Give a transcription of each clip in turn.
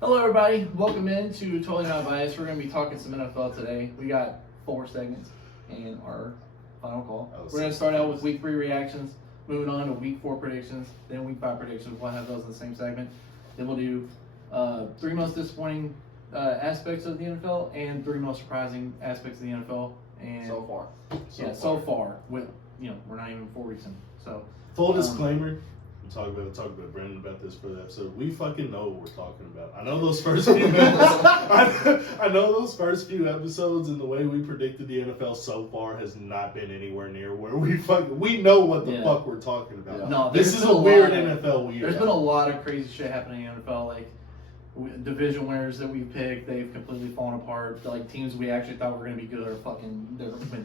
Hello, everybody. Welcome in to Totally Not Biased. We're going to be talking some NFL today. We got 4 segments and our final call. We're going to start out with Week 3 reactions, moving on to Week 4 predictions, then Week 5 predictions. We'll have those in the same segment. Then we'll do 3 most disappointing aspects of the NFL and 3 most surprising aspects of the NFL. And So far. so far. With we're not even 4 weeks in. So Full disclaimer, we talked about Brandon about this for the episode. We fucking know what we're talking about. I know those first few episodes. I know those first few episodes and the way we predicted the NFL so far has not been anywhere near where we know what the fuck we're talking about. Yeah. No, this is a weird NFL year. There's been a lot of crazy shit happening in the NFL, like division winners that we picked, they've completely fallen apart. Like teams we actually thought were going to be good are fucking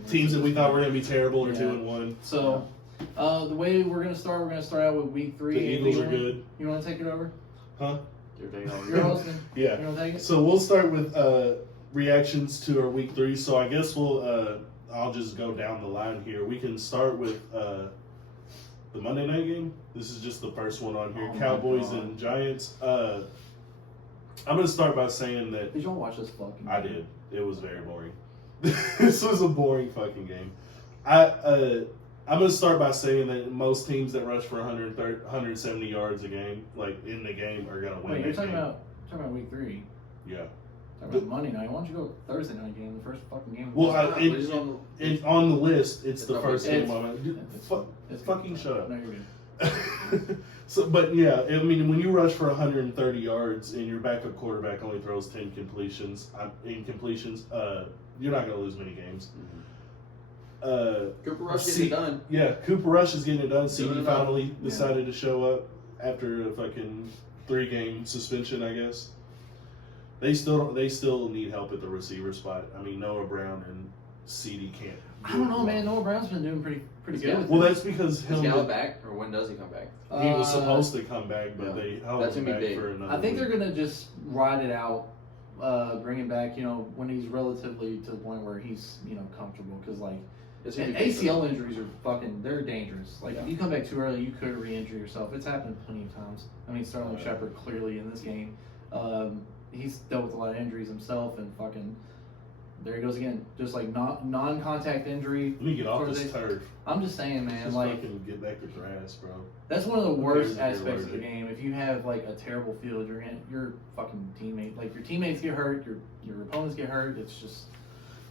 teams that we thought were going to be terrible are 2-1. So the way we're going to start out with Week 3. The Eagles are good. You want to take it over? Huh? You're hosting. Yeah. You want to take it? So we'll start with reactions to our Week 3. So I guess I'll just go down the line here. We can start with the Monday night game. This is just the first one on here. Cowboys and Giants. I'm going to start by saying that... Did y'all watch this fucking game? I did. It was very boring. This was a boring fucking game. I'm going to start by saying that most teams that rush for 170 yards a game, like in the game, are going to win. Wait, you're talking about Week 3? Yeah. Talking about Monday night. Why don't you go Thursday night game, the first fucking game? Well, on the list, it's the first game. Fucking shut up. No, you're good. So, but yeah, I mean, when you rush for 130 yards and your backup quarterback only throws 10 incompletions, you're not going to lose many games. Cooper Rush getting it done. Yeah, Cooper Rush is getting it done. CD finally decided to show up after a fucking 3-game suspension, I guess. They still need help at the receiver spot. I mean, Noah Brown and CD can't. I don't know, man. Noah Brown's been doing pretty good. Well, that's because Is Gallup back, or when does he come back? He was supposed to come back, but they held him back for another I think week. they're gonna just ride it out, bring him back. When he's relatively to the point where he's comfortable, because like ACL injuries are they're dangerous. Like if you come back too early, you could re-injure yourself. It's happened plenty of times. I mean, Sterling Shepard clearly in this game, he's dealt with a lot of injuries himself, and fucking. There he goes again. Just like non-contact injury. Let me get off this turf. I'm just saying, man. Just like, fucking get back to grass, bro. that's one of the worst aspects of the game. If you have like a terrible field, your fucking teammate, like your teammates get hurt, your opponents get hurt. It's just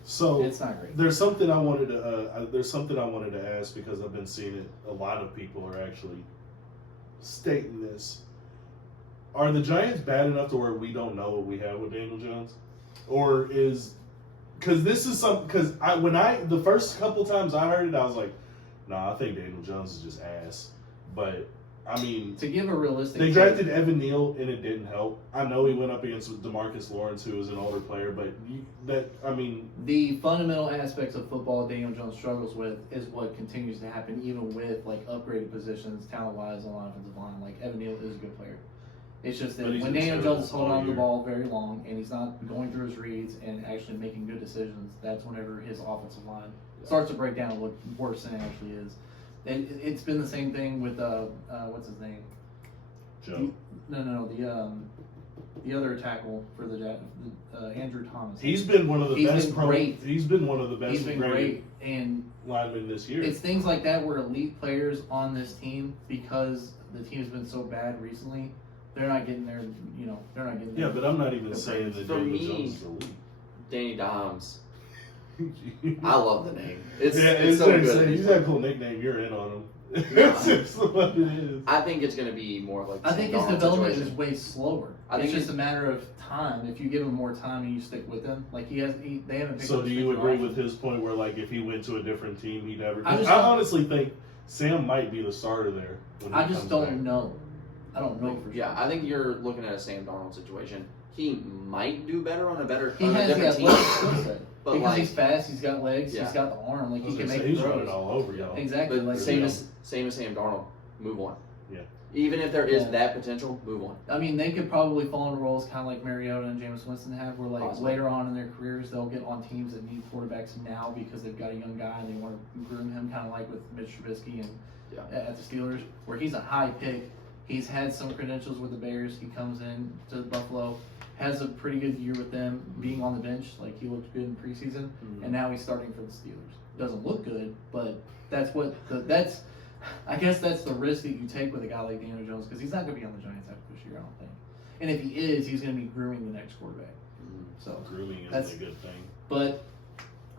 it's not great. There's something I wanted to ask because I've been seeing it. A lot of people are actually stating this. Are the Giants bad enough to where we don't know what we have with Daniel Jones, or is? Because this is because the first couple times I heard it, I was like, nah, I think Daniel Jones is just ass. But I mean, to give a realistic, they drafted Evan Neal and it didn't help. I know he went up against DeMarcus Lawrence, who is an older player, but the fundamental aspects of football Daniel Jones struggles with is what continues to happen, even with like upgraded positions, talent wise on the offensive line. Like Evan Neal is a good player. It's just that when Daniel Jones is holding on to the ball very long and he's not going through his reads and actually making good decisions, that's whenever his offensive line starts to break down and look worse than it actually is. It's been the same thing with what's his name? Joe. No, the other tackle for the Andrew Thomas. He's been one of the best. Been great. He's been one of the best. He's been great, and linemen this year. It's things like that where elite players on this team, because the team's been so bad recently, they're not getting there. They're not getting there. Yeah, but I'm not even saying that Daniel Jones is elite. Danny Dimes. I love the name. It's so good. He's got a cool nickname. You're in on him. It's just what it is. I think it's going to be more like. I think his development is way slower. It's just a matter of time. If you give him more time and you stick with him, like they haven't. Picked so, do you agree with his point where, like, if he went to a different team, he'd never? I honestly think Sam might be the starter there. I just don't know. I don't know for sure. Yeah, I think you're looking at a Sam Darnold situation. He might do better on a different team. But because he's fast, he's got legs, he's got the arm, like he can make he's throws. running all over y'all. Exactly. But like same as Sam Darnold, move on. Yeah. Even if there is that potential, move on. I mean, they could probably fall into roles kind of like Mariota and Jameis Winston have, where like later on in their careers they'll get on teams that need quarterbacks now because they've got a young guy and they want to groom him, kind of like with Mitch Trubisky and at the Steelers, where he's a high pick. He's had some credentials with the Bears. He comes in to Buffalo. has a pretty good year with them being on the bench. Like he looked good in preseason, and now he's starting for the Steelers. Doesn't look good, but that's I guess that's the risk that you take with a guy like Daniel Jones because he's not going to be on the Giants after this year, I don't think. And if he is, he's going to be grooming the next quarterback. So grooming that's isn't a good thing. But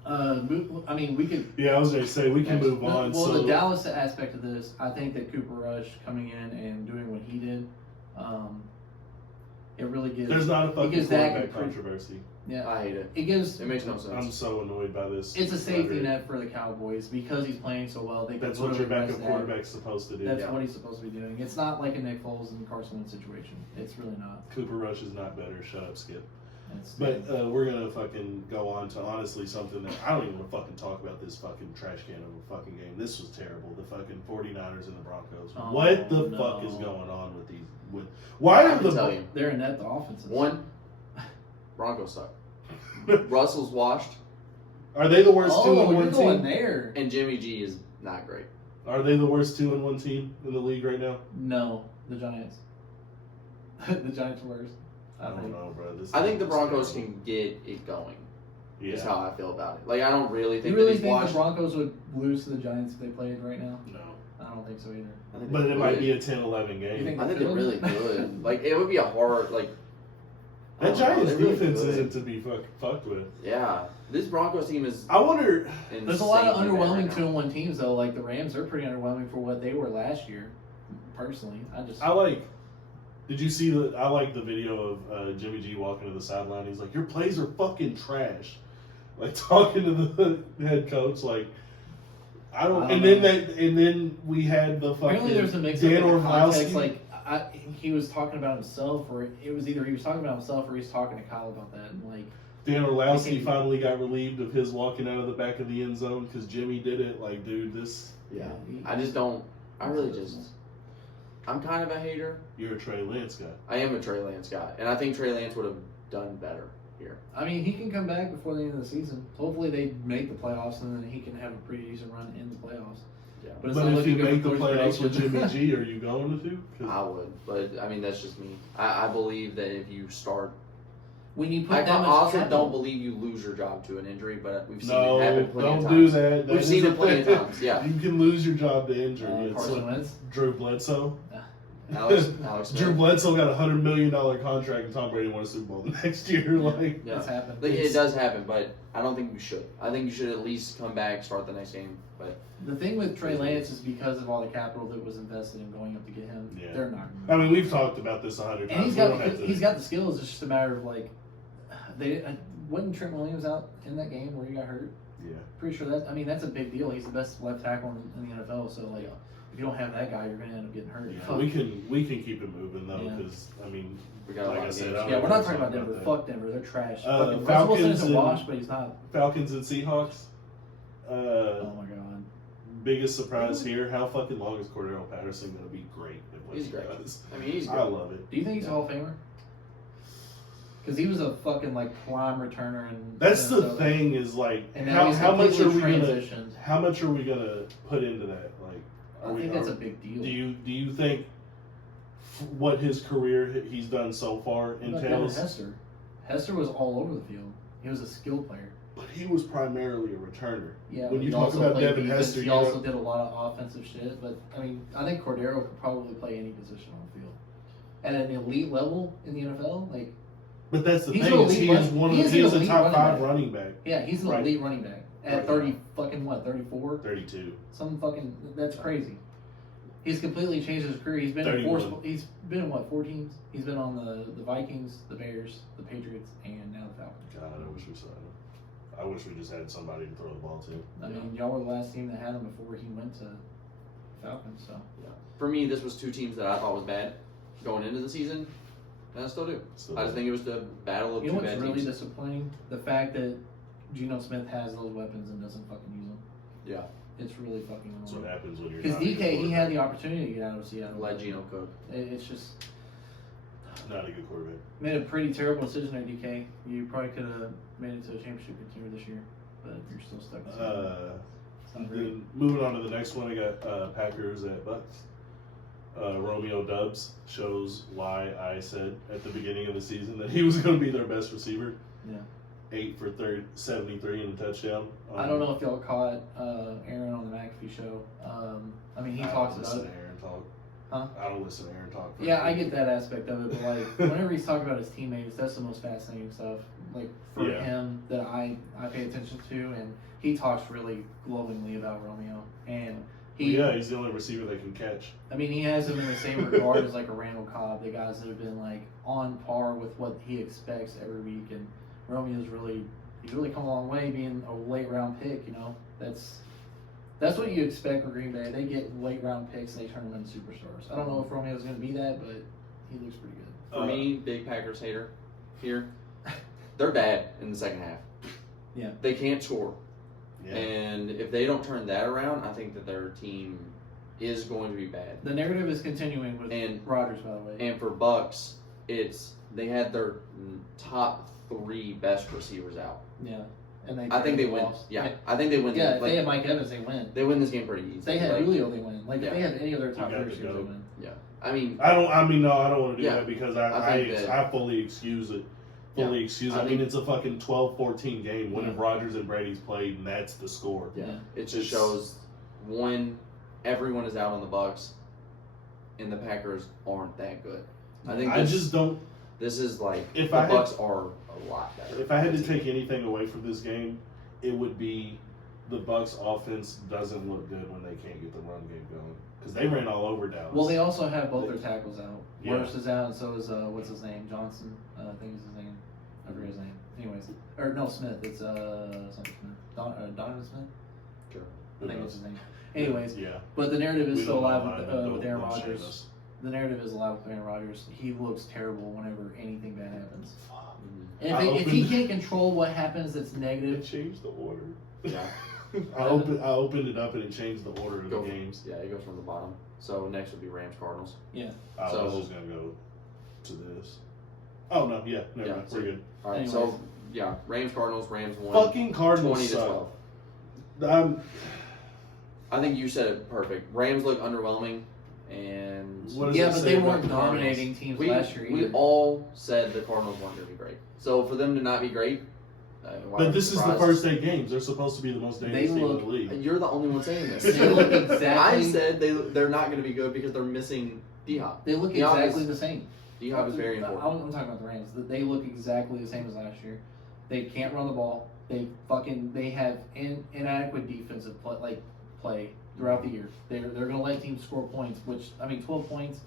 I mean, we could. Yeah, I was going to say we can move on. Well, so the Dallas aspect of this, I think that Cooper Rush coming in and doing what he did, it really gives. there's not a fucking gives Dak quarterback a pretty- controversy. Yeah, I hate it. it gives. It makes no sense. I'm so annoyed by this. It's a safety rhetoric. net for the Cowboys because he's playing so well. They can That's what your put him backup rest quarterback's supposed to do. That's Yeah. what he's supposed to be doing. It's not like a Nick Foles and Carson Wentz situation. It's really not. Cooper Rush is not better. Shut up, Skip. It's, But we're gonna fucking go on to honestly something that I don't even want to fucking talk about this fucking trash can of a fucking game. This was terrible. The fucking 49ers and the Broncos. Oh, what the no. fuck is going on with these? Why I are can the tell you. they're inept offenses. One, Broncos suck. Russell's washed, are they the worst 2 Oh, and you're 1 going team? there. and Jimmy G is not great. Are they the worst 2 and 1 team in the league right now? No, the Giants. The Giants are worse. I don't know, bro. I think the is Broncos terrible. can get it going. Is Yeah. how I feel about it. Like I don't really think You really that he's think washed. the Broncos would lose to the Giants if they played right now? No. I don't think so either. I think But they it might could. be a 10-11 game. You think I think they're really good. Like it would be a hard like. I That don't know, Giants they're really defense good. isn't to be fucked with. Yeah, this Broncos team is. I wonder. There's a lot of insanely bad underwhelming right 2-1 teams though. Like the Rams, they're pretty underwhelming for what they were last year. Personally, I like. Did you see the? I like the video of Jimmy G walking to the sideline. He's like, "Your plays are fucking trash." Like talking to the head coach. Like, I don't. And then we had the fucking Apparently, there's a mix Dan of the context. Orlovsky. Like he was talking about himself, or it was either he was talking about himself or he's talking to Kyle about that. And like Dan Orlovsky Okay. finally got relieved of his walking out of the back of the end zone because Jimmy did it. Like, dude, this. Yeah, I just don't. I really just. I'm kind of a hater. You're a Trey Lance guy. I am a Trey Lance guy, and I think Trey Lance would have done better here. I mean, he can come back before the end of the season. Hopefully, they make the playoffs, and then he can have a pretty decent run in the playoffs. Yeah, But it's But not if you looking good make the for Thor's playoffs with prediction. Jimmy G, are you going to? 'Cause I would, but I mean that's just me. I believe that if you start, When you put I that much also capital- don't believe you lose your job to an injury, but we've seen no, it happen plenty don't of do times. that. We've seen it plenty of times. Yeah, You can lose your job to injury. It's Carson like Wentz. Drew Bledsoe. Alex Drew Smith. Bledsoe got a $100 million contract, and Tom Brady won a Super Bowl the next year. Like, Yeah. That's happened. Like, it does happen, but I don't think you should. I think you should at least come back, start the next game. But The thing with Trey Lance is because of all the capital that was invested in going up to get him, Yeah. they're not. I mean, we've talked about this 100 times. And We don't have to- he's got the skills. It's just a matter of like, they wasn't Trent Williams out in that game where he got hurt. Yeah. Pretty sure that's a big deal. He's the best left tackle in the NFL. So like, if you don't have that guy, you're gonna end up getting hurt. Yeah, Fuck. we can keep it moving though, Yeah. because I mean, we got a like lot I of said, games. I don't Yeah, know we're if not we'll talking talk about Denver. that. Fuck Denver. They're trash. Falcons Russell Wilson is a and- wash, but he's not. Falcons and Seahawks. Oh my god. Biggest surprise here: how fucking long is Cordero Patterson going to be great at what He's he great. does? I mean, he's I good. love it. Do you think he's a Hall of Famer? Because he was a fucking like prime returner and. That's the thing is like And now he's how much are we completely gonna transitioned. how much are we gonna put into that? Like, I think that's a big deal. do you think what his career he's done so far What about Devin entails? Hester? Hester was all over the field. He was a skill player. But he was primarily a returner. Yeah, When but you he talk also about played Devin defense. Hester, he you also know- did a lot of offensive shit. But I mean, I think Cordero could probably play any position on the field at an elite level in the NFL. Like, But that's the He's thing an is elite he is run- one he of is he an is a elite top running 5 back. running back. yeah, he's an Right. elite running back at Right. 30 fucking what 34. 32. Some fucking that's crazy. He's completely changed his career. He's been in 31. he's been in what 4 teams? He's been on the Vikings, the Bears, the Patriots, and now the Falcons. God, I wish we saw him. I wish we just had somebody to throw the ball to. I mean, y'all were the last team that had him before he went to Falcons. So For me, this was two teams that I thought was bad going into the season, and I still do. So, I just think it was the battle of you two know what's bad really teams. disappointing? The fact that Geno Smith has those weapons and doesn't fucking use them. Yeah. It's really fucking that's what annoying. happens when you're Because not a good DK, he had quarterback. the opportunity to get out of Seattle. Let Geno cook. It's just Not a good quarterback. made a pretty terrible decision there, DK. You probably could have made it to a championship contender this year, but you're still stuck. With Seattle. It's not great. Then moving on to the next one, I got Packers at Bucks. Romeo Dubs shows why I said at the beginning of the season that he was going to be their best receiver. Yeah. 8 for 73 and a touchdown. I don't know if y'all caught Aaron on the McAfee show. I mean, he talks about listen it. to Aaron talk. Huh? I don't listen to Aaron talk. Yeah, I get that aspect of it, but like whenever he's talking about his teammates, that's the most fascinating stuff. Like for Yeah. him that I pay attention to, and he talks really glowingly about Romeo, and he. Yeah, he's the only receiver that can catch. I mean, he has him in the same regard as like a Randall Cobb, the guys that have been like on par with what he expects every week, and Romeo's he's really come a long way being a late round pick. You know, that's what you expect for Green Bay. They get late round picks and they turn them into superstars. I don't know if Romeo's going to be that, but he looks pretty good. For me, big Packers hater here. They're bad in the second half. Yeah. They can't score. Yeah. And if they don't turn that around, I think that their team is going to be bad. The narrative is continuing with And- Rodgers, by the way. And for Bucks, they had their top 3 best receivers out. Yeah. And I think they win. lost. Yeah, I think they win. Yeah, if like, they had Mike Evans, they win. they win this game pretty easy. If they had Like, Julio, they win. Like, Yeah. if they had any other top You got three to receivers, go. they win. I mean, I don't want to do Yeah. that because I think that- I fully excuse it. Fully excuse it. I I mean, think- it's a fucking 12-14 game. When Yeah. if Rodgers and Brady's played and that's the score. yeah, Yeah. it just It's- shows one, everyone is out on the Bucks, and the Packers aren't that good. I think I just don't. this is like If the I had- Bucks are a lot better. If I had to take anything away from this game, it would be the Bucks' offense doesn't look good when they can't get the run game going because they ran all over Dallas. Well, they also have both their tackles out. Yeah. Wirfs is out, and so is what's his name, Johnson. I think is his name. I forget his name. Anyways, or no, Smith. It's something Smith. Donovan Smith. Sure. I think that's his name. Anyways, yeah, but the narrative is We still don't know alive why, with, but with Aaron don't shame Rodgers. us. The narrative is alive with Aaron Rodgers. He looks terrible whenever anything bad happens. Mhm. And I if he opened- can't control what happens that's It negative, changed the order. Yeah. I opened it up and it changed the order of the Go games. Yeah, it goes from the bottom. So next would be Rams Cardinals. I So- was just gonna go to this. Oh no, yeah, never Yeah, mind. so- We're good. All right, Anyways. so yeah, Rams Cardinals. Rams won Fucking Cardinals 20 to suck. 12. I think you said it perfect. Rams look underwhelming, and What does yeah, that but say they about weren't the Cardinals? dominating teams we last year we either. all said the Cardinals weren't going to be great. So for them to not be great, why But am I this is the surprised? first 8 games. They're supposed to be the most dangerous They team look- in the league. You're the only one saying this. They look exactly- I said they're not going to be good because they're missing D-Hop. They look D-Hop exactly is- the same. D-Hop is very important. I'm talking about the Rams. They look exactly the same as last year. They can't run the ball. They have inadequate defensive play throughout the year. They're gonna let teams score points, which 12 points.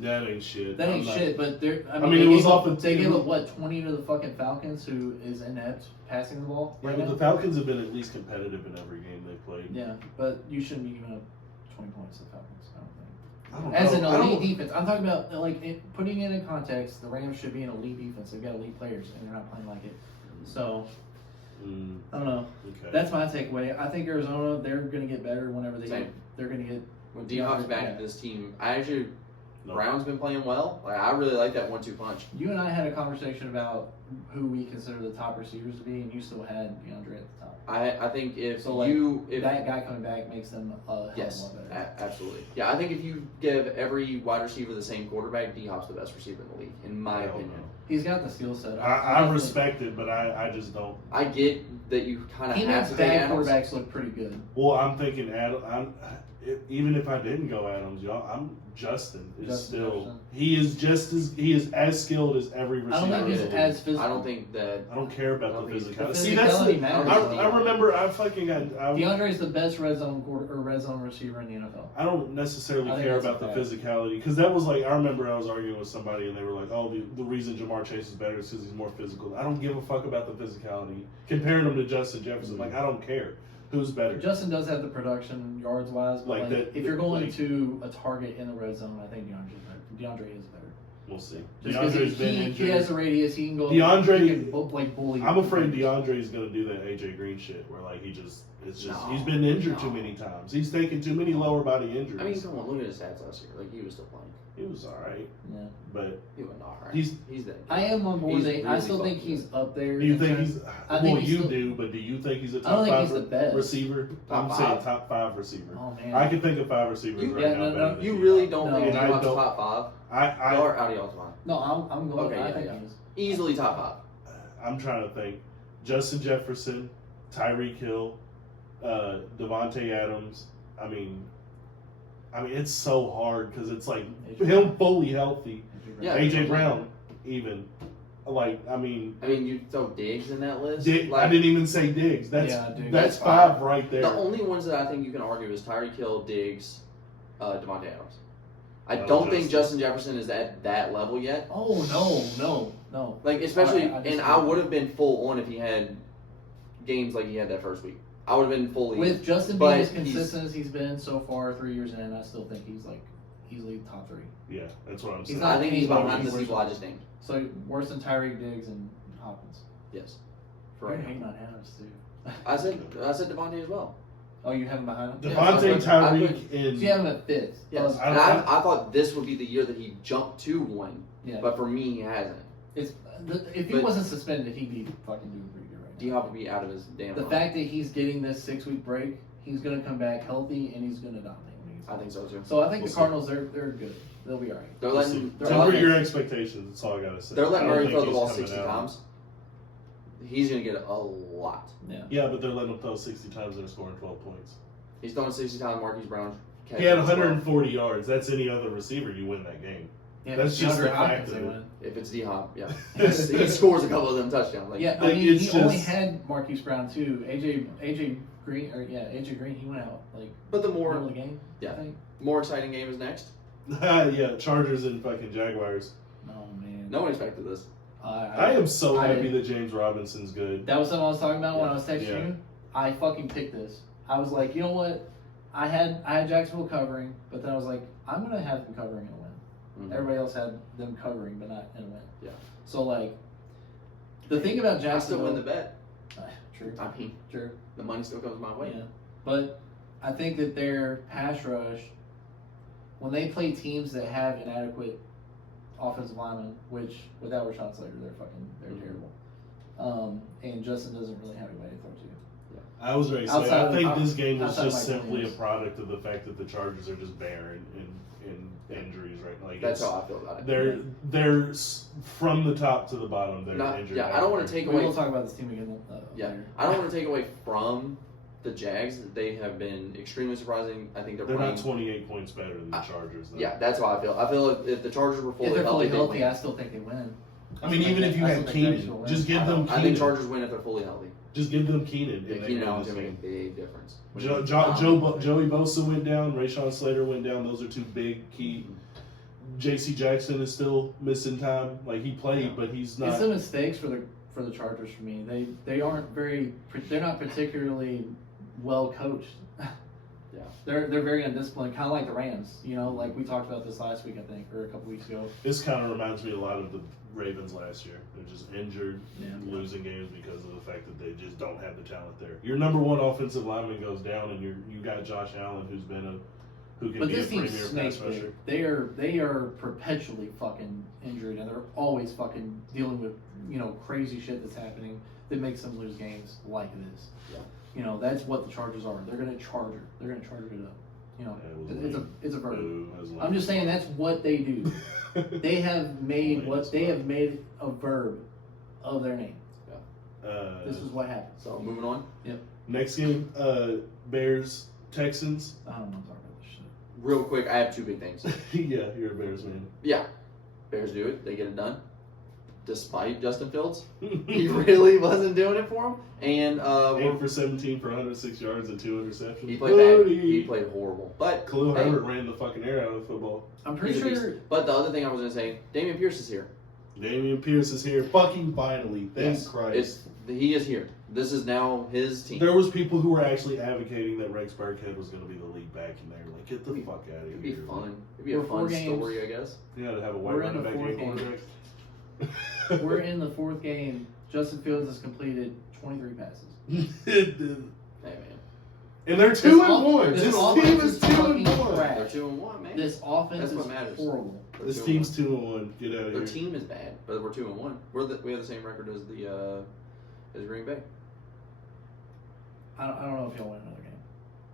That ain't shit. That I'm ain't not- shit. But they're. I mean, they it was gave off up, the They team. gave up what 20 to the fucking Falcons, who is inept passing the ball. Yeah, right but now? the Falcons have been at least competitive in every game they've played. Yeah, but you shouldn't be giving up 20 points to the Falcons. I don't think. I don't As an know. I elite don't- defense, I'm talking about putting it in context. The Rams should be an elite defense. They've got elite players, and they're not playing like it. So I don't know. Okay. That's my takeaway. I think Arizona, they're going to get better whenever Same. they're going to get. When D-Hop's back Yeah. to this team, I actually No. Brown's been playing well. Like I really like that 1-2 punch. You and I had a conversation about who we consider the top receivers to be, and you still had DeAndre at the top. I think if So, like, if That guy coming back makes them a hell of a yes, lot better. absolutely. Yeah, I think if you give every wide receiver the same quarterback, D-Hop's the best receiver in the league, in my Hell opinion. no. He's got the skill set. I respect it, but I just don't. I get that you kind of He have makes to take bad Adams. quarterbacks look pretty good. Well, I'm thinking even if I didn't go Adams, y'all, Justin is Justin still. Jefferson. He is as skilled as every I receiver. don't think in he's the league. as physical. I don't think that. I don't care I about don't the think- physicality. The See, that's physicality the. matters. I remember. I fucking got. DeAndre's the best red zone receiver in the NFL. I don't necessarily I think care that's about a the fact. physicality because that was like I remember I was arguing with somebody and they were like, "Oh, the reason Jamar Chase is better is because he's more physical." I don't give a fuck about the physicality. Comparing him to Justin Jefferson, like I don't care who's better. Justin does have the production yards wise, but Like like, that- if you're going like- to a target in the red zone, I think DeAndre is better. We'll see. Just because DeAndre's been he injured. has a radius, he can go. DeAndre- he can bully. I'm afraid DeAndre's gonna do that AJ Green shit, where like he's been injured too many times. He's taken too many lower body injuries. I mean, come on, look at his stats last year. Like he was still playing. He was all right, Yeah. but He was all right. He's- He's that. I am on board. He's I really still think fucking he's up there. do you in think terms- he's? I think Well, he's you still- do, but do you think he's a I don't top think 5 he's the best. receiver? I'm Top saying five? top 5 receiver. Oh man. I can think of 5 receivers You- right yeah, now. no, better no, than You D-Hop. really don't No, think and I D-Hop's don't- top 5? I Y'all are out of y'all's mind. No, I'm going. Okay, I yeah, think yeah. he is. Easily top 5. I'm trying to think. Justin Jefferson, Tyreek Hill, Devontae Adams. I mean, it's so hard because it's like him fully healthy. Yeah. AJ Brown, even. Like, I mean, you throw Diggs in that list. I Like, didn't even say Diggs. That's Yeah, dude, that's that's 5 right there. the only ones that I think you can argue is Tyreek Hill, Diggs, Devontae Adams. I Oh, don't think Justin. Justin Jefferson is at that level yet. Oh no. Like especially, I and disagree. I would have been full on if he had games like he had that first week. I would have been fully. With Justin But being as he's- consistent as he's been so far, 3 years in, I still think he's like easily top 3. Yeah, that's what I'm He's saying. not- I think he's anybody behind the worse people than- I just named. So worse than Tyreek, Diggs, and Hopkins. Yes. You're Right. hating on Adams too. I said Devontae as well. Oh, you have him behind him? Yeah, Devontae, I Tyreek, So and you have him at 5th. Yes. I And don't- I thought this would be the year that he jumped to 1, Yeah. but for me, he hasn't. It's if he But- wasn't suspended, he'd be fucking doing pretty good right now. D-Hop would be out of his damn The mind. fact that he's getting this 6-week break, he's gonna come back healthy and he's gonna dominate. when he gets I think so too. So I think We'll the see. Cardinals, they're good. They'll be all right. They're We'll letting see. they're Temper letting, your expectations. That's all I gotta say. they're I letting don't Murray think throw the he's ball coming 60 out. times. He's gonna get a lot. Yeah. Yeah, but they're letting him throw 60 times and they're scoring 12 points. He's throwing 60 times. Marquise Brown. He had catches 12. 140 yards. That's any other receiver, you win that game. Yeah, That's but just the DeAndre fact Hopkins, of they it. win. If it's D-Hop, yeah. he scores a couple of them touchdowns. Like, Yeah, I like, mean, it's he only just- had Marquise Brown too. AJ Green, AJ Green, he went out like But the middle of more the game. yeah. I think. more exciting game is next. Yeah, Chargers and fucking Jaguars. Oh man. No one expected this. I am so I happy did. that James Robinson's good. That was something I was talking about when I was texting Yeah. you. I fucking picked this. I was like, you know what? I had Jacksonville covering, but then I was like, I'm gonna have them covering and win. Mhm. Everybody else had them covering, but not in a win. Yeah. So like, the thing about I still Jacksonville. win the bet. True. I mean, True. the money still comes my way. Yeah. But I think that their pass rush, when they play teams that have inadequate offensive linemen, which without Rashawn Slater, they're Mhm. terrible. And Justin doesn't really have anybody to throw to. I was ready to say, Outside I of- think this game was outside of just Mike simply a Williams. product of the fact that the Chargers are just barren in injuries right now. Like That's it's- how I feel about it. They're from the top to the bottom. They're Not- injured. yeah, I don't want to take We away. will talk about this team again. Yeah, Later. I don't want to take away from the Jags. They have been extremely surprising. I think they're They're playing. not 28 points better than the Chargers. Though. Yeah, that's how I feel. I feel like if the Chargers were If fully they're fully healthy, healthy, they I win. still think they win. I mean, even if you I had still think Jags will Keenan, win. just give them I Keenan. think Chargers win if they're fully healthy. Just give them Keenan. Yeah, and they Keenan win Allen's this gonna make a game. big difference. Joey Bosa went down. Rayshon Slater went down. Those are two big key. J.C. Jackson is still missing time. Like he played, but he's not. It's the mistakes for the Chargers for me. They aren't they're not particularly well coached. Yeah. They're very undisciplined, kind of like the Rams. You know, like we talked about this last week, I think, or a couple weeks ago. This kind of reminds me a lot of the Ravens last year. They're just injured, Yeah. losing games because of the fact that they just don't have the talent there. Your number one offensive lineman goes down, and you got Josh Allen, who can But be a this team's premier snake pass rusher. big. They are perpetually fucking injured, and they're always fucking dealing with crazy shit that's happening that makes them lose games like this. Yeah. That's what the Chargers are. They're gonna charger. They're gonna charger it up. It's a verb. Boo, that was I'm just saying that's what they do. They have made Latest they verb. have made a verb of their name. This is Uh, what happens. So moving on. next game, Bears Texans. I don't want to talk about this shit. Real quick, I have two big things. Yeah, you're a Bears man. Yeah, Bears do it. They get it done. Despite Justin Fields, he really wasn't doing it for him. And 8 for 17 for 106 yards and 2 interceptions. he played bad. Booty. He played horrible. But Khalil hey, Herbert ran the fucking air out of the football. I'm he's pretty a beast. sure. But the other thing I was going to say, Damian Pierce is here. Damian Pierce is here. Fucking finally. Thank Yes, Christ. he is here. This is now his team. There was people who were actually advocating that Rex Burkhead was going to be the lead back, and they were like, "Get the fuck out of here!" It'd be fun. It'd be a We're four fun games. story, I guess. You got to have a white We're in running the back fourth and game. quarterback. We're in the fourth game. Justin Fields has completed 23 passes. Hey man, And they're This 2-1. this This offense team is is fucking 2-1. crap. they're 2-1, man. This offense That's is what matters. horrible. They're This 2-1. team's 2-1. Get out of Their here. team is bad, but we're 2-1. We have the same record as as Green Bay. I don't know if he'll win another game.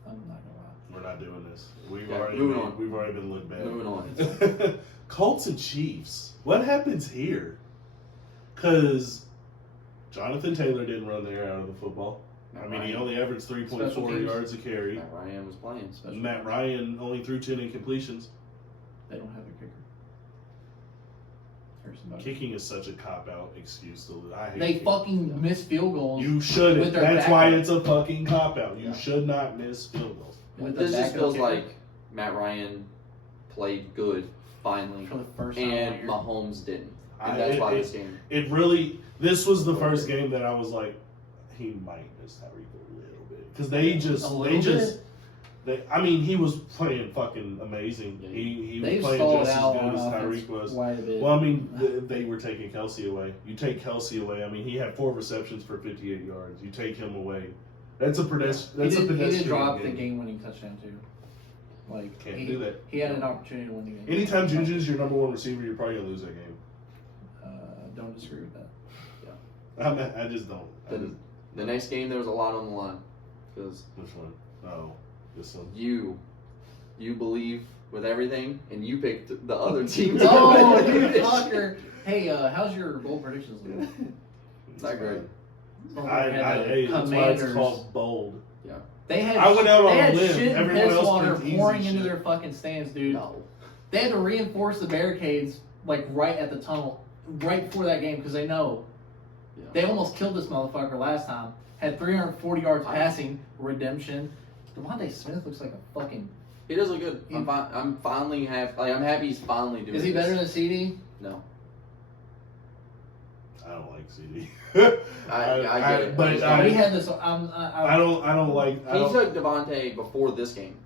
I'm not gonna lie. We're not doing this. We've Yeah, already moving on. We've already been lit bad. Moving on. Colts and Chiefs. What happens here? Because Jonathan Taylor didn't run the air out of the football. I mean, he only averaged Special 3.4 teams. yards a carry. Matt Ryan was playing. Special Matt teams. Ryan only threw 10 incompletions. They don't have a kicker. Harrison Butker. Kicking is such a cop-out excuse. I hate They kicking. fucking miss field goals. You shouldn't. with their That's why backup. it's a fucking cop-out. You Yeah. should not miss field goals. with the This just backup feels kicker like Matt Ryan played good finally, for the first time all and year. Mahomes didn't, I- and that's it- why it- this game. It really. This was the first game that I was like, he might miss Tyreek a little bit because I mean, he was playing fucking amazing. Yeah. He They was playing stalled just as out good on as offense Tyreek was. quite a bit. Well, I mean, they were taking Kelsey away. You take Kelsey away. I mean, he had 4 receptions for 58 yards. You take him away. That's a pedestrian. he did pedestrian drop the game. game-winning touchdown too. Like Can't he, do that. He had an opportunity to win the game. Anytime Juju's your number 1 receiver, you're probably gonna lose that game. Don't disagree with that. I just don't. The next game there was a lot on the line because Which one? Oh, this one. you believe with everything, and you picked the other team. Oh, to you finish. fucker! Hey, how's your bold predictions looking? It's not great. Hey, that's why it's called bold. They had I went out on they a had limb. shit and Everyone piss else water picked easy pouring shit. into their fucking stands, dude. No. They had to reinforce the barricades like right at the tunnel, right before that game because they know Yeah. they almost killed this motherfucker last time. Had 340 yards passing, redemption. Devontae Smith looks like a fucking. He does look good. I'm finally I'm happy he's finally doing. Is he this. better than CD? No. I don't like CD. I get it. But we had this. I don't like. He took Devontae before this game.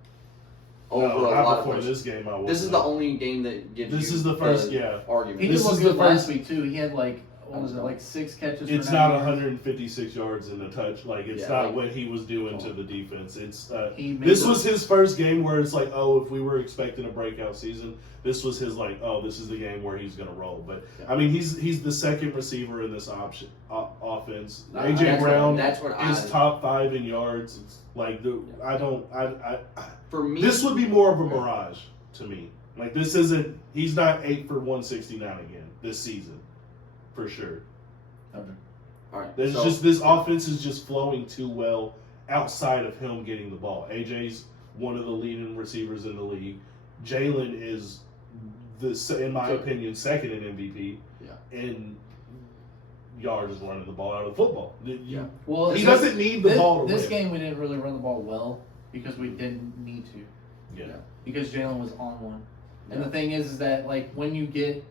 Over No, a not lot of before pressure. this game. I This is wasn't. the only game that gives This you is the first, yeah. argument. He This did look is good the last first- week too. He had like what was it, like 6 catches. It's for not 90 yards. 156 yards in a touch. Like it's Yeah, not like- what he was doing to the defense. It's He made this the- was his first game where it's like, oh, if we were expecting a breakout season, this was his like, oh, this is the game where he's gonna roll. But Yeah. I mean, he's the second receiver in this offense. That's AJ what- Brown that's what is I- top 5 in yards. Like For me, this would be more of a mirage to me. Like this isn't. He's not 8 for 169 again this season, for sure. Okay. all right. There's so- just this offense is just flowing too well outside of him getting the ball. AJ's one of the leading receivers in the league. Jalen is in my opinion, second in MVP. Yeah. In yards running the ball out of football. Yeah. Well, He this- doesn't need the ball to This win. game we didn't really run the ball well because we didn't need to. Yeah. Because Jalen was on one. And Yeah. the thing is that like when you get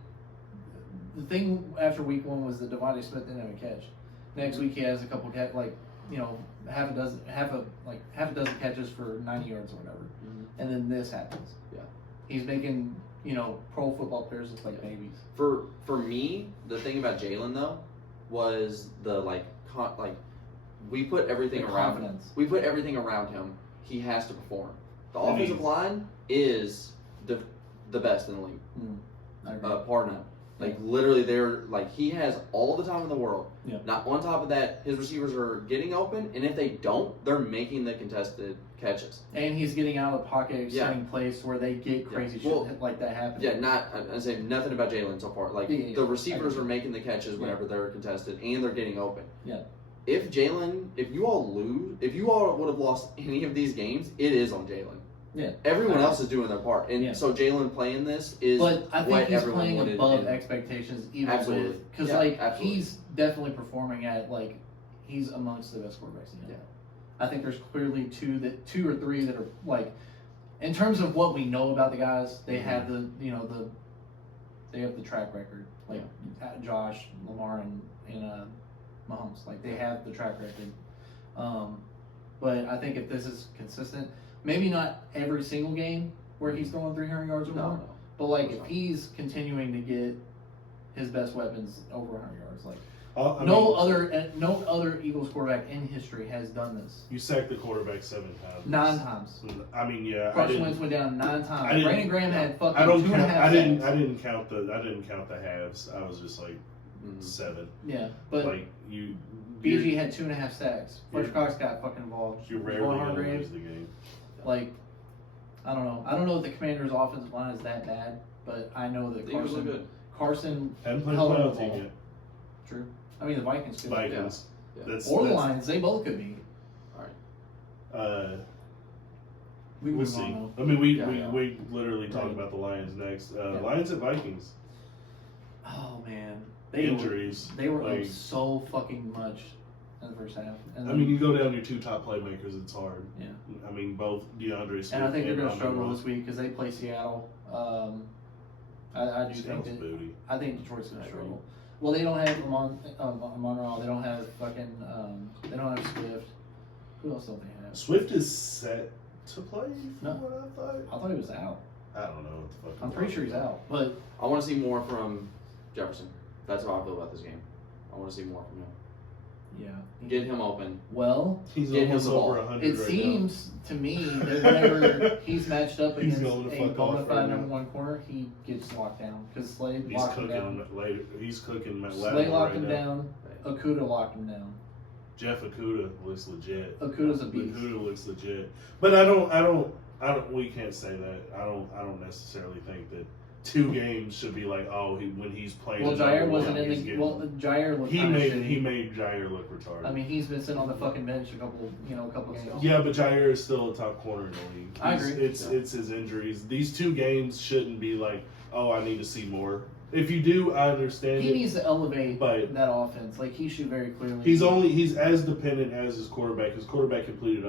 the thing after week 1 was that Devontae Smith didn't have a catch. Next week he has a couple half a dozen catches for 90 yards or whatever. Mhm. And then this happens. Yeah. He's making pro football players look like babies. For me, the thing about Jalen though was the we put everything The around confidence. We put everything around him. He has to perform. The And offensive he's- line is the best in the league. I agree. Par none. Like literally, they're like he has all the time in the world. Yeah. Not on top of that, his receivers are getting open, and if they don't, they're making the contested catches. And he's getting out of the pocket, Yeah. extending plays where they get crazy Well, shit like that happen. Yeah, I'm saying nothing about Jalen so far. Like Yeah. the receivers I are making the catches whenever they're contested, and they're getting open. Yeah. If you all would have lost any of these games, it is on Jalen. Yeah. Everyone else is doing their part, and Yeah. so Jalen playing this is But I what think he's everyone playing wanted. above and- expectations, even Absolutely. with because Yeah, absolutely. he's definitely performing at he's amongst the best quarterbacks in the NFL. I think there's clearly two or three that are in terms of what we know about the guys, they have they have the track record. like Josh, Lamar, and Mahomes. Like they have the track record. But I think if this is consistent, maybe not every single game where he's throwing 300 yards or more, No. but like if he's continuing to get his best weapons over 100 yards, like no other Eagles quarterback in history has done this. You sacked the quarterback 7 times. 9 times. I mean, yeah. Carson Wentz went down 9 I times. didn't- Brandon Graham had fucking I don't 2.5 count. sacks. I didn't count the halves. I was just like 7. Yeah, but like you. BG had 2.5 sacks. Fletcher Yeah. Cox got fucking involved. You're Javon rarely going to Hargrave. lose the game. Like, I don't know. I don't know if the Commanders' offensive line is that bad, but I know that The Eagles look good. Carson Haven't played held on playoff the team ball. yet. True. I mean, the Vikings could. Vikings. Yeah. Or the Lions. They both could be. We We'll move see. on, I mean, we literally talk Right. about the Lions next. Yeah. Lions and Vikings. though. Oh, man. Injuries. They were Like, up so fucking much in the first half. And I mean, you go down your 2 top playmakers, it's hard. Yeah. I mean, both DeAndre Swift and I think they're going to Amon struggle Ra. this week because they play Seattle. I do think Seattle's that. booty. I think Detroit's going I to agree. struggle. Well, they don't have Amon Ra. They don't have fucking. They don't have Swift. Who else don't they have? Swift is set to play. From No. what I thought. I thought he was out. I don't know what the fuck. I'm pretty sure he's out. But I want to see more from Jefferson. That's how I feel about this game. I want to see more from him. yeah. Get him open. Well, He's Get him almost the over ball. 100 it right seems to me that whenever he's matched up He's against going to a fuck bona off fide right number now. 1 corner, he gets locked down because Slade now. He's locked him down. cooking later. He's cooking Matt Slade Lattimore locked right him now. down. Okuda locked him down. Jeff Okuda looks legit. Okuda's a beast. Okuda looks legit. But I don't. We can't say that. I don't necessarily think that 2 games should be like, oh, when he's playing. Well, the number Jair wasn't one, in he's the. getting- Well, Jair looked he kinda made shitty. Jair look retarded. I mean, he's been sitting on the fucking bench a couple games. yeah, but Jair is still a top corner in the league. I agree. It's his injuries. These 2 games shouldn't be like, oh, I need to see more. If you do, I understand. He it. needs to elevate But- that offense. Like he should very clearly. He's as dependent as his quarterback. His quarterback completed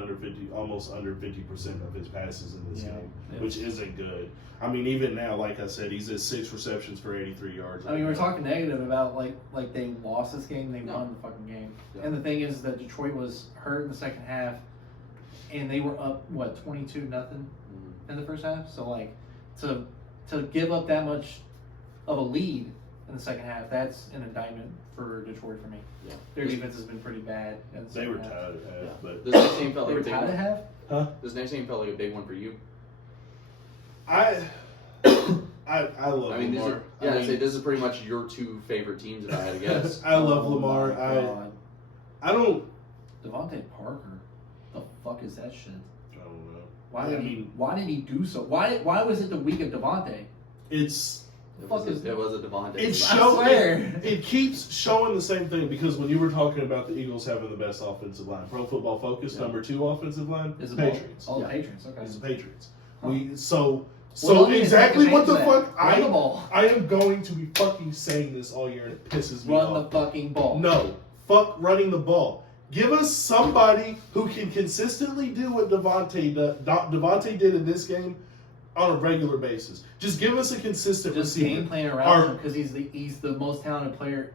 almost under 50% of his passes in this Yeah. game, Yeah. which isn't good. I mean, even now, like I said, he's at 6 receptions for 83 yards. I mean, we're talking negative about like they lost this game. They No. won the fucking game. Yeah. And the thing is that Detroit was hurt in the second half, and they were up 22-0 in the first half. So like to give up that much of a lead in the second half, that's an indictment for Detroit for me. Yeah. Their defense has been pretty bad. In the They second were half. tied at half, Yeah. but This next game felt They like were a big tied at one. half. This next game felt like a big one for you. I love I mean, this is, Lamar. yeah, I I'd say mean, this is pretty much your 2 favorite teams if I had to guess. I love Oh Lamar. my God. I don't. Devontae Parker. The fuck is that shit? I don't know. Why I did mean, why did he do so? Why was it the week of Devontae? it's It fuck was, is a, it was a Devontae. It's I show, swear. it keeps showing the same thing because when you were talking about the Eagles having the best offensive line, Pro Football Focus Yeah. number 2 offensive line, Is it Patriots. Oh, the Yeah. Patriots. Okay. It's the Patriots. Huh. So Well, let me exactly take what the advantage of fuck that. Run the I ball. am going to be fucking saying this all year and it pisses me Run the off. fucking ball. No, fuck running the ball. Give us somebody who can consistently do what Devontae did in this game on a regular basis. Just give us a consistent Just receiver. game plan around Our- him because he's the most talented player.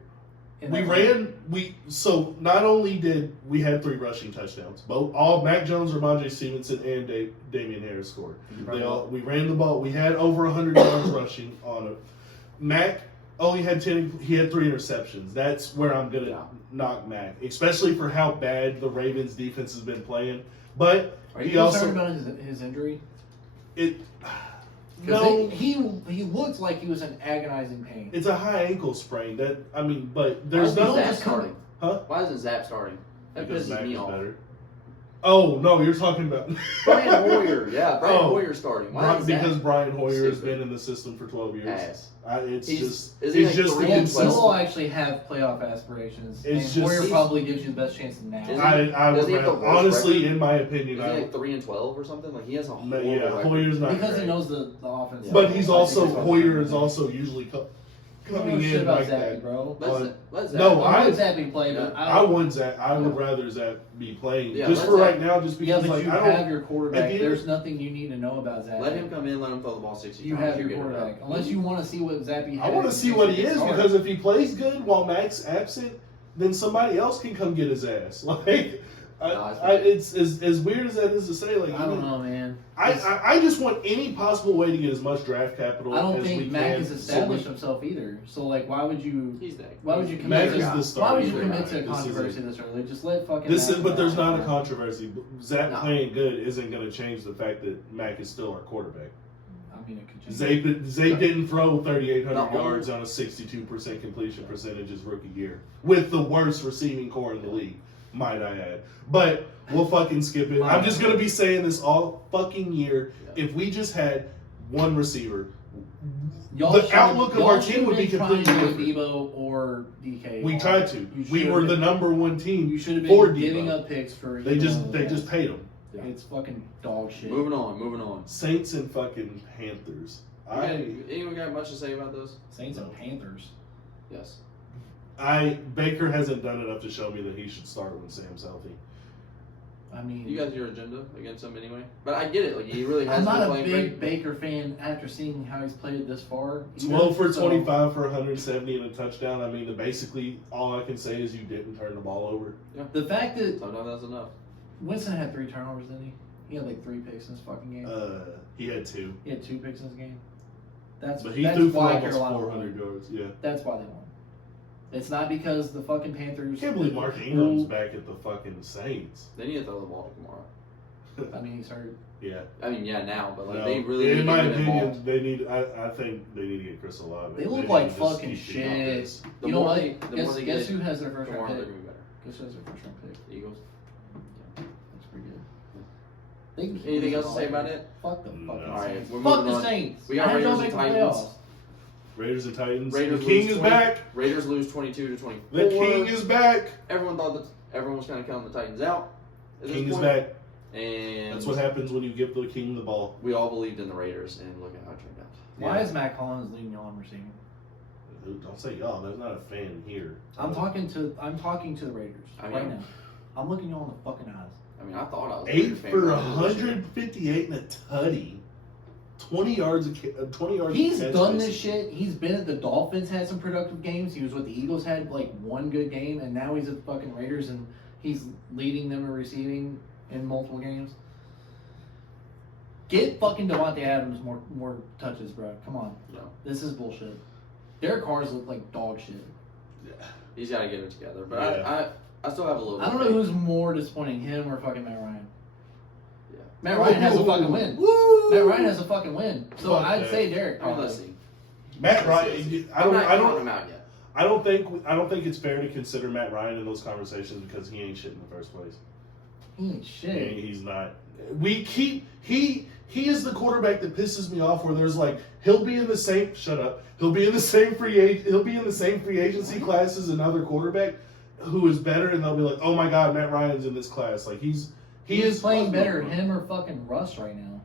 In We that ran. league. So not only did we had 3 rushing touchdowns, all Mac Jones, Ramondre Stevenson, and Damian Harris scored. We ran the ball. We had over 100 yards rushing on it. Mac only had 10. He had 3 interceptions. That's where I'm gonna knock Mac, especially for how bad the Ravens defense has been playing. But Are you he also concerned about his injury? it. Because No, he looked like he was in agonizing pain. it's a high ankle sprain. But Why there's isn't no. Zap starting? Huh? Why isn't Zap starting? That Because pisses Mac me is off. better. Oh no, you're talking about Brian Hoyer. Yeah, Brian Oh. Hoyer starting. Why is because Zap Brian Hoyer has stupid? been in the system for 12 years. ass? It's He's- just is he it's like just the 3 and We'll 12? all actually have playoff aspirations, It's and just- Hoyer probably gives you the best chance now. Is he- I Does would he have the rather, worst honestly, record? in my Is opinion, he I like 3-12 or something? Like he has a horrible yeah, record. Hoyer's not Because great. he knows the offense. But he's I think also that's why Hoyer he's is also usually coming shit in about like Zappy, that. bro. Let Zach. No, I I- want Zappy play, but I want Zach. I would rather Zach be playing Yeah, just let for Zach- right now, just yeah, because but like you I don't. have your quarterback. at the end- There's nothing you need to know about Zappy. Let him come in. Let him throw the ball 60 You times. have your get it quarterback. done. Unless you want to see what Zappy has. I want to see what he is It's hard. because if he plays good while Mac's absent, then somebody else can come get his ass. Like, it's as weird as that is to say. Like, I don't know, man. I just want any possible way to get as much draft capital. I don't as we think can. Mac has so established himself either. So like, why would you? He's there. Why would you Mac commit? is To, the starter. why would you He's commit the to a guy. This controversy this early? Just let fucking. This Mac is, but there's go. not a controversy. Zach No. playing good isn't going to change the fact that Mac is still our quarterback. I mean, it could change. Zay didn't throw 3,800 No. yards on a 62% completion percentage his rookie year with the worst receiving core in the league, might I add. But we'll fucking skip it. I'm just gonna be saying this all fucking year. If we just had one receiver, the outlook of our team would be completely different. Debo or DK. We tried to. You We should were have the been- number one team. You should have for been giving Debo. up picks for. They either just one of they those just guys. paid him. It's fucking dog shit. Moving on. Saints and fucking Panthers. Anyone got much to say about those? Saints and Panthers. Yes. Baker hasn't done enough to show me that he should start when Sam's healthy. I mean, You got your agenda against him anyway. But I get it. Like he really I'm has not been a playing big great. Baker fan after seeing how he's played this far. either, 12 for so- 25 for 170 and a touchdown. I mean, basically all I can say is you didn't turn the ball over. The fact that Sometimes that's enough. Winston had 3 turnovers, didn't he? He had like 3 picks in this fucking game. He had 2, He had 2 picks in this game. That's but he that's threw for why almost Carolina 400 won. yards. Yeah, That's why they won. It's not because the fucking Panthers. I can't believe Mark Ingram's back at the fucking Saints. They need to throw the ball to Kamara. I mean, he's hurt. Yeah, I mean, yeah, now, but like No, they really need in to my get opinion, involved. they need. I think they need to get Chris Olave. They look need like to just fucking keep the shit. offense. The You know more what? they- the more they Guess get, who has their The first more round they're pick? gonna be better. Guess who has their first round pick? The Eagles. That's pretty good. They can keep Anything this else to say all. about it? Fuck the No. fucking All right, Saints. we're Fuck moving the on. Saints. We got I had y'all Raiders make and the Titans. playoffs. Raiders and Titans. Raiders the King lose is 20 back. Raiders lose 22-24. The King is back. Everyone thought that everyone was kind of counting the Titans out. At this King is point. back. And That's what happens when you give the King the ball. we all believed in the Raiders, and look at how it turned out. Why is Matt Collins leading y'all in receiving? Don't say y'all. There's not a fan here. I'm talking to the Raiders I right mean- now. I'm looking y'all in the fucking eyes. I mean, I thought I was a 8 Raider fan for going into this year. 158 and a tutty. 20 yards. 20 yards. He's a catch, done this basically. shit. He's been at the Dolphins, had some productive games. He was with the Eagles, had like 1 good game, and now he's at the fucking Raiders, and he's leading them in receiving in multiple games. Get fucking Devontae Adams more touches, bro. Come on. No. This is bullshit. Derek Carr's look like dog shit. He's got to get it together. But Yeah. I still have a little bit I don't of know faith. who's more disappointing, him or fucking Matt Ryan. Yeah. Matt Ryan has a fucking win. Woo! Matt Ryan has a fucking win. So Fuck I'd that. say Derek. I mean, probably. let's see. Matt Ryan. I'm not counting him out yet. I don't think it's fair to consider Matt Ryan in those conversations because he ain't shit in the first place. He ain't shit. He's not. He is the quarterback that pisses me off. Where there's like he'll be in the same free agency class as another quarterback who is better, and they'll be like, oh my god, Matt Ryan's in this class. Like he is playing better, him or fucking Russ right now.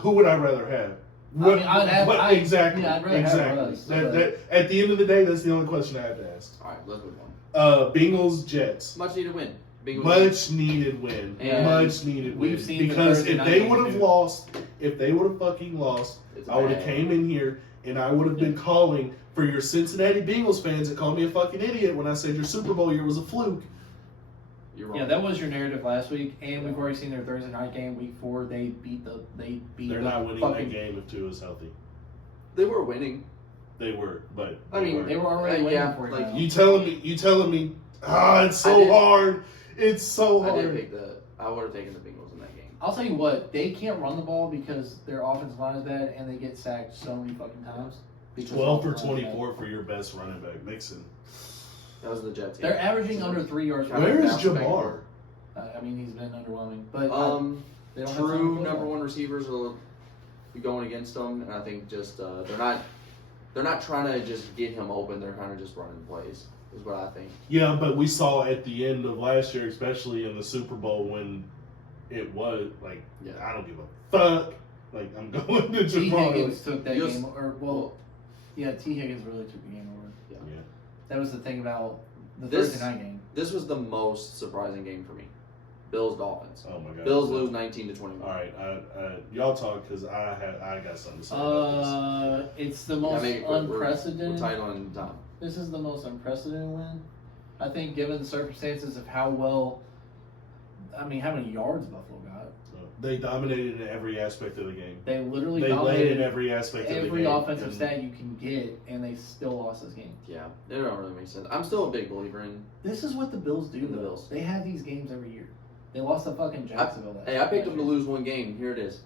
Who would I rather have? Exactly. Yeah, I'd rather have exactly. Russ, That, at the end of the day, that's the only question I have to ask. All right, let's move on. Bengals Jets. Much needed win. Bengals Much needed win. And Much needed win. we've seen the Because Thursday if night they games, would have dude. lost, if they would have fucking lost, It's I would have bad. came in here and I would have been calling for your Cincinnati Bengals fans that called me a fucking idiot when I said your Super Bowl year was a fluke. You're wrong. Yeah, that was your narrative last week, and we've already seen their Thursday night game, week 4. They beat They're the not winning fucking. that game if Tua's healthy. They were winning. They were, but I mean, weren't. They were already winning yeah, for you. like, now. You telling me? It's I so did- hard. It's so I hard. would have taken the Bengals in that game. I'll tell you what, they can't run the ball because their offensive line is bad, and they get sacked so many fucking times. because 12 for their offensive line is 24 for your best running back, Mixon. That was the Jets. bad. They're averaging under 3 yards per Where Where is bounce back. Jamar? I mean, he's been underwhelming, but they don't have time True to play number that. 1 receivers will be going against them, and I think just they're not trying to just get him open. They're kind of just running plays. Is what I think. Yeah, but we saw at the end of last year, especially in the Super Bowl, when it was like, Yeah. I don't give a fuck. Like, I'm going to T. Jamar. Higgins took that You'll- game, or well, Yeah, T. Higgins really took the game over. Yeah. That was the thing about the This- Thursday night game. This was the most surprising game for me. Bills Dolphins. Oh my god. Bills lose 19-21. All right, y'all talk because I got something to say about It's the Yeah, most make it quick. unprecedented. We're tight on time. This is the most unprecedented win. I think, given the circumstances of how well, how many yards Buffalo got. this. They dominated in every aspect of the game. They literally They led in dominated every aspect of the game. every offensive and stat you can get, and they still lost this game. Yeah, it don't really make sense. I'm still a big believer in. This is what the Bills do. The though. Bills. They have these games every year. They lost to fucking Jacksonville. Hey, I picked them to lose one game. Here it is.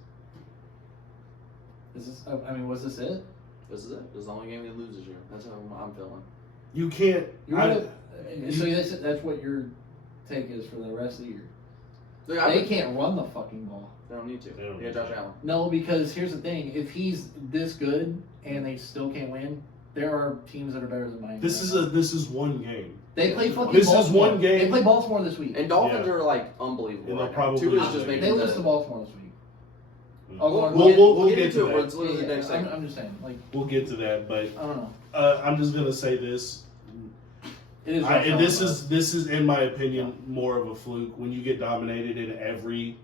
Is this? Was this it? This is it. This is the only game they lose this year. That's how I'm feeling. You can't. So that's what your take is for the rest of the year. Look, I They picked- can't run the fucking ball. They don't need to. They don't They need got Josh to. Allen. No, because here's the thing: if he's this good and they still can't win, there are teams that are better than Miami. This is one game. They play fucking. This is Baltimore. one game. They play Baltimore this week. And Dolphins Yeah. are like unbelievable. And they'll right now. probably Tua's lose just that making They the- lose to Baltimore this week. We'll get get into to it. that. Let's look at the next I'm, segment. I'm just saying, like, We'll get to that, but I don't know. I'm just gonna say this. It is. And this is in my opinion more of a fluke when you get dominated in every.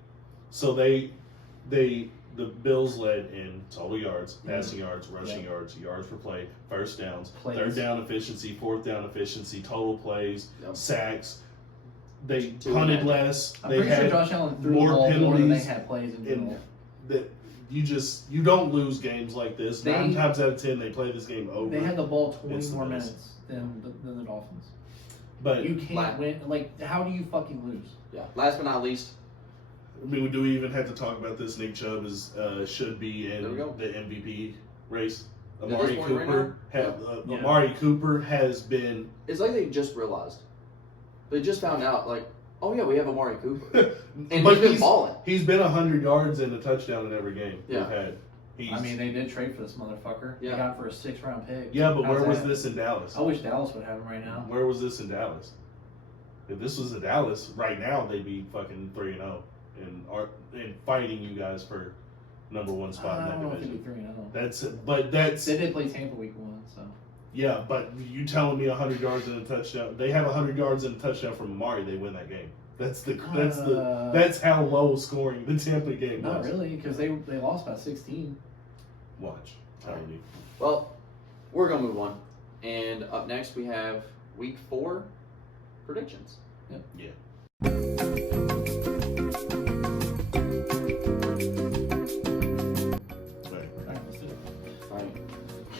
So the Bills led in total yards, passing yards, rushing yards, yards per play, first downs, Plays. third down efficiency, fourth down efficiency, total plays, Yep. sacks. They Two punted and a half. less. I'm They pretty sure had Josh Allen threw more the ball more than they penalties had plays in and general. that you don't lose games like this. They- 9 times out of 10 they play this game over. They had the ball 20 It's the more Bills. minutes than the Dolphins. but You can't Like- win. Like, how do you fucking lose? Yeah. Last but not least, I mean, do we even have to talk about this? Nick Chubb should be in There we go. the MVP race. At this Amari point right Cooper, Yeah. Amari Cooper has been. it's like they just realized. They just found out, like, oh yeah, we have Amari Cooper, and but he's been balling. He's been 100 yards and a touchdown in every game Yeah. we've had. I mean, they did trade for this motherfucker. Yeah. They got him for a 6th-round pick. yeah, but How's where was that? this in Dallas? I wish Dallas would have him right now. Where was this in Dallas? If this was in Dallas right now, they'd be fucking 3-0 and fighting you guys for number 1 spot I in don't know that if he'd division. be 3-0. That's They did play Tampa week 1, so. yeah. But you telling me 100 yards and a touchdown? They have 100 yards and a touchdown from Amari. They win that game. That's how low scoring the Tampa game Not was. really, because they lost by 16. Watch, telling you. Well, we're gonna move on, and up next we have Week 4 predictions. Right. Alright, let's do it. All right.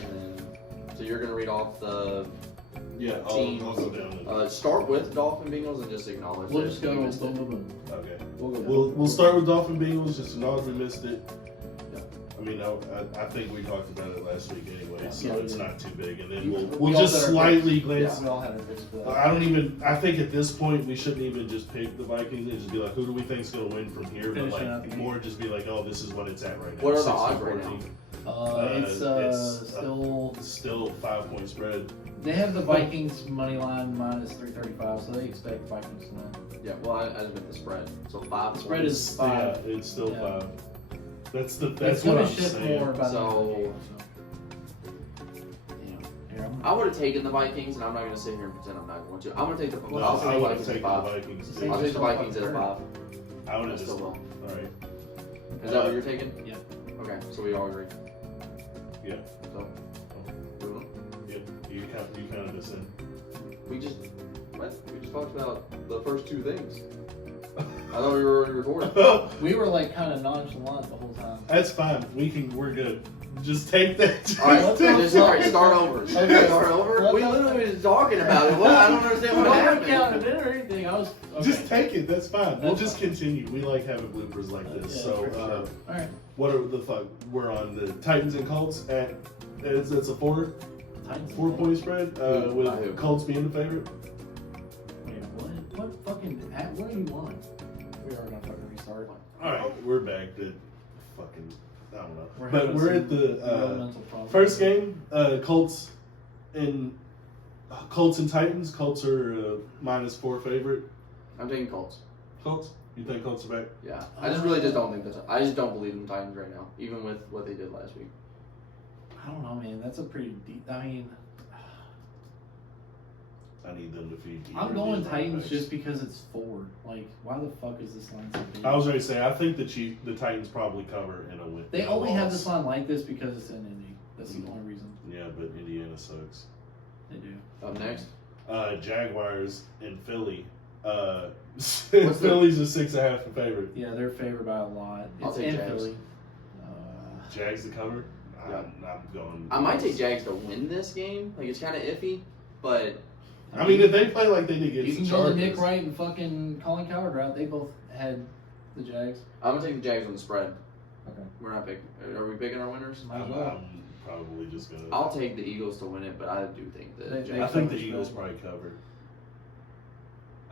And then, so you're gonna read off the Yeah, Teams. I'll go down. start with Dolphin Bengals and just acknowledge. We'll that just go you boom, missed it. boom, boom. Okay. We'll go. We'll start with Dolphin Bengals. Just acknowledge we missed it. Yeah. I mean, I think we talked about it last week anyway, Yeah. so Yeah, we it's did. not too big. And then You- we'll we all just said our slightly picks. glance. We all had our picks for that. I think at this point we shouldn't even just pick the Vikings and just be like, who do we think's going to win from here? But Finishing out the like game. more just be like, oh, this is what it's at right now. What are the 16, odds right now? 14. It's still. Still 5-point spread. They have the Vikings money line minus 335, so they expect the Vikings to win. Yeah, well, I just meant the spread. So 5. The spread is 5. Yeah, it's still Yeah. 5. That's It's what going I'm to shift saying. more by the end of the So- game. Here, I'm I would have taken the Vikings, and I'm not going to sit here and pretend I'm not going to. I'm going to take the. No, I'll take I the would have Vikings at taken the 5. Vikings Same too. I'll take the yourself Vikings up at third. 5. I would I have just. still All will. right. Is that what you're taking? Yeah. Okay, so we all agree. Yeah. So, moving on. Yeah. You kind of just in. We just talked about the first 2 things. I thought we were already recording. We were like kind of nonchalant the whole time. That's fine. We're good. Just take that. All right, What the just, all right, start over. Okay. Start over. What We the- literally was talking about it. What? I don't understand what I happened. counted it or anything. I was. Okay. Just take it. That's fine. We'll That's just fine. continue. We like having bloopers like this. Yeah, So, for sure. All right. what are the fuck? We're on the Titans and Colts at. It's a Titans. 4-point spread Who? By who? with Colts being the favorite. Wait, what fucking? What do you want? We are gonna fucking restart. All right, we're back to fucking. I don't know. We're But having we're some at the real mental problems. first game. Colts and Titans. Colts are -4 favorite. I'm taking Colts. Colts. You think Colts are back? Yeah, I just really just don't think that's. I just don't believe in the Titans right now, even with what they did last week. I don't know, man. That's a pretty deep. I mean, I need them to feed. I'm going Titans just because it's forward. Like, why the fuck is this line so big? I was ready to say, I think the Titans probably cover in a win. They in a only have loss. this line like this because it's in Indy. That's the Mhm. only reason Yeah, but Indiana sucks. they do. Up next, Jaguars and Philly. What's the- Philly's a 6.5 favorite. Yeah, they're favored by a lot. I'll It's take in Jags. Philly. Jags to cover. Yeah. I'm going. I might take Jags to win this game. Like it's kind of iffy, but I mean, if they play like they did You against can the go to Chargers, Nick Wright and fucking Colin Coward route. They both had the Jags. I'm gonna take the Jags on the spread. Okay. We're not picking. Are we picking our winners? Might as I'm, well. I'm probably just gonna. I'll take the Eagles to win it, but I do think that They- I Jags. think the cover Eagles spread. probably cover.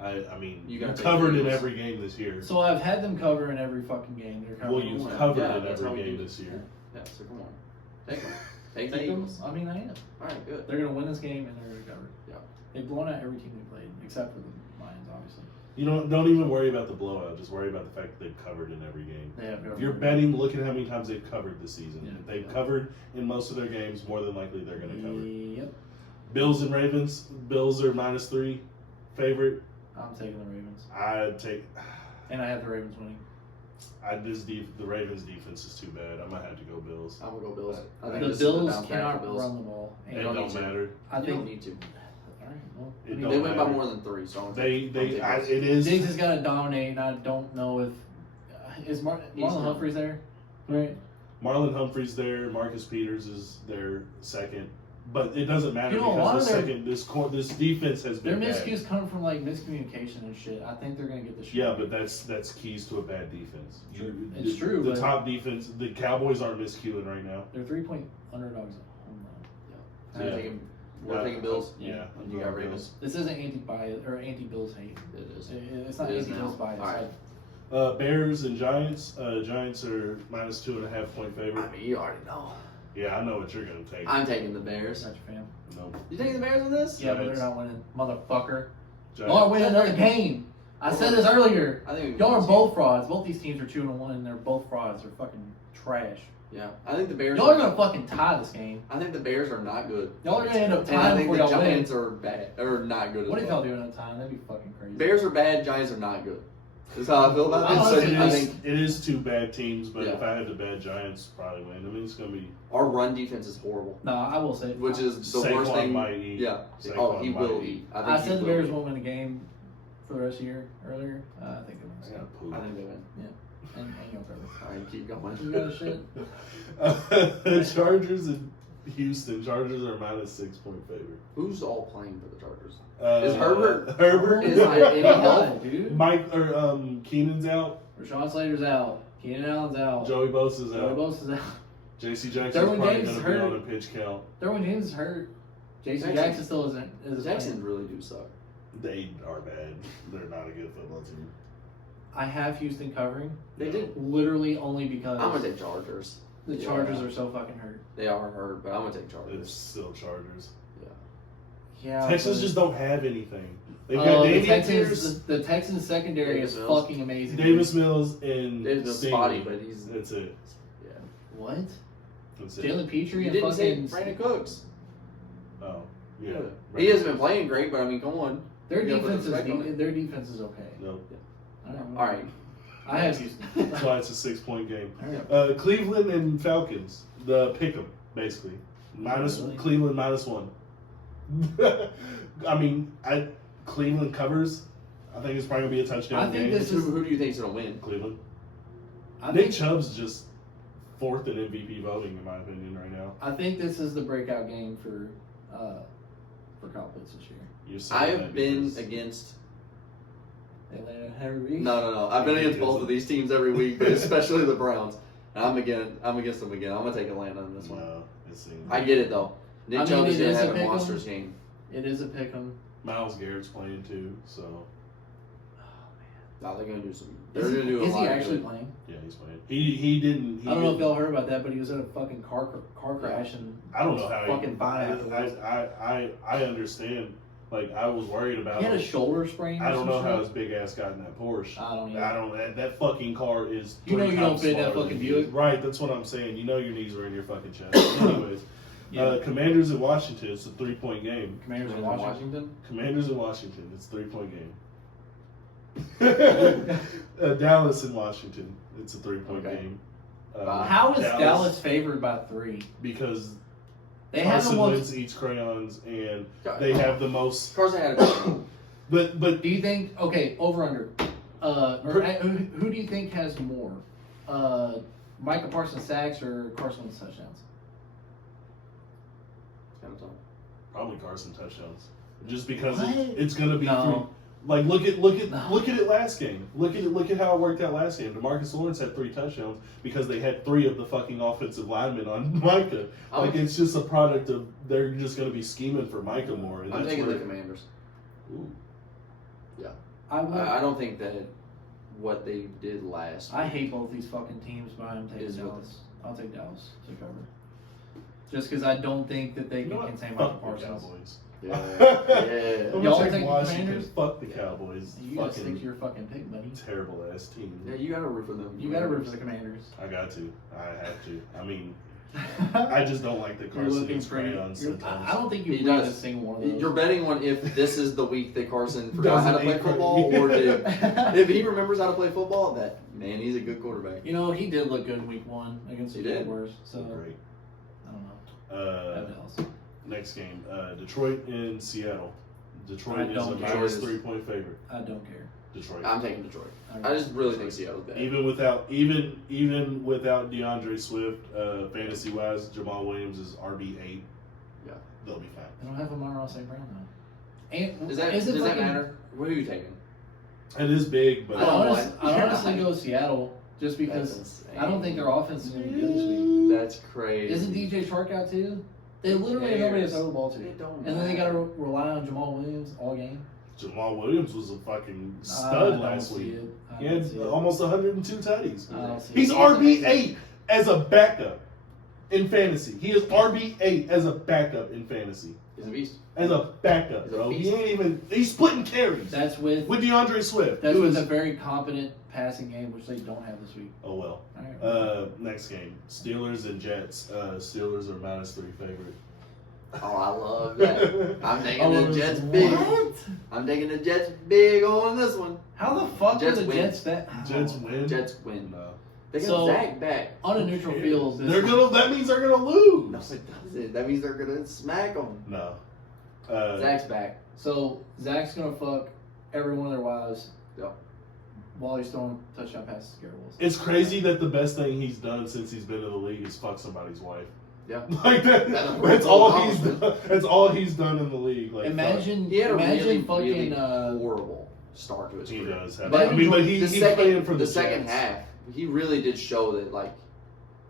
I mean, You you gotta take covered the in Eagles. every game this year. So I've had them cover in every fucking game. They're Well, covering. you've one. covered Yeah, in that's every how we game do this year. Yeah, so come on, take them. Take the Take them. Eagles. I mean, I am. All right, good. They're gonna win this game and they're gonna cover. Yeah. They've blown out every team they played except for the Lions, obviously. You don't even worry about the blowout. Just worry about the fact that they've covered in every game. They have. If you're betting, look at how many times they've covered this season. Yeah. If they've covered in most of their games, more than likely they're going to cover. Yep. Bills and Ravens. Bills are -3 favorite. I'm taking the Ravens, I'd take. and I have the Ravens winning. The Ravens defense is too bad. I might have to go Bills. I'm gonna go Bills. I The think The this is a Bills bounce back for cannot Bills. run the ball. It don't don't need to. matter. I You don't think. need to. All right. Well, It I mean, don't They win by matter. more than 3, so I'm They taking Bills. it is. Diggs has got to dominate, and I don't know if is He's Marlon not. Humphrey's there, right? Marlon Humphrey's there. Marcus Peters is their second. But it doesn't matter You know, a lot because of the their- second this defense has Their been bad. miscues come from like miscommunication and shit. I think they're gonna get the shit. Yeah, but that's keys to a bad defense. It's true, The but- top defense, the Cowboys aren't miscuing right now. They're 3-point underdogs at home. So Yeah. we're taking Bills. Yeah, And you got Ravens. This isn't anti-bias or anti-Bills hate. It is. It's not It is anti-Bills now. bias. All right. Bears and Giants. Giants are -2.5 point favorite. I mean, you already know. Yeah, I know what you're gonna take. I'm taking the I'm Bears. such a fan. No, You taking the Bears in this? Yeah, but Giants. they're not winning, motherfucker. Y'all are Giants. winning another game. I said this earlier. I think Y'all are both frauds. Both these teams are 2-1, and they're both frauds. They're fucking trash. Yeah, I think the Bears. Y'all are gonna fucking tie this game. I think the Bears are not good. Y'all are gonna end up And I tying think before the y'all win. Giants are bad or not good. What as if well. y'all do in a time? That'd be fucking crazy. Bears are bad. Giants are not good. That's how I feel about I this. honestly I think- think It is two bad teams, but Yeah. if I had to bet, Giants probably win. I mean, it's gonna be our run defense is horrible, No, I will say. which is the worst Saquon thing. might eat. Yeah. Saquon Oh, he might will eat. eat. I he said the will Bears eat. won't win a game for the rest of the year earlier. I think they I win. got poop. I think they win. And you'll cover. All right, keep You going. got a shit. Chargers and Houston. Chargers are -6 point favorite. Who's all playing for the Chargers? Uh, Is Herbert- Herbert Is any help? Dude. Mike or Keenan's out. Rashawn Slater's out. Keenan Allen's out. Joey Bosa's Joey out. Bosa's out. J.C. Jackson's Derwin probably James going is to be hurt. on a pitch count. Derwin James is hurt. Jason Jackson- Jackson still isn't. The Texans really do suck. They are bad. They're not a good football team. I have Houston covering. They did. Literally only because I'm gonna take Chargers. the Chargers are so fucking hurt. They are hurt, but I'm gonna take It's Chargers. still Chargers. Yeah. Texans but- just don't have anything. They've got the David Texans, Pierce, the Texans secondary Davis is Mills. fucking amazing. Davis Mills, and It's a Stingley. spotty, but he's That's it. yeah. What? That's it. Jalen Petrie You and didn't say fucking Brandon Cooks. Oh, yeah. He hasn't been playing great, but I mean, come on. their You gotta put defense is respect on it. their defense is okay. No, I don't know. All right. I have Houston. that's why it's a 6 point game. All right. Cleveland and Falcons. The pick 'em basically. Really? Cleveland -1. I mean, Cleveland covers. I think it's probably gonna be a touchdown I think game. this Who do you think's gonna win? Cleveland. I Nick think, Chubb's just fourth in MVP voting, in my opinion, right now. I think this is the breakout game for Kyle Pitts this year. You're saying that I've been because- against. Atlanta every week. No. I've been against both of these teams every week, but especially the Browns. And I'm against them again. I'm gonna take Atlanta in this one. No, it seems. I get it though. Nick I mean, Chubb is it gonna is a have a pick 'em. monstrous game. It is a pick 'em. Miles Garrett's playing too, so No, they're gonna do some. They're gonna do a Is lot. he of actually good. playing? yeah, he's playing. He didn't. He I don't know if didn't- y'all heard about that, but he was in a fucking car crash and I don't know how fucking fine afterwards. I understand. Like I was worried about. He had a him. shoulder sprain. Or I don't know some how shit. his big ass got in that Porsche. I don't. I don't. That fucking car is. You know 3 you don't times fit in that smaller fucking than you. Buick. Right. That's what I'm saying. You know your knees were in your fucking chest. Anyways, Yeah. Commanders in Washington. It's a 3-point game. Commanders in In Washington. Washington. Commanders in Washington. It's a 3-point game. Dallas in Washington. It's a 3-point Okay. game. How is Dallas favored by 3? Because They haven't Carson won. Wentz eats crayons, and they have the most. Carson had a good game. But Do you think over under? Who do you think has more? Micah Parsons sacks or Carson Wentz touchdowns? It's kind of tough. probably Carson touchdowns, just because What? it's going to be. No. Like look at No. it last game. Look at how it worked out last game. DeMarcus Lawrence had 3 touchdowns because they had 3 of the fucking offensive linemen on Micah. Like it's just a product of they're just going to be scheming for Micah more. And I'm that's taking where, the Commanders. Ooh. I don't think that what they did last. I hate both these fucking teams, but I'm taking Is what- Dallas. I'll take Dallas to cover. Just because I don't think that they You know can what? contain Micah Fuck the Parsons. Cowboys. Yeah. I'm Y'all gonna take the Washington. Commanders? Fuck the Cowboys. You gotta stick to Fucking your fucking pick, buddy. terrible ass team. Yeah, you gotta root for them. You gotta root for the Commanders. I got to. I have to. I mean, I just don't like the You're Carson looking Wentz for. crayons sometimes. I don't think you He win a does. single one of those. You're betting on if this is the week that Carson forgot how to Doesn't play eat football, crayon. or if he remembers how to play football, that man, he's a good quarterback. You know, he did look good in week 1 against He the did. Jaguars. So Great. I don't know. Have Dallas. Next game, Detroit and Seattle. Detroit I is a don't care. minus 3-point favorite. I don't care. Detroit. I'm taking Detroit. I just really think Seattle's bad. Even without DeAndre Swift, fantasy wise, Jamal Williams is RB8. Yeah. They'll be fine. I don't have Amon-Ra St. Brown though. And Does that matter? What are you taking? It is big, but I honestly Yeah. go Seattle just because That's I don't think their offense is going to be good this week. Mm. That's crazy. Isn't DJ Shark out too? They literally have nobody to throw the ball to. They don't And then they got to matter. rely on Jamal Williams all game. Jamal Williams was a fucking I stud don't last see week. it. I He don't had see it. almost 102 tutties. I don't see He's it. RB8 as a backup in fantasy. He is RB8 as a backup in fantasy. He's a beast. As a backup, He's a bro. He beast. ain't even. He's splitting carries That's with DeAndre Swift. that's who with is- a very competent passing game, which they don't have this week. Oh well. All right. Next game, Steelers and Jets. Steelers are -3 favorite. Oh, I love that. I'm taking Oh, the Jets big. what? I'm taking the Jets big on this one. How the fuck Jets are the win. Jets bet? Jets win. Jets win. No. They got So- Zach back. On a neutral field. They're gonna. That means they're gonna lose. No, it doesn't. That means they're gonna smack them. No. Zach's back. So Zach's gonna fuck every one of their wives. Yep. While he's throwing touchdown passes to Garrett Wilson. It's crazy that the best thing he's done since he's been in the league is fuck somebody's wife. Yeah. Like that. That's a That's all real he's accomplishment. done. That's all he's done in the league. Like Imagine, He had a imagine really, fucking. really horrible start to his fuck, he career. does. Have, But I mean, but he, the he's second, playing for the second Jets. half, he really did show that like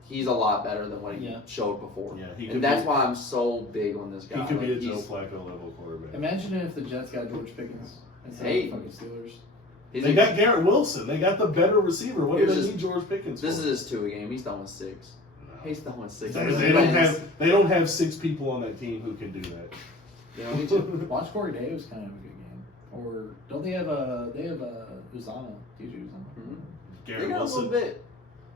he's a lot better than what he Yeah. showed before. Yeah, he could And that's be, why I'm so big on this guy. he could be a Like, Joe he's- Flacco level quarterback. Imagine if the Jets got George Pickens instead Hey. of the fucking Steelers. he's They a- got Garrett Wilson. They got the better receiver. What do Here's they his- need George Pickens This for? is his 2 a game. He's throwing 6. No. He's throwing 6. They don't have 6 people on that team who can do that. They don't need to. Watch Corey Davis kind of a good game. Or don't they have Uzama, TJ Uzama. Mhm. They Garrett got a little Wilson. bit.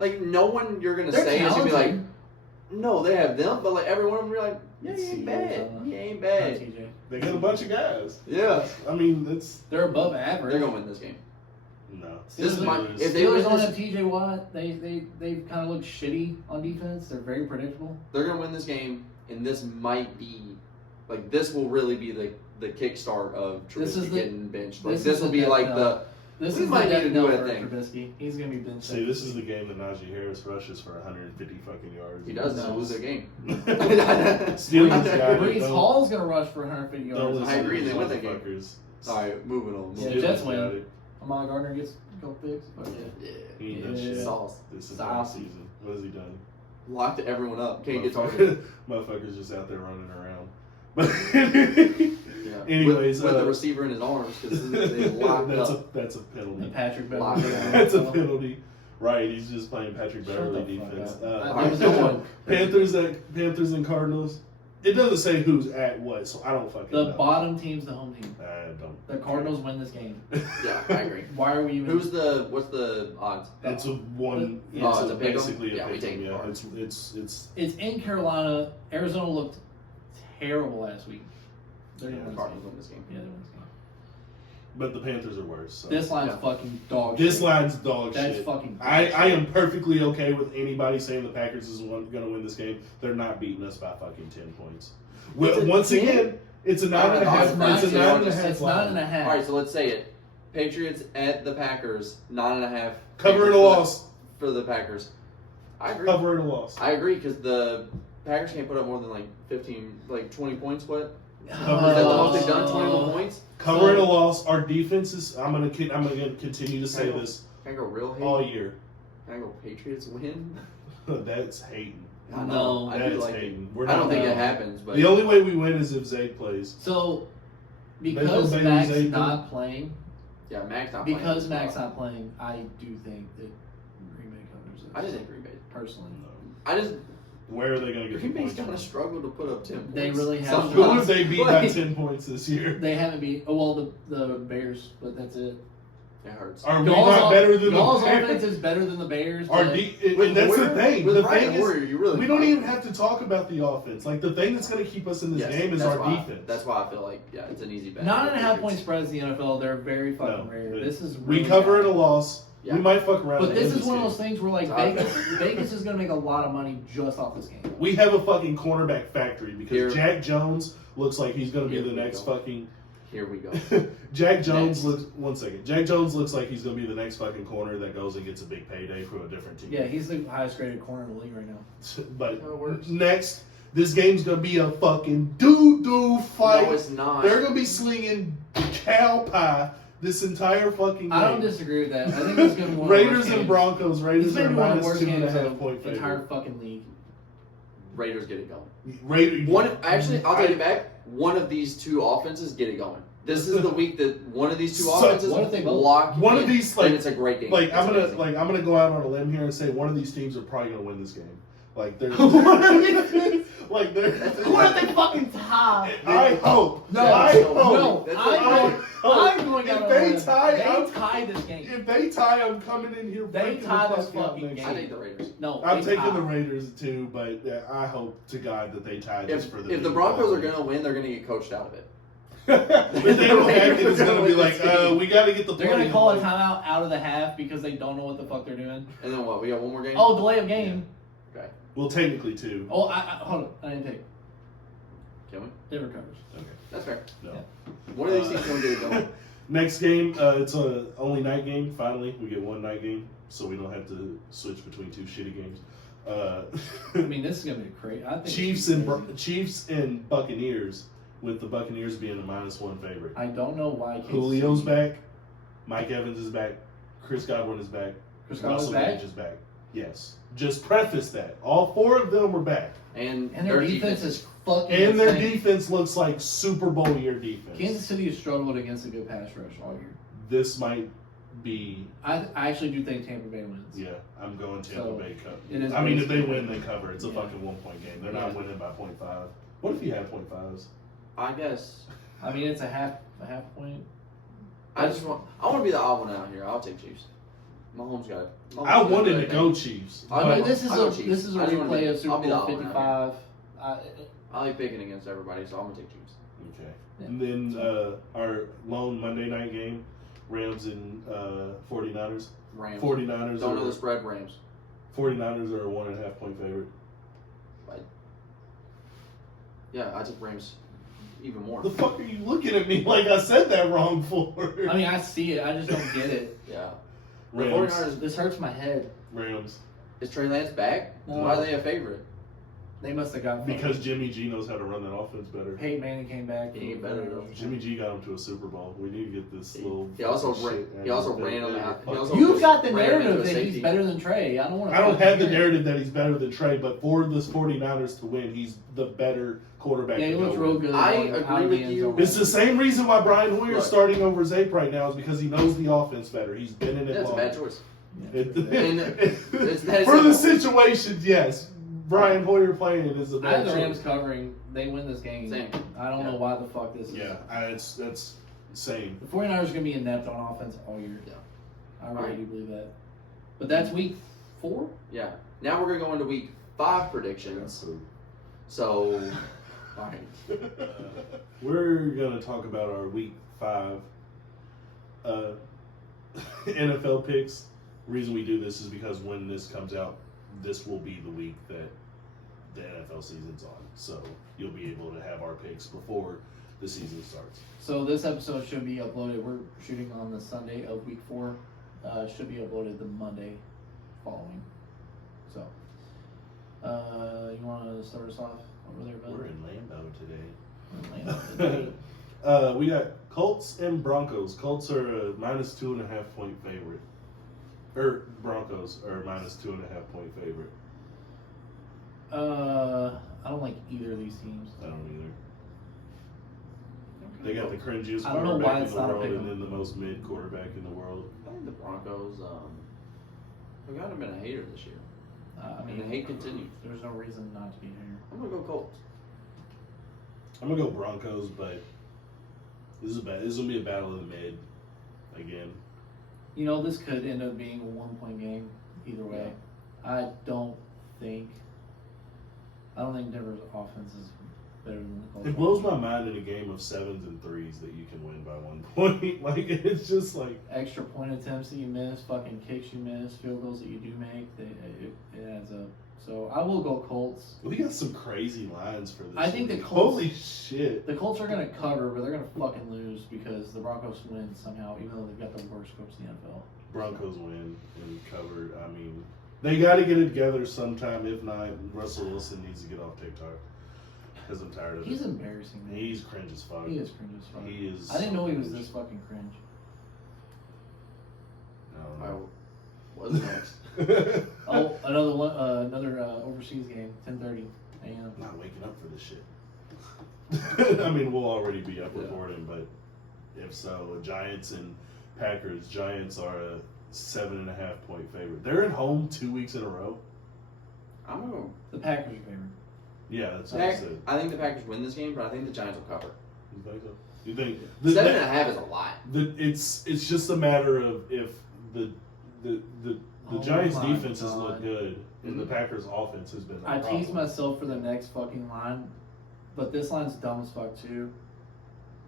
Like no one you're gonna They're say is gonna be like, talented. no, they have them, but like every one of them, you're like, yeah, he Let's ain't see, bad. Uzama. He ain't Not bad. TJ. They got a bunch of guys. Yeah, I mean, that's They're above average. they're gonna win this game. no. This is my- Steelers- if they win Steelers don't this- have TJ Watt. They kind of look shitty on defense. They're very predictable. They're gonna win this game, and this might be like this will really be the kickstart of This is Trubisky the- getting benched. Like this this is will the be like death the This We is might the need death to do knell a for thing. Trubisky. He's gonna be benched. See, this is the game that Najee Harris rushes for 150 fucking yards. he does No. lose their game. Steelers got it. Brees Don't- Hall's gonna rush for 150 don't yards. listen I agree, to they these win that game. motherfuckers. All right, moving on. Yeah, Steelers Jets got win. it. Amon Gardner gets a couple picks. Fuck yeah. Yeah. He ain't done Yeah. shit Sauce. this entire Sauce. season. What has he done? Locked everyone up. Can't get targeted. Motherfuckers just out there running around. But Yeah. anyways, with the receiver in his arms because they locked that's up. that's a And penalty. Patrick Lock Beverly. it. That's a penalty. Right, he's just playing Patrick Shut Beverly the fuck defense. up. Alright, There was no one. Panthers and Cardinals. It doesn't say who's at what, so I don't fucking The know. bottom team's the home team. I don't. The Cardinals win this game. Yeah, I agree. Why are we even? What's the odds? It's a one. Oh, It's it's a a pick 'em? basically Yeah, a we pick take 'em, the yeah. Cards. It's It's in Carolina. Arizona looked terrible last week. They're gonna Yeah, win this Cardinals game. win this game. Yeah, they win this game. but the Panthers are worse. So. This line's Yeah. fucking dog This shit. line's dog That's shit. fucking dog I shit. am perfectly okay with anybody saying the Packers is going to win this game. They're not beating us by fucking 10 points. Well, It's a once 10? again, it's a 9.5. It's It's not a 10. 9.5. It's 9.5. All right, so let's say it. Patriots at the Packers, 9.5. Covering a for the- loss. for the Packers. I agree. Covering a loss. I agree because the Packers can't put up more than like 20 points. What? Covering Is that a the loss. most they've done? 21 points? Covering So- a loss. Our defense is. I'm gonna continue to say this Can I go real hate? all year. Can I go Patriots win? That's hating. I No, know. I do That's like it. hating. We're I don't not think gonna- it happens, but The only way we win is if Zay plays. So, Baker because Bailey's Mac's able- not playing, yeah, Mac's not because playing. Mac's not playing, I do think that Green Bay covers it. I just think Green Bay. personally. I just Where are they gonna get Green the Bay's points kind of from? struggled to put up 10 points. They really have Sometimes. Who have they beat by Like, 10 points this year? They haven't beat. Oh well, the Bears, but that's it. It hurts. Are we Y'all's not better than y'all's the offense Bears? is better than the Bears. Our but and that's the thing. With The Brian thing Warrior, is, you really we don't even have to talk about the offense. Like the thing that's going to keep us in this Yes, game is that's our why- defense. That's why I feel like it's an easy bet. 9.5 point spreads in the NFL. They're very fucking No, rare. but This is we really cover bad. it a loss. Yeah. We might fuck around. But and this end is one of game. those things where like So I- Vegas is gonna make a lot of money just off this game. We have a fucking cornerback factory because Here- Jack Jones looks like he's going to be Here the we next go. fucking. Here we go. Jack Jones Next. looks. One second. Jack Jones looks like he's going to be the next fucking corner that goes and gets a big payday from a different team. Yeah, he's the highest graded corner in the league right now. But How it works. next, this game's going to be a fucking doo-doo fight. No, it's not. They're gonna be slinging cow pie this entire fucking game. I don't disagree with that. I think it's gonna be one of the Raiders worst and games. Broncos. This Raiders may are be one of the minus worst games 2.5 of point the entire favorite. fucking league. Raiders get it going. Raiders. I'll take it back. One of these two offenses get it going. This is the week that one of these two So- offenses What if they both- lock One in, of these, and like- it's a great game. Like It's I'm amazing. gonna go out on a limb here and say one of these teams are probably gonna win this game. Like they're like they're. What if they fucking tie? I hope. No, I hope. no, That's I'm what going. I I'm going out If on they a limb. tie, They I'm- tie this game. If they tie, I'm coming in here. They breaking tie the this fuck out fucking next game. I week. take the Raiders. No, I'm they taking tie. the Raiders too, but I hope to God that they tie this If, for the. if the Broncos are gonna win, they're gonna get coached out of it. Nathaniel Hackett is gonna be like, we got to get the. They're play gonna in. call a timeout out of the half because they don't know what the fuck they're doing. And then what? We got one more game. Oh, delay of game. Okay. Well, technically two. Oh, hold on. I didn't take. Can we? Denver covers. That's fair. No. Yeah. One of these teams gonna get it going. Next game, it's a only night game. Finally, we get one night game, so we don't have to switch between two shitty games. I mean, this is gonna be crazy. I think Chiefs and Buccaneers, with the Buccaneers being a -1 favorite. I don't know why. Kansas Julio's City- back. Mike Evans is back. Chris Godwin is back. Chris Godwin's Russell back? Gage is back. Yes. Just preface that. All four of them are back. And And their defense is fucking. And their insane. defense looks like Super Bowl year defense. Kansas City has struggled against a good pass rush all year. This might be, I actually do think Tampa Bay wins. yeah, I'm going Tampa So, Bay cover. it is I mean, if they basically- win, they cover. It's a Yeah. fucking 1-point game. They're not Yeah. winning by 0.5. What if you had 0.5s? I guess I mean, it's a half point. I want to be the odd one out here. I'll take Chiefs. Mahomes got it. Mahomes I got wanted it. to go Chiefs. I I mean, know. but this is I'll a go Chiefs. this is a I just wanna replay be- of Super I'll be the Bowl odd one out 55. I like picking against everybody, so I'm gonna take Chiefs. Okay. Yeah. And then our lone Monday night game, Rams and 49ers. Rams. 49ers Don't know the are, spread. Rams. 49ers are a 1.5 point favorite. Yeah, I took Rams even more. The fuck are you looking at me like I said that wrong for? I mean, I see it. I just don't get it. Yeah. The Rams. 49ers, This hurts my head. Rams. is Trey Lance back? No. Why are they a favorite? They must have got Because Jimmy G knows how to run that offense better. Peyton Manning came back. He ain't better, though. Jimmy G got him to a Super Bowl. We need to get this little. He also fucking ran- shit he out also of ran on there. the out- he Fuck also- you. You've got the Ran into narrative a that safety. he's better than Trey. I don't want to. I don't have the narrative that he's better than Trey, but for the 49ers to win, he's the better quarterback. Yeah, he to looks go real with. good. I out agree of the with end you. zone. It's the same reason why Brian Hoyer's Look. starting over Zape right now is because he knows the offense better. He's been in it That's a long. bad choice. It- And it's that for the simple. situations, yes. Brian Hoyer playing is a I bad have the Rams choice. covering. they win this game. Same. I don't know why the fuck this is. Yeah, that's same. The 49ers are going to be inept on offense all year. Yeah. I really Right. do believe that. But that's week 4? Yeah. Now we're gonna go into week 5 predictions. So, all right. We're gonna talk about our week 5 NFL picks. The reason we do this is because when this comes out, this will be the week that the NFL season's on. So you'll be able to have our picks before the season starts. So this episode should be uploaded. We're shooting on the Sunday of week 4. Should be uploaded the Monday following. So, you want to start us off over there, Ben? We're in Lambeau today. We're in Lambeau. We got Colts and Broncos. Colts are a -2.5 point favorite. Broncos are a -2.5 point favorite. I don't like either of these teams. I don't either. They got the cringiest I don't know why quarterback in it's the not a world pick 'em. and then the most mid quarterback in the world. I think the Broncos have kind of been a hater this year. I And mean, the hate continues. there's no reason not to be here. I'm gonna go Colts. I'm gonna go Broncos, but this is gonna be a battle of the mid again. You know, this could end up being a 1-point game either way. I don't think Denver's offense is better than the Colts. It blows my mind in a game of 7s and 3s that you can win by 1 point. Like it's just like Extra point attempts that you miss, fucking kicks you miss, field goals that you do make, it adds up. So I will go Colts. we got some crazy lines for this. I think the week. Colts- Holy shit! The Colts are going to cover, but they're going to fucking lose because the Broncos win somehow, even though they've got the worst coach in the NFL. Broncos win and cover. I mean, they got to get it together sometime. If not, Russell Wilson needs to get off TikTok because I'm tired of He's it. embarrassing, man. He's cringe as fuck. He is cringe as fuck. He is. I didn't know he was cringe. this fucking cringe. I I don't know. was next. Oh, another one, another overseas game, 10:30 a.m. I'm not waking up for this shit. I mean, we'll already be up Yeah. recording, but if so, Giants and Packers. Giants are a 7.5 point favorite. They're at home 2 weeks in a row. I'm gonna go. The Packers are favored. Yeah, that's what I Pack, said. I think the Packers win this game, but I think the Giants will cover. You think so? You think 7.5 is a lot. it's just a matter of if the Oh Giants my defense has God. looked good and the Mhm. Packers offense has been. I a tease problem. myself for the next fucking line, but this line's dumb as fuck too.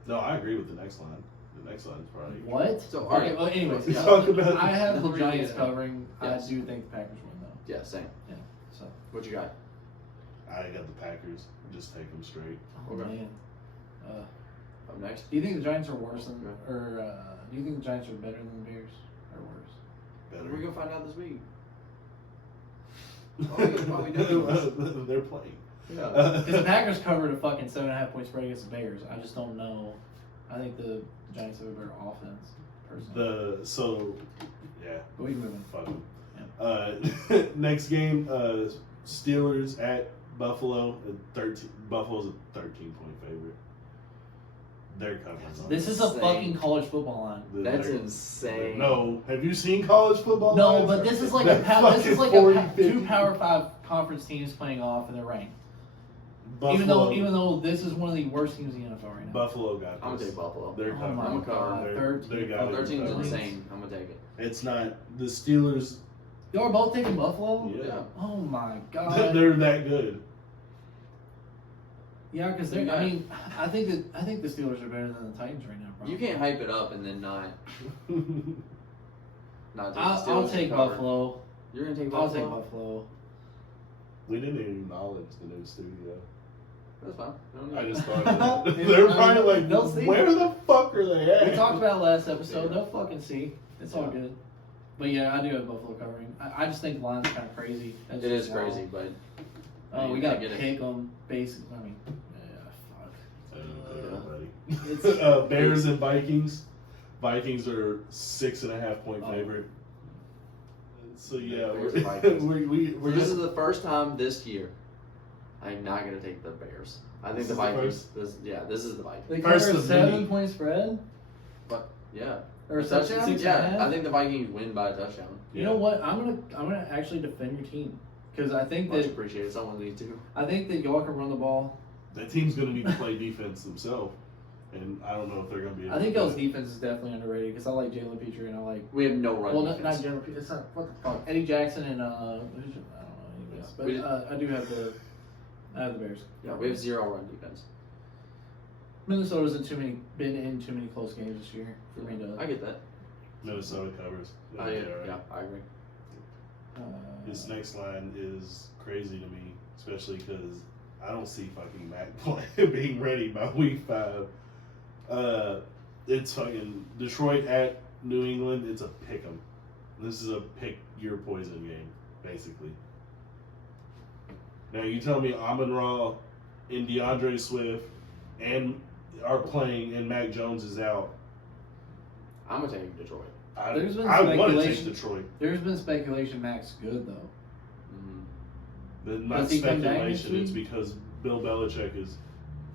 No, I agree with the next line. The next line's probably. What? So, okay, alright. well, anyways, Let's talk about- I have the Nothing Giants really, covering. yes. I do think the Packers win though. Yeah, same. Yeah. So. What you got? I got the Packers. Just take them straight. Oh Okay. man. Up next. Do you think the Giants are worse than, or do you think the Giants are better than the Bears, or worse? Better. We're gonna find out this week. Why we doing this? They're playing. Yeah. Because the Packers covered a fucking 7.5 point spread against the Bears. I just don't know. I think the Giants have a better offense, personally. Yeah. But we moving. Fuck 'em. Next game, Steelers at Buffalo. 13. Buffalo's a 13-point favorite. They're covering. This is a Insane. fucking college football line. That's They're- insane. No, have you seen college football? No, lines? but this is like They're this is like fucking 40, 50. two Power 5 conference teams playing off and they're ranked. Buffalo, Even though this is one of the worst teams in the NFL right now. Buffalo got I'm gonna this. take Buffalo. They're Oh covering. my I'm covering. God, They 13. got it. 13 is covered. insane. I'm gonna take it. It's not the Steelers. Y'all are both taking Buffalo? Yeah. Oh my God. They're that good. Yeah, because they're. I mean, I think the Steelers are better than the Titans right now. Bro. You can't hype it up and then not take the I'll Steelers take to cover. Buffalo. You're gonna take I'll Buffalo. take Buffalo. We didn't even acknowledge the new studio. That's fine. Don't I need just it. thought that. They're probably like, They'll see. where the fuck are they at? We talked about it last episode. Yeah. They'll fucking see. It's all good. But yeah, I do have Buffalo covering. I just think the line's kind of crazy. That's It is just wild. crazy, but Oh, we You got gotta to get it. pick them. Basically, I mean, Bears and Vikings. Vikings are 6.5 point Oh. favorite. So yeah, Bears and Vikings. we're this just is the first time this year I'm not gonna take the Bears. I think This the is the Vikings. This is the Vikings. They First cover a of many. 7-point spread Yeah. or a touchdown. 6.5? Yeah, I think the Vikings win by a touchdown. You know what? I'm gonna actually defend your team because I think Much that appreciated. Someone needs to. y'all can run the ball that team's going to need to play defense themselves, and I don't know if they're going to be. Able I think to do L's it. defense is definitely underrated because I like Jalen Petrie and I like. We have no run Well, not defense. Jalen Petrie. It's not what the fuck. Eddie Jackson and I don't know anyways, We but I do have the. I have the Bears. Yeah, we have 0 run defense. Minnesota's been in too many close games this year for me to. I get that. Minnesota covers. I They'll be all right. yeah, I agree. This next line is crazy to me, especially because I don't see fucking Mac being ready by week 5. It's fucking Detroit at New England. It's a pick 'em. This is a pick your poison game, basically. Now you tell me Amon-Ra and DeAndre Swift and are playing and Mac Jones is out. I'm gonna take Detroit. There's been I want to take speculation- Detroit. There's been speculation Mac's good though. Mm-hmm. But not Does he come back next speculation. It's week? because Bill Belichick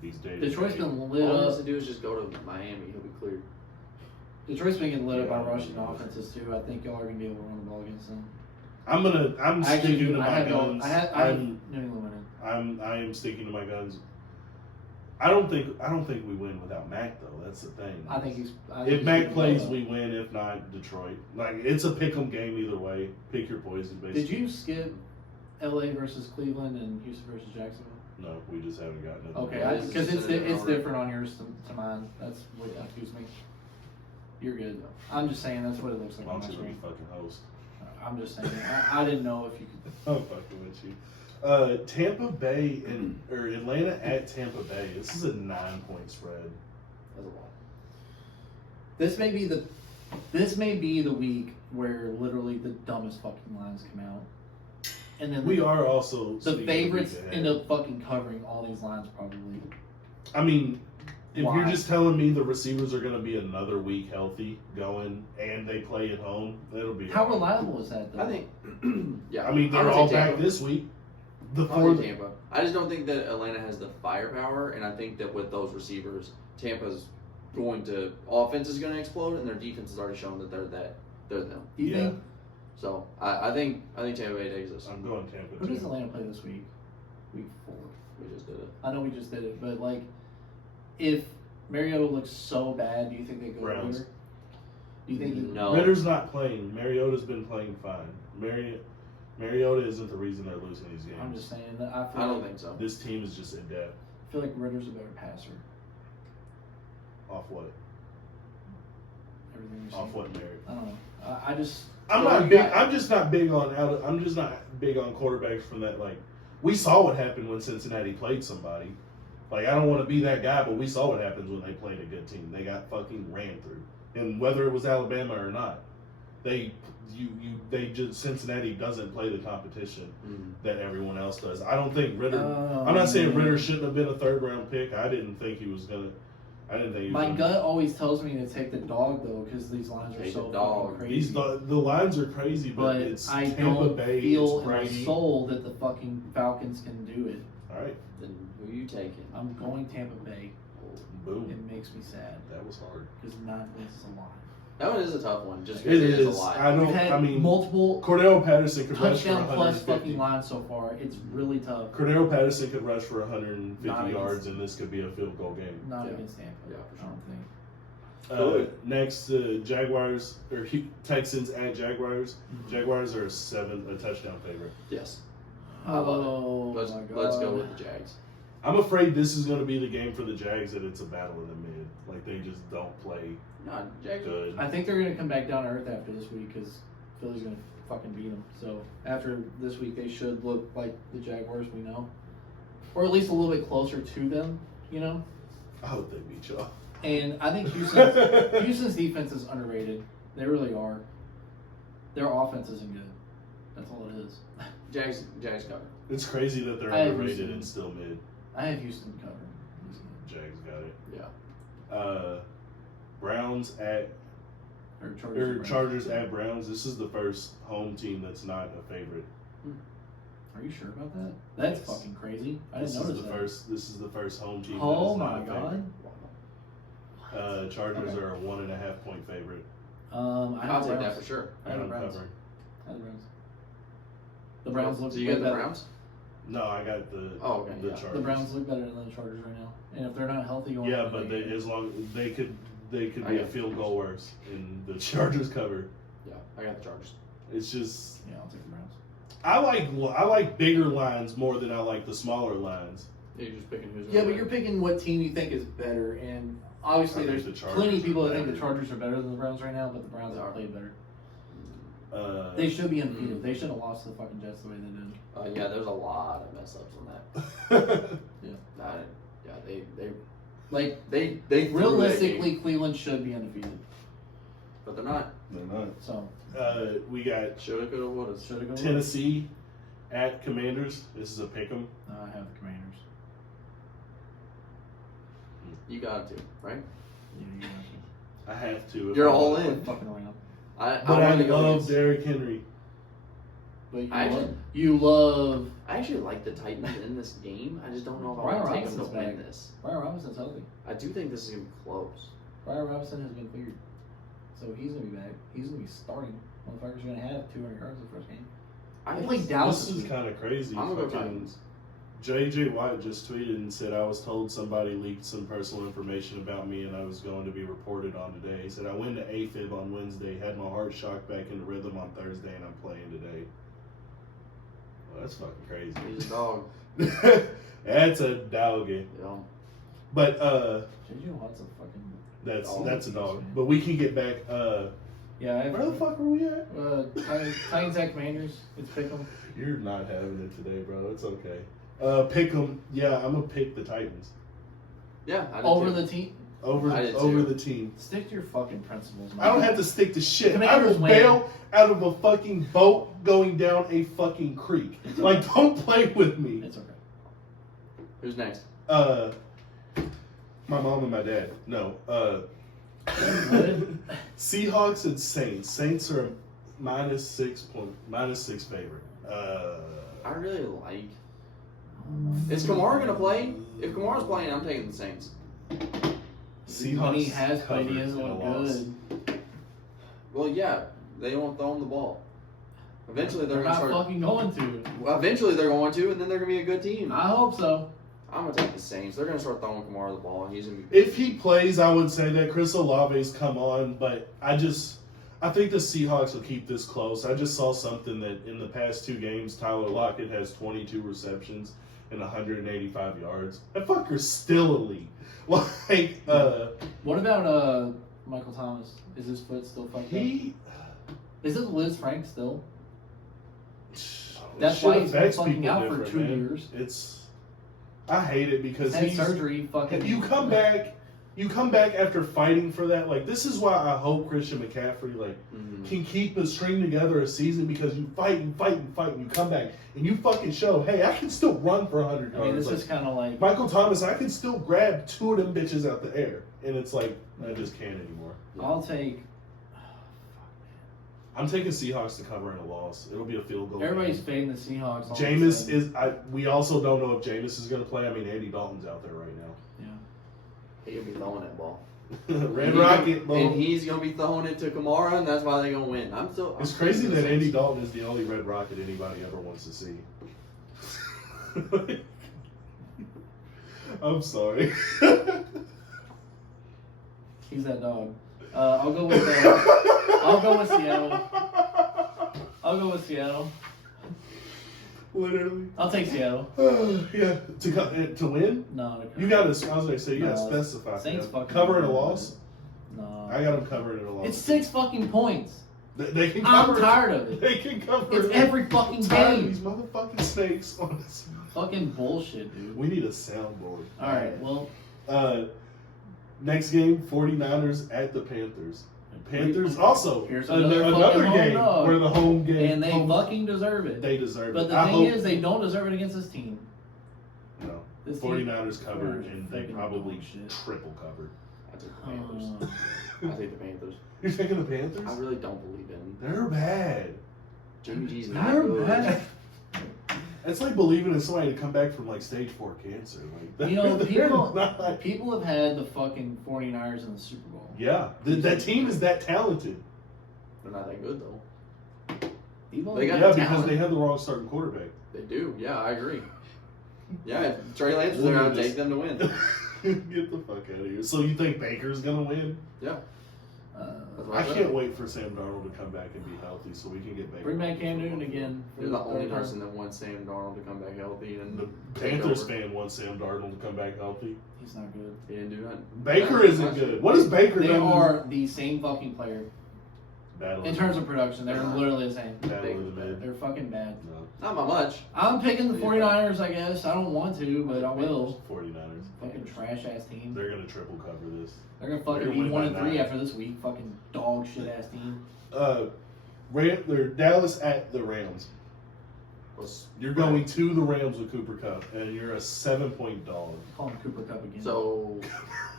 he's dated. Detroit's been All lit he up. has to do is just go to Miami. He'll be cleared. Detroit's been getting lit up by Yeah. rushing offenses too. I think y'all are gonna be able to run the ball against them. I'm I actually sticking do. to I my have guns. I have New England winning. I am sticking to my guns. I don't think we win without Mac though. That's the thing. I think he's. If Mac plays, we win. If not, Detroit. Like it's a pick 'em game either way. Pick your poison. Basically. Did you skip L.A. versus Cleveland and Houston versus Jacksonville? No, we just haven't gotten it. Okay, Yeah, because this is in it's order. different on yours to mine. That's what confused me. You're good. I'm just saying that's what it looks like on I'm my just gonna be screen. fucking host. I'm just saying. I didn't know if you could. I'm fucking with you. Tampa Bay or Atlanta at Tampa Bay. This is a 9-point spread. That's a lot. This may be the week where literally the dumbest fucking lines come out, and then We are also the speaking favorites of week ahead. end up fucking covering all these lines probably. I mean, if Why? you're just telling me the receivers are going to be another week healthy going and they play at home, that'll be How okay. reliable is that though? I think. Yeah. I mean, they're would all take back Tampa. this week. The I'll four. take Tampa. I just don't think that Atlanta has the firepower, and I think that with those receivers, Tampa's offense is going to explode, and their defense has already shown that they're them. Do you Yeah. think So I think Tampa Bay takes this. I'm going Tampa. who does too. Atlanta play this week? Week 4. We just did it. I know we just did it, but like, if Mariota looks so bad, do you think they go Browns. Ritter? Do you think he? No. Ritter's not playing. Mariota's been playing fine. Mariota isn't the reason they're losing these games. I'm just saying that I feel I don't like, think so. This team is just in depth. I feel like Ritter's a better passer. Off what? Everything we've Off seen. what merit? I don't know. I just. I'm So not you big. got- I'm just not big on. I'm just not big on quarterbacks from that. Like we saw what happened when Cincinnati played somebody. Like I don't want to be that guy, but we saw what happens when they played a good team. They got fucking ran through, and whether it was Alabama or not, they just Cincinnati doesn't play the competition that everyone else does. I don't think Ritter. I'm not saying Ritter shouldn't have been a 3rd round pick. I didn't think he was gonna. I didn't think he was My gonna, gut always tells me to take the dog though, because these lines are Take so the dog. fucking These crazy. the lines are crazy, but, But it's I Tampa don't Bay. feel It's in my Brady. soul that the fucking Falcons can do it. All right, Then who you taking? I'm going Tampa Bay. boom. It makes me sad That was hard. because 9 wins is a lot. That one is a tough one, just It because it is a is. lot. I We've don't. had I mean, multiple Cordell Patterson could rush for touchdown plus 150. fucking lines so far. It's really tough. Cordell Patterson could rush for 150 Not against- yards, and this could be a field goal game. Not Yeah. against Tampa. Yeah, for I don't think. Next, Jaguars or Texans at Jaguars. Mm-hmm. Jaguars are a touchdown favorite. Yes. I love it. Oh Let's my god. let's go with the Jags. I'm afraid this is going to be the game for the Jags that it's a battle in the mid. Like they just don't play No, Jags. good. I think they're gonna come back down to earth after this week because Philly's gonna fucking beat them. So after this week, they should look like the Jaguars we know, or at least a little bit closer to them. You know. I hope they beat y'all. And I think Houston's defense is underrated. They really are. Their offense isn't good. That's all it is. Jags cover. It's crazy that they're I have underrated Houston. and still mid. I have Houston covered. Jags got it. Yeah. Browns at Or or Chargers. Chargers at Browns. This is the first home team that's not a favorite. Are you sure about that? That's Yes. fucking crazy. I This didn't is notice the that. first. This is the first home team. Oh that is my not a favorite. god. Chargers Okay. are a 1.5 point favorite. I I'll have take the that Browns. for sure. I have And the I'm Browns. covering. I have the Browns. The Browns look So you way got the better. Browns? No, I got the Oh, okay, the yeah. Chargers. The Browns look better than the Chargers right now, and if they're not healthy, going Yeah, into but the game, as long they could I be a got the field goal Chargers. worse, and the Chargers cover. Yeah, I got the Chargers. It's just yeah, I'll take the Browns. I like bigger lines more than I like the smaller lines. You're just picking who's. Yeah, gonna but win. you're picking what team you think is better, and obviously I think there's the Chargers plenty of people are that think the better. Chargers are better than the Browns right now, but the Browns They have are. played better. They should be undefeated. They should have lost to the fucking Jets the way they did. Yeah, there's a lot of mess ups on that. Nah, yeah, they Like they threw that realistically, game, Cleveland should be undefeated. but they're not. They're not. So We got Shoulda, coulda, woulda. should have gone. Tennessee at Commanders. This is a pick'em. I have the Commanders. You got to, right? Yeah, you I have to. if You're I- all guys in. fucking around. But I I wanted to go love against. Derrick Henry. But I you love I actually like the Titans in this game. I just don't know if I Brian want to take them to Robinson's win back. this. Brian Robinson's healthy. I do think this is gonna be close. Brian Robinson has been cleared, so he's gonna be back. He's gonna be starting. Motherfucker's gonna have 200 yards the first game. I They played guess- Dallas This this is week. kind of crazy. I'm gonna go Fucking Titans. J.J. Watt just tweeted and said, I was told somebody leaked some personal information about me and I was going to be reported on today. He said, I went to AFib on Wednesday, had my heart shocked back into rhythm on Thursday, and I'm playing today. Well, that's fucking crazy. He's a dog. That's a doggy. You know? But JJ Watt's a fucking. that's a dog. But we can get back. Yeah, I have. Where the fuck were we at? Titans at Commanders. It's pick 'em. You're not having it today, bro. It's okay. Pick them. Yeah, I'm gonna pick the Titans Yeah, I did Over too. the team. over I did over too. the team. Stick to your fucking principles, man. I don't have to stick to shit. I Commanders will win. bail out of a fucking boat going down a fucking creek. Like, don't play with me. It's okay. Who's next? My mom and my dad. No. Seahawks and Saints. Saints are -6 favorite. I really like. Is Kamara gonna play? If Kamara's playing, I'm taking the Saints. Seahawks. When he has played, he covered hasn't in a looked loss. good. Well, yeah, they won't throw him the ball. Eventually, they're They're gonna not start. fucking going to. Well, eventually, they're going to, and then they're gonna be a good team. I hope so. I'm gonna take the Saints. They're gonna start throwing Kamara the ball, and he's gonna be. If he plays, I would say that Chris Olave's come on, but I think the Seahawks will keep this close. I just saw something that in the past 2 games, Tyler Lockett has 22 receptions and 185 yards. That fucker's still elite. Like, What about Michael Thomas? Is his foot still fucked up? Is it Liz Frank still? That's shit why he's been affects fucking people out for different, 2 man. years. I hate it because Had he's surgery. Fucking. You come back after fighting for that. Like, this is why I hope Christian McCaffrey can keep a string together a season, because you fight and fight and fight and you come back and you fucking show, hey, I can still run for 100 yards. I mean, this Like, is kind of like. Michael Thomas, I can still grab 2 of them bitches out the air, and it's like I just can't anymore. I'll take. I'm taking Seahawks to cover in a loss. It'll be a field goal. Everybody's game. fading the Seahawks. all of a Jameis sudden. is. We also don't know if Jameis is going to play. I mean, Andy Dalton's out there right now. He'll be throwing that ball. Red He's Rocket, gonna- and bro. he's gonna be throwing it to Kamara, and that's why they're gonna win. It's crazy that Andy Dalton is the only Red Rocket anybody ever wants to see. I'm sorry. He's that dog. I'll go with. I'll go with Seattle. I'll go with Seattle. Literally. I'll take Seattle. Yeah, to win. No, You got to. I was gonna say you got to No, specify. Saints man. fucking Cover in a win. loss. No. I got them covering in a loss. It's 6 fucking points. They can I'm cover. tired of it. They can cover. It's it. every fucking I'm tired of game. these motherfucking snakes on this. Fucking bullshit, dude. We need a soundboard. All right, well, Next game, 49ers at the Panthers. Panthers also Here's another another fucking home game dog. where the home game. and they home- fucking deserve it. they deserve But it. the I thing hope, is, they don't deserve it against this team. no. This team 49ers covered, and they fucking probably bullshit. triple covered. I take the Panthers. I take the Panthers. You're taking the Panthers? I really don't believe in They're bad. Jimmy G's not They're good. bad. It's like believing in somebody to come back from like stage 4 cancer. Like, You know, they're people not- people have had the fucking 49ers in the Super Bowl. Yeah, that team is that talented. They're not that good though. Debo, They got Yeah, the because talent. they have the wrong starting quarterback. They do. Yeah, I agree. Yeah, if Trey Lance was there, I'd take them to win. Get the fuck out of here. So you think Baker's gonna win? Yeah. That's what I said. can't wait for Sam Darnold to come back and be healthy so we can get Baker. Bring back Cam Newton again. for You're the third only time. person that wants Sam Darnold to come back healthy and The take Panthers over. fan wants Sam Darnold to come back healthy. He's not good. He didn't do nothing. Baker isn't good. What has Baker They done? are the same fucking player. Battle In terms of production, they're literally the same. battle of the mid. They're fucking bad. No. Not by much. I'm picking the 49ers, I guess. I don't want to, but I will. 49ers. Fucking trash ass team. They're gonna triple cover this. They're gonna they're fucking gonna be win 1-3 by 9. after this week. Fucking dog shit ass team. They're Dallas at the Rams. Was- You're going to the Rams with Cooper Kupp, and you're a 7-point dog. Call him Cooper Cup again. So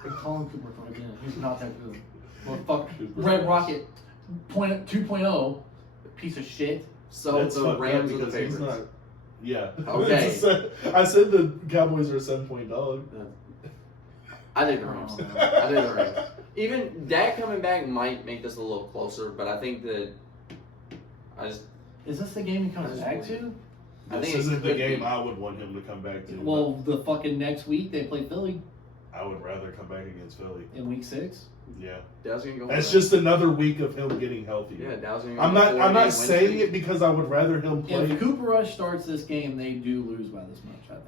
Call him Cooper Cup again. He's not that good. Well, fuck. Cooper Red Kupp. Rocket 2.0. Piece of shit. so That's the fucked up Rams are the because he's favorites. not- Yeah. Okay. I said the Cowboys are a 7-point dog. I think the Rams. Oh. I think the Rams. Even Dak coming back might make this a little closer, but I think that Is this the game he comes I back just- to? I This think it isn't the could game be. I would want him to come back to. Well, the fucking next week they play Philly I would rather come back against Philly. in week 6. Yeah. Dallas gonna go. That's for that. just another week of him getting healthy. Yeah, Dallas gonna go. I'm for not. 4 I'm not game saying win it because I would rather him play. If Cooper Rush starts this game, they do lose by this much, I think.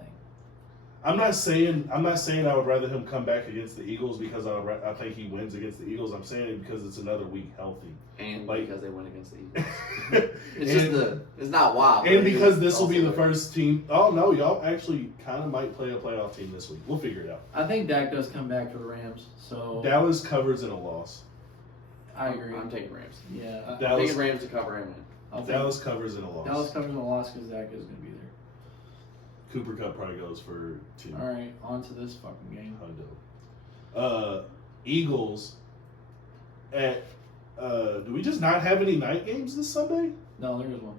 I'm not saying I would rather him come back against the Eagles because I think he wins against the Eagles. I'm saying it because it's another week healthy. and like- because they win against the Eagles. It's And- just it's not wild. And but it's because this will be the also- first team. Oh no, y'all actually kind of might play a playoff team this week. We'll figure it out. I think Dak does come back for the Rams, so Dallas covers in a loss. I agree. I'm taking Rams. Yeah, I'm Dallas, taking Rams to cover and win. I'll take Dallas covers in a loss. Dallas covers a loss because Dak is going to be there. Cooper Kupp probably goes for 2. All right, on to this fucking game. Eagles at. Do we just not have any night games this Sunday? No, there is one.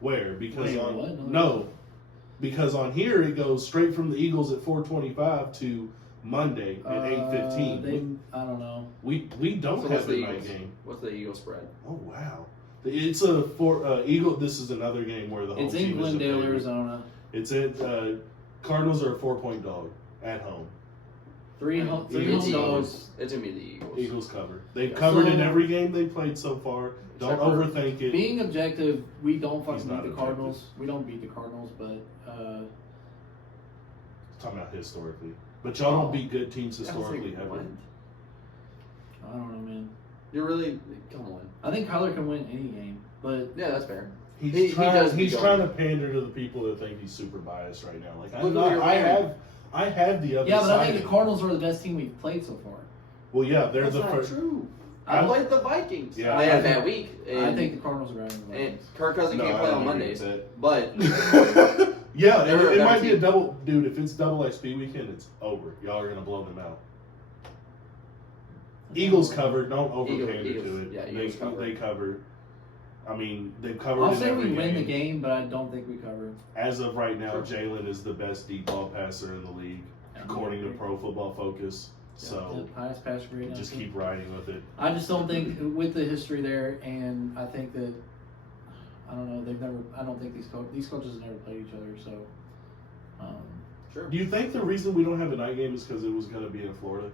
Where? Because Wait, on what? no, because on here it goes straight from the Eagles at 4:25 to Monday at 8:15. I don't know. We don't So what's have the a night Eagles? game. What's the Eagles spread? Oh wow, it's a Eagle. This is another game where the home It's team in is the Glendale, favorite. Arizona. It's at Cardinals are a 4-point dog at home. Three I mean, home Eagles it's dogs. Eagles. It's gonna be the Eagles. Eagles cover. They've Yeah. covered in So- every game they played so far. Don't Except for overthink it. Being objective, we don't He's fucking not beat the Cardinals. We don't beat the Cardinals, but Talking about historically, but y'all don't beat good teams I was historically like, ever. what? I don't know, man. You're really come on. I think Kyler can win any game, but Yeah, that's fair. He's He trying, does he's go. trying to pander to the people that think he's super biased right now. Like I'm Look not, who you're I wearing. have the other yeah, but side. I think of the it. Cardinals are the best team we've played so far. Well, yeah, they're That's the not first. true. I- I played the Vikings. Yeah, they had I a bad think- week. I And, think the Cardinals are better than the and Vikings. Kirk Cousins No, can't I play don't on agree Mondays. with But Yeah, They're a it better might be a team. double, dude. If it's double XP weekend, it's over. Y'all are gonna blow them out. Eagles covered. Don't over Eagles- pander to Eagles- it. yeah, they Eagles cover. they cover. I mean, they've covered. I'll in say every we win game. the game, but I don't think we cover. As of right now, Sure. Jalen is the best deep ball passer in the league, according to Pro Football Focus. So The highest pass grade. I just think. keep riding with it. I just don't think with the history there, and I think that I don't know. They've never. I don't think these coaches have never played each other. So, sure, Do you think the reason we don't have a night game is because it was going to be in Florida?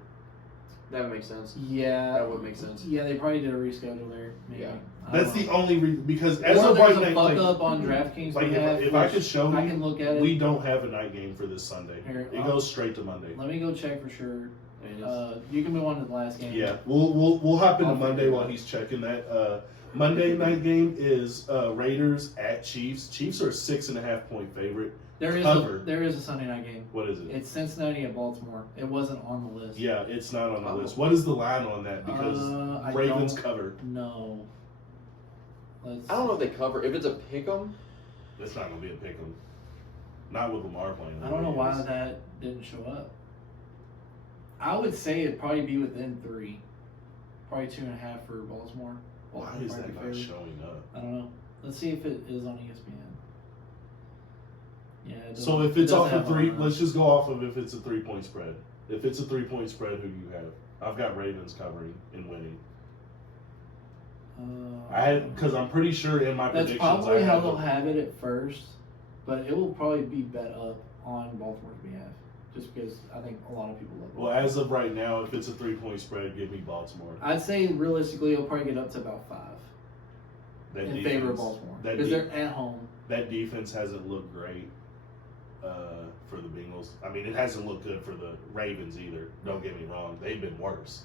that would make sense. yeah, That would make sense. Yeah, they probably did a reschedule there. Maybe. Yeah. I don't That's know. the only reason. Because as Or of there's right a now, fuck like, up on DraftKings. like we if, have, if I which could show I you, can look at it. we don't have a night game for this Sunday. Here, It I'll- goes straight to Monday. Let me go check for sure. And You can move on to the last game. Yeah, we'll hop into I'll Monday figure it while out. he's checking that. Monday night game is Raiders at Chiefs. Chiefs are a 6.5 point favorite. There is Cover. there is a Sunday night game. What is it? It's Cincinnati at Baltimore. It wasn't on the list. Yeah, it's not on the Oh. list. What is the line on that? Because I Ravens don't cover. know. Let's. I don't know if they cover. If it's a pick 'em, It's not going to be a pick 'em. Not with Lamar playing. I don't know why that didn't show up. I would say it'd probably be within 3, probably 2.5 for Baltimore. Why Baltimore is might that be not favored. showing up? I don't know. Let's see if it is on ESPN. Yeah. It So doesn't- if it's it off doesn't of have three, on that. let's just go off of if it's a 3-point spread. If it's a 3-point spread, who do you have? I've got Ravens covering and winning. I had because I'm pretty sure in my That's predictions probably I how have they'll them. have it at first, but it will probably be bet up on Baltimore's behalf, just because I think a lot of people love Well, as of right now, if it's a 3-point spread, give me Baltimore. I'd say realistically, it'll probably get up to about 5 That in defense, favor of Baltimore that because de- they're at home. That defense hasn't looked great for the Bengals. I mean, it hasn't looked good for the Ravens either. Don't get me wrong; they've been worse.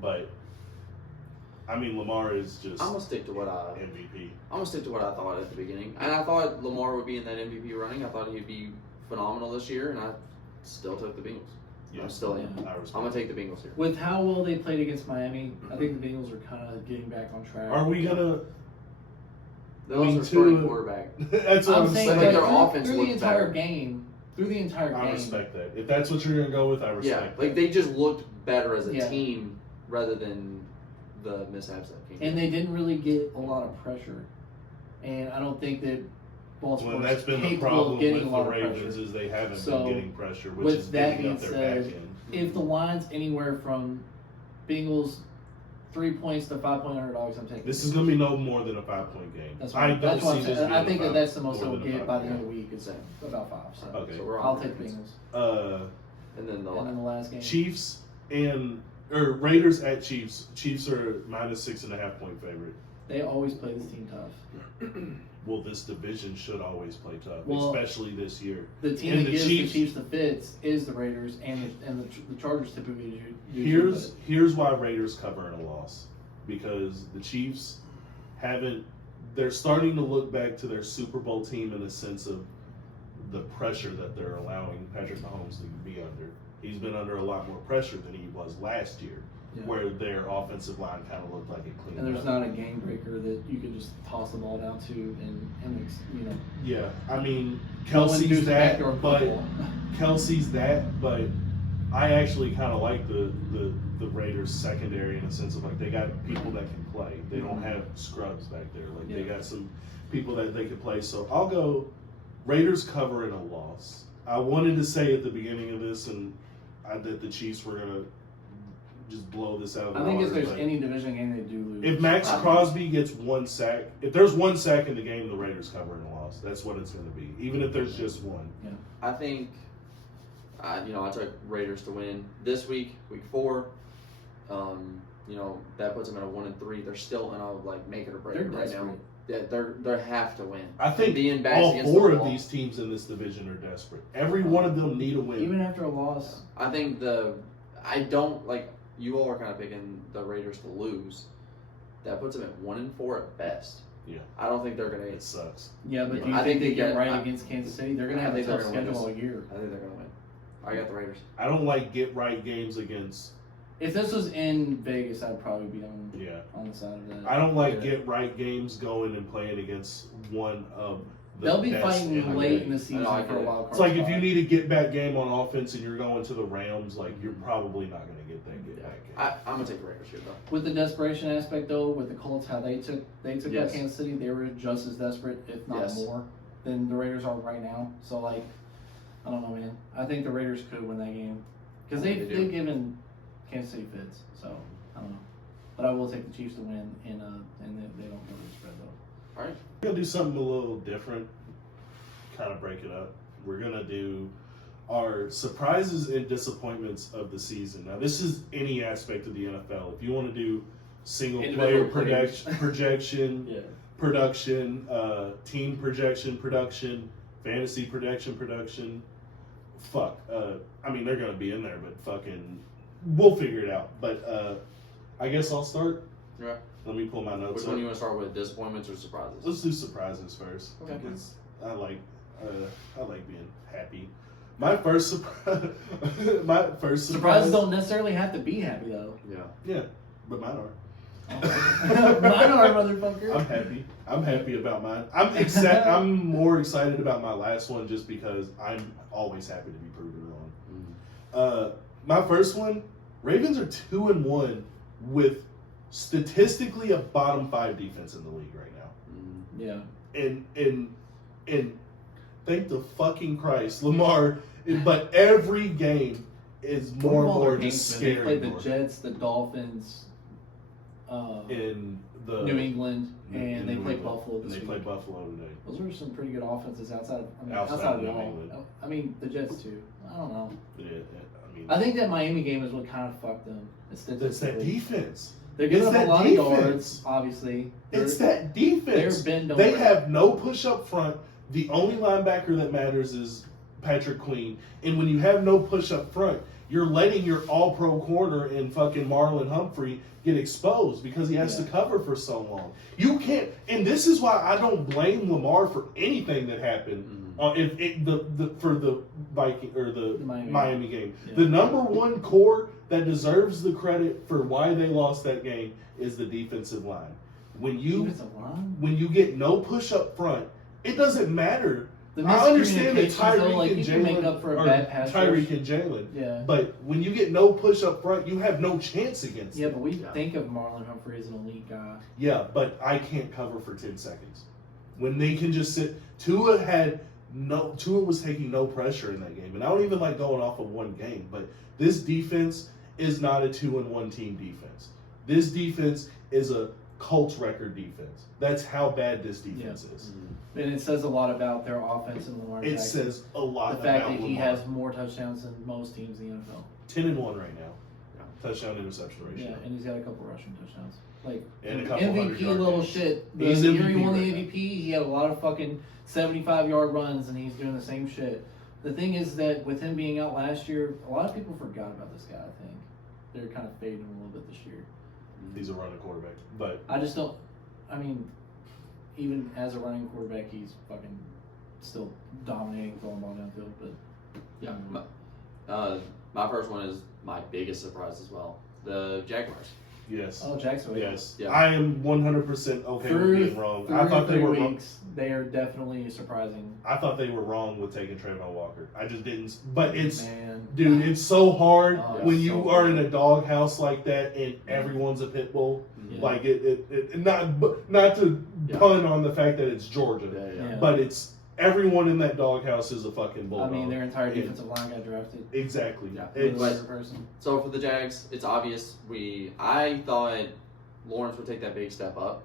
But I mean, Lamar is just I'm gonna stick to what I MVP. thought at the beginning, and I thought Lamar would be in that MVP running. I thought he'd be phenomenal this year, and I still took the Bengals. Yeah, I'm still in. I respect. I'm gonna take the Bengals here. With how well they played against Miami, I think the Bengals are kind of getting back on track. Are we gonna? They I mean, lost their starting Tua- quarterback. That's what I'm I'm saying, But saying. their like, offense through the looked entire better. game. Through the entire I game. respect that. If that's what you're gonna go with, I Yeah, respect. like they just looked better as a Yeah. team rather than the mishaps that came. And they didn't really get a lot of pressure. And I don't think that Baltimore Well, that's is been the capable problem of getting with a the lot of Ravens pressure. is they haven't So, been getting pressure, which with is that getting up being their back said, end. If the line's anywhere from Bengals 3 points to 5-point underdogs, I'm taking This it. is gonna be no more than a 5-point game. That's I what, don't that's what see I'm this saying. being I think a that that's the most more they'll than a get by the 5-point end of the week. It's Same. about 5. So Okay. So we're on I'll the take the Ravens. Bengals. And then the And then the last game. Chiefs or Raiders at Chiefs. Chiefs are -6.5-point favorite. They always play this team tough. Well, this division should always play tough, Well, especially this year. The team And that the gives Chiefs- the Chiefs the fits is the Raiders, and the Chargers typically do. Here's why Raiders covering a loss, because the Chiefs haven't. They're starting to look back to their Super Bowl team in the sense of the pressure that they're allowing Patrick Mahomes to be under. He's been under a lot more pressure than he was last year, Yeah. where their offensive line kind of looked like it cleaned And there's up. not a game breaker that you could just toss the ball down to and you know. Yeah, I mean no one do Kelsey's that, backdoor but football. Kelsey's that, but I actually kind of like the Raiders secondary in the sense of like they got people that can play. They don't have scrubs back there. Like they Yeah. got some people that they can play. So I'll go Raiders covering a loss. I wanted to say at the beginning of this that the Chiefs were gonna just blow this out of the I think if water, there's but any division game they do lose. if Max Crosby gets 1 sack, if there's 1 sack in the game, the Raiders covering a loss. That's what it's going to be, even if there's just one. I think, I took Raiders to win this week, week 4. That puts them at a 1-3. They're still in a make it or break They're it right now. desperate. Yeah, they have to win. I think Being backs all against 4 the of wall. these teams in this division are desperate. Every one of them need a win. Even after a loss, I think you all are kind of picking the Raiders to lose. That puts them at 1-4 at best. Yeah. I don't think they're gonna. It sucks. yeah, but do you I think think they they get get- right I- against Kansas City? They're gonna I have a think they're tough gonna win schedule all this. year. I think they're gonna win. I got the Raiders. I don't like get right games against. If this was in Vegas, I'd probably be Yeah. on the side of that. I don't like Yeah. get right games going and playing against one of the They'll be best fighting in the late league. in the season I for a get it. wild card. It's like if you spot. need a get back game on offense and you're going to the Rams, like you're probably not going to get that get back game. I'm gonna take the Raiders here though. With the desperation aspect though, with the Colts, how they took Yes. out Kansas City, they were just as desperate, if not Yes. more, than the Raiders are right now. So I don't know, man. I think the Raiders could win that game because They do. they've given Kansas City fits. So I don't know, but I will take the Chiefs to win, and they don't cover the spread though. All right. We're going to do something a little different, kind of break it up. We're going to do our surprises and disappointments of the season. Now, this is any aspect of the NFL. If you want to do single player Individual players. projection, Yeah. production, team production, fantasy production. Fuck. I mean, they're going to be in there, but fucking, we'll figure it out. But I guess I'll start. Yeah. Let me pull my notes Which up. one do you want to start with? Disappointments or surprises? Let's do surprises first. Okay. Because I like being happy. My first surprise. My first surprise. Surprises don't necessarily have to be happy though. Yeah. Yeah, but mine are. Mine are, motherfucker. I'm happy. I'm happy about mine. I'm more excited about my last one just because I'm always happy to be proven wrong. My first one, Ravens are 2-1 with statistically a bottom 5 defense in the league right now. Yeah. And thank the fucking Christ, Lamar. But every game is more and more just They scary. played the more. Jets, the Dolphins, in the New England, and in they New play England. Buffalo And this they week. play Buffalo today. Those are some pretty good offenses outside of Outside of New y'all. England. I mean, the Jets too. I don't know. Yeah, I mean, I think that Miami game is what kind of fucked them. it's that statistically. defense. They're giving it's up a that lot defense. of yards, obviously. It's that defense. They're bend They over. have no push up front. The only linebacker that matters is Patrick Queen. And when you have no push up front, you're letting your all pro corner and fucking Marlon Humphrey get exposed because he has to cover for so long. You can't, and this is why I don't blame Lamar for anything that happened on for the Viking or the Miami game. Yeah. The number one core that deserves the credit for why they lost that game is the defensive line. When you get no push up front, it doesn't matter. I understand that Tyreek and Jalen make up for a bad pass Tyreek rush. and Jalen. Yeah. But when you get no push up front, you have no chance against Yeah, them. but we think of Marlon Humphrey as an elite guy. Yeah, but I can't cover for 10 seconds. When they can just sit Tua was taking no pressure in that game. And I don't even like going off of one game, but this defense is not a 2-1 team defense. This defense is a Colts record defense. That's how bad this defense is. And it says a lot about their offense and Lamar It Jackson. says a lot The fact about that he Lamar. has more touchdowns than most teams in the NFL. 10-1 right now. Touchdown interception ratio. Yeah, and he's got a couple rushing touchdowns. Like And a couple MVP 100-yard level games. shit. The He's year he MVP won the right now. MVP, he had a lot of fucking 75-yard runs, and he's doing the same shit. The thing is that with him being out last year, a lot of people forgot about this guy. I think they're kind of fading him a little bit this year. He's a running quarterback. But I just don't. I mean, even as a running quarterback, he's fucking still dominating, throwing the ball downfield. But Yeah. My first one is my biggest surprise as well. The Jaguars. yes. oh, Jacksonville. Yes. Yeah. I am 100% okay with being wrong. I thought they were wrong. They are definitely surprising. I thought they were wrong with taking Trayvon Walker. I just didn't. But it's, Man. dude, it's so hard Oh, when it's you so are hard. in a doghouse like that and everyone's a pit bull. Yeah. Like it not to pun on the fact that it's Georgia, Yeah. but it's everyone in that doghouse is a fucking bulldog. I mean, their entire Yeah. defensive line got drafted. Exactly. Yeah. It's, With a person. So for the Jags, it's obvious. I thought Lawrence would take that big step up.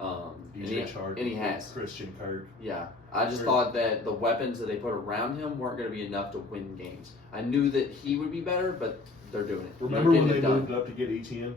And DJ Chark, he has. Christian Kirk. Yeah, I just thought that the weapons that they put around him weren't going to be enough to win games. I knew that he would be better, but they're doing it. Remember They're when getting they it done. moved up to get ETN?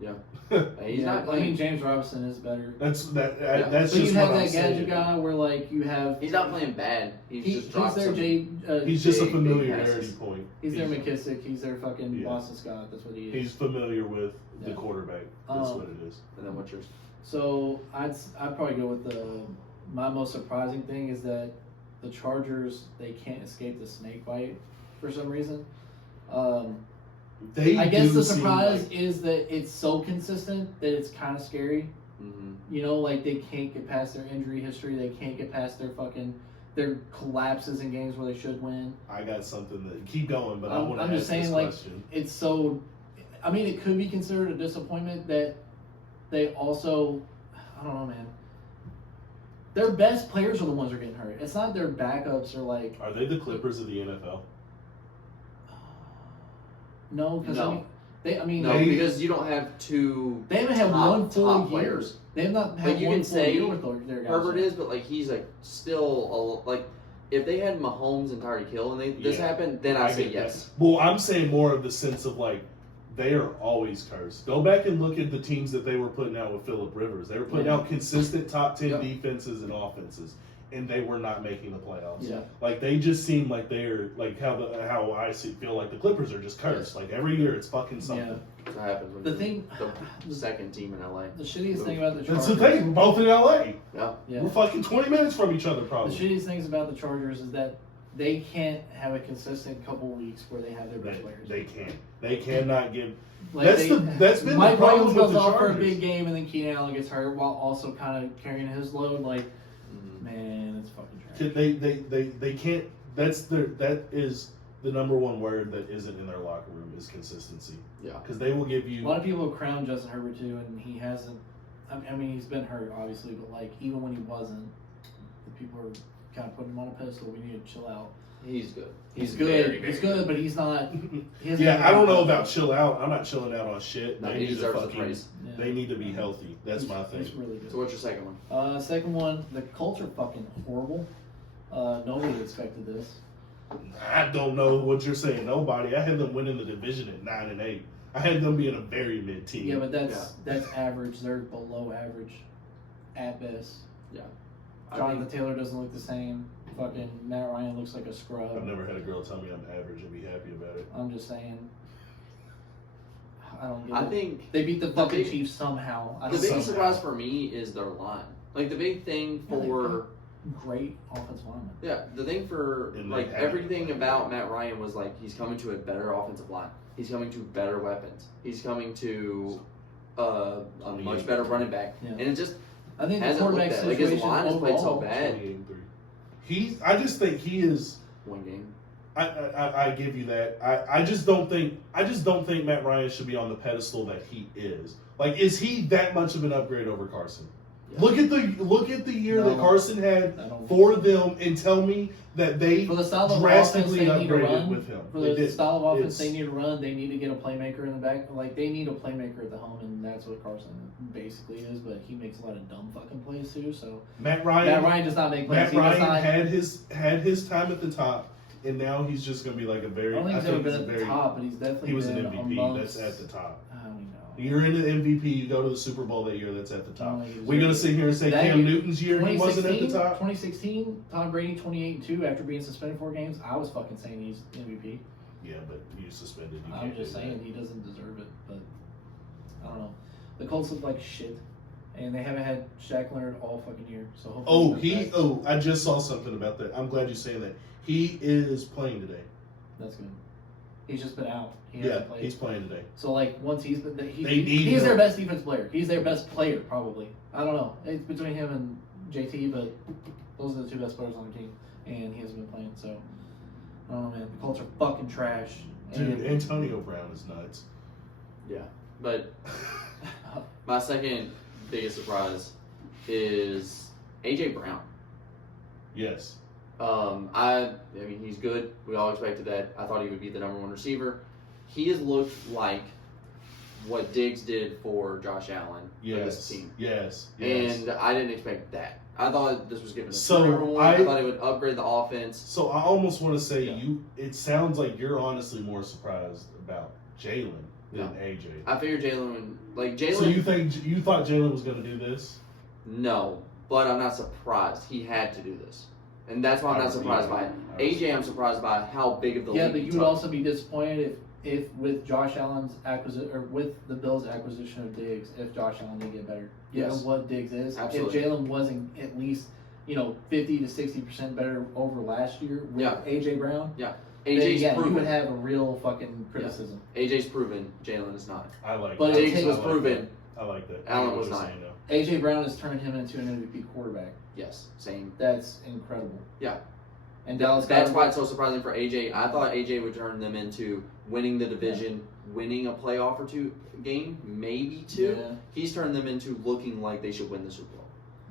Yeah, Yeah, he's not I playing. mean, James Robinson is better. That's Yeah. that's But just you have what I'm that gadget saying. guy where, like, you have. He's not playing bad. He's just dropped their some. He's just a big familiarity passes. point. He's their McKissick. He's their fucking Yeah. Boston Scott. That's what he is. He's familiar with the Yeah. quarterback. That's Um, what it is. And then what's yours? So I'd probably go with my most surprising thing is that the Chargers, they can't escape the snake bite for some reason. They I guess do the seem surprise like- is that it's so consistent that it's kind of scary. Mm-hmm. You know, like they can't get past their injury history. They can't get past their collapses in games where they should win. I got something that keep going, but I I'm want to just ask saying, this like, question. it's so. I mean, it could be considered a disappointment that they also. I don't know, man. Their best players are the ones that are getting hurt. It's not their backups or like. Are they the Clippers of the NFL? No, because No. I mean, No, They- because you don't have two. they haven't had top- one full top year. players. They have not had Like, you one can full say year with their guys. Herbert yet. is, but like he's like still like if they had Mahomes and Tyreek Hill and this Yeah. happened, then I say get yes. that. Well, I'm saying more of the sense of like they are always cursed. Go back and look at the teams that they were putting out with Phillip Rivers. They were putting Yeah. out consistent top 10 Yeah. defenses and offenses, and they were not making the playoffs. Yeah. Like they just seem like they're like how feel like the Clippers are just cursed. Like every year it's fucking something. Yeah. That happens when The you're thing- the second team in LA. The shittiest thing about the Chargers. That's the thing. We're both in LA. Yeah. Yeah. We're fucking 20 minutes from each other, The probably. shittiest things about the Chargers is that they can't have a consistent couple weeks where they have their best players. They can't. They cannot give. Like That's been Mike the problem Williams with goes the off for a Chargers. big game and then Keenan Allen gets hurt while also kind of carrying his load. Like, Mhm. man, it's fucking trash. They can't. That is the number one word that isn't in their locker room is consistency. Yeah. Because they will give A you. lot of people have crowned Justin Herbert too, and he hasn't. I mean, he's been hurt obviously, but like even when he wasn't, the people are kind of putting him on a pedestal. We need to chill out. He's good. He's very, good. very He's good, but he's not. He hasn't Yeah, even I don't been know perfect. about chill out. I'm not chilling out on shit. No, They he need to deserves the fucking. praise. Yeah. They need to be healthy. That's He's- my thing. He's really good. So what's your second one? Second one, the Colts are fucking horrible. Nobody expected this. I don't know what you're saying. Nobody. I had them winning the division at 9-8. I had them being a very mid team. Yeah, but that's average. They're below average at best. I Jonathan think, Taylor doesn't look the same. Fucking Matt Ryan looks like a scrub. I've never had a girl tell me I'm average and be happy about it. I'm just saying. I don't get I it. think They beat the fucking big- Chiefs somehow. I the don't biggest know. surprise for me is their line. Like the big thing Yeah, they for Great offensive lineman. the thing for And they like haven't everything played. about Matt Ryan was like he's coming to a better offensive line. He's coming to better weapons. He's coming to a much better running back. Yeah. And it just I think the hasn't looked quarterback that. Like his situation line has played so overall. bad. 28-3. I just think he is. One game. I give you that. I just don't think Matt Ryan should be on the pedestal that he is. Like, is he that much of an upgrade over Carson? Yeah. Look at the year that No. Carson had I don't- for them, and tell me that they For the style of offense drastically they need to upgraded run, with him. for They the did. style of offense It's- they need to run, they need to get a playmaker in the back. Like they need a playmaker at the home, and that's what Carson basically is. But he makes a lot of dumb fucking plays too. So Matt Matt Ryan does not make plays. Matt He does Ryan not. had his time at the top, and now he's just going to be like a I very. don't think he's ever been he's at a the very- top, but he's definitely He was an been MVP. amongst. That's at the top. I don't know. You're in the MVP. You go to the Super Bowl that year. That's at the top. No, he was We're gonna there. sit here and say That Cam year- Newton's year he wasn't at the top. 2016, Tom Brady 28-2 after being suspended 4 games. I was fucking saying he's MVP. Yeah, but you suspended. You I'm can't just do that. saying he doesn't deserve it, but I don't know. The Colts look like shit, and they haven't had Shaq Leonard all fucking year. So hopefully comes back. I just saw something about that. I'm glad you're saying that. He is playing today. That's good. He's just been out. He Yeah, hasn't played. he's playing today. So like once he's been, They need he's their him. best defense player. He's their best player probably. I don't know. It's between him and JT, but those are the 2 best players on the team, and he hasn't been playing. So I don't know, man. The Colts are fucking trash. Dude, And- Antonio Brown is nuts. Yeah. But my second biggest surprise is AJ Brown. Yes. I mean, he's good. We all expected that. I thought he would be the number 1 receiver. He has looked like what Diggs did for Josh Allen for this Yes. team. Yes. And I didn't expect that. I thought this was given a So, number 1. I- I thought it would upgrade the offense. So I almost want to say Yeah. it sounds like you're honestly more surprised about Jalen than AJ. I figured Jalen would, like, Jalen. So you thought Jalen was going to do this? No, but I'm not surprised. He had to do this. And that's why I'm I not see. surprised by it. I see. AJ, I'm surprised by how big of the Yeah, leap but he you would took. also be disappointed if with Josh Allen's acquisition or with the Bills' acquisition of Diggs, if Josh Allen didn't get better. You Yes. know what Diggs is. Absolutely. If Jalen wasn't at least 50 to 60% better over last year with Yeah. AJ Brown, AJ's then, you proven. would have a real fucking criticism. AJ's proven. Jalen is not. I like But that. it Diggs takes- was I like proven. that. I like that. Allen I know was what you're not. saying, though. AJ Brown has turned him into an MVP quarterback. Yes, same. That's incredible. Yeah. And Dallas That's got why it's so surprising for AJ. I thought AJ would turn them into winning the division, winning a playoff or 2 game, maybe 2. Yeah. He's turned them into looking like they should win the Super Bowl.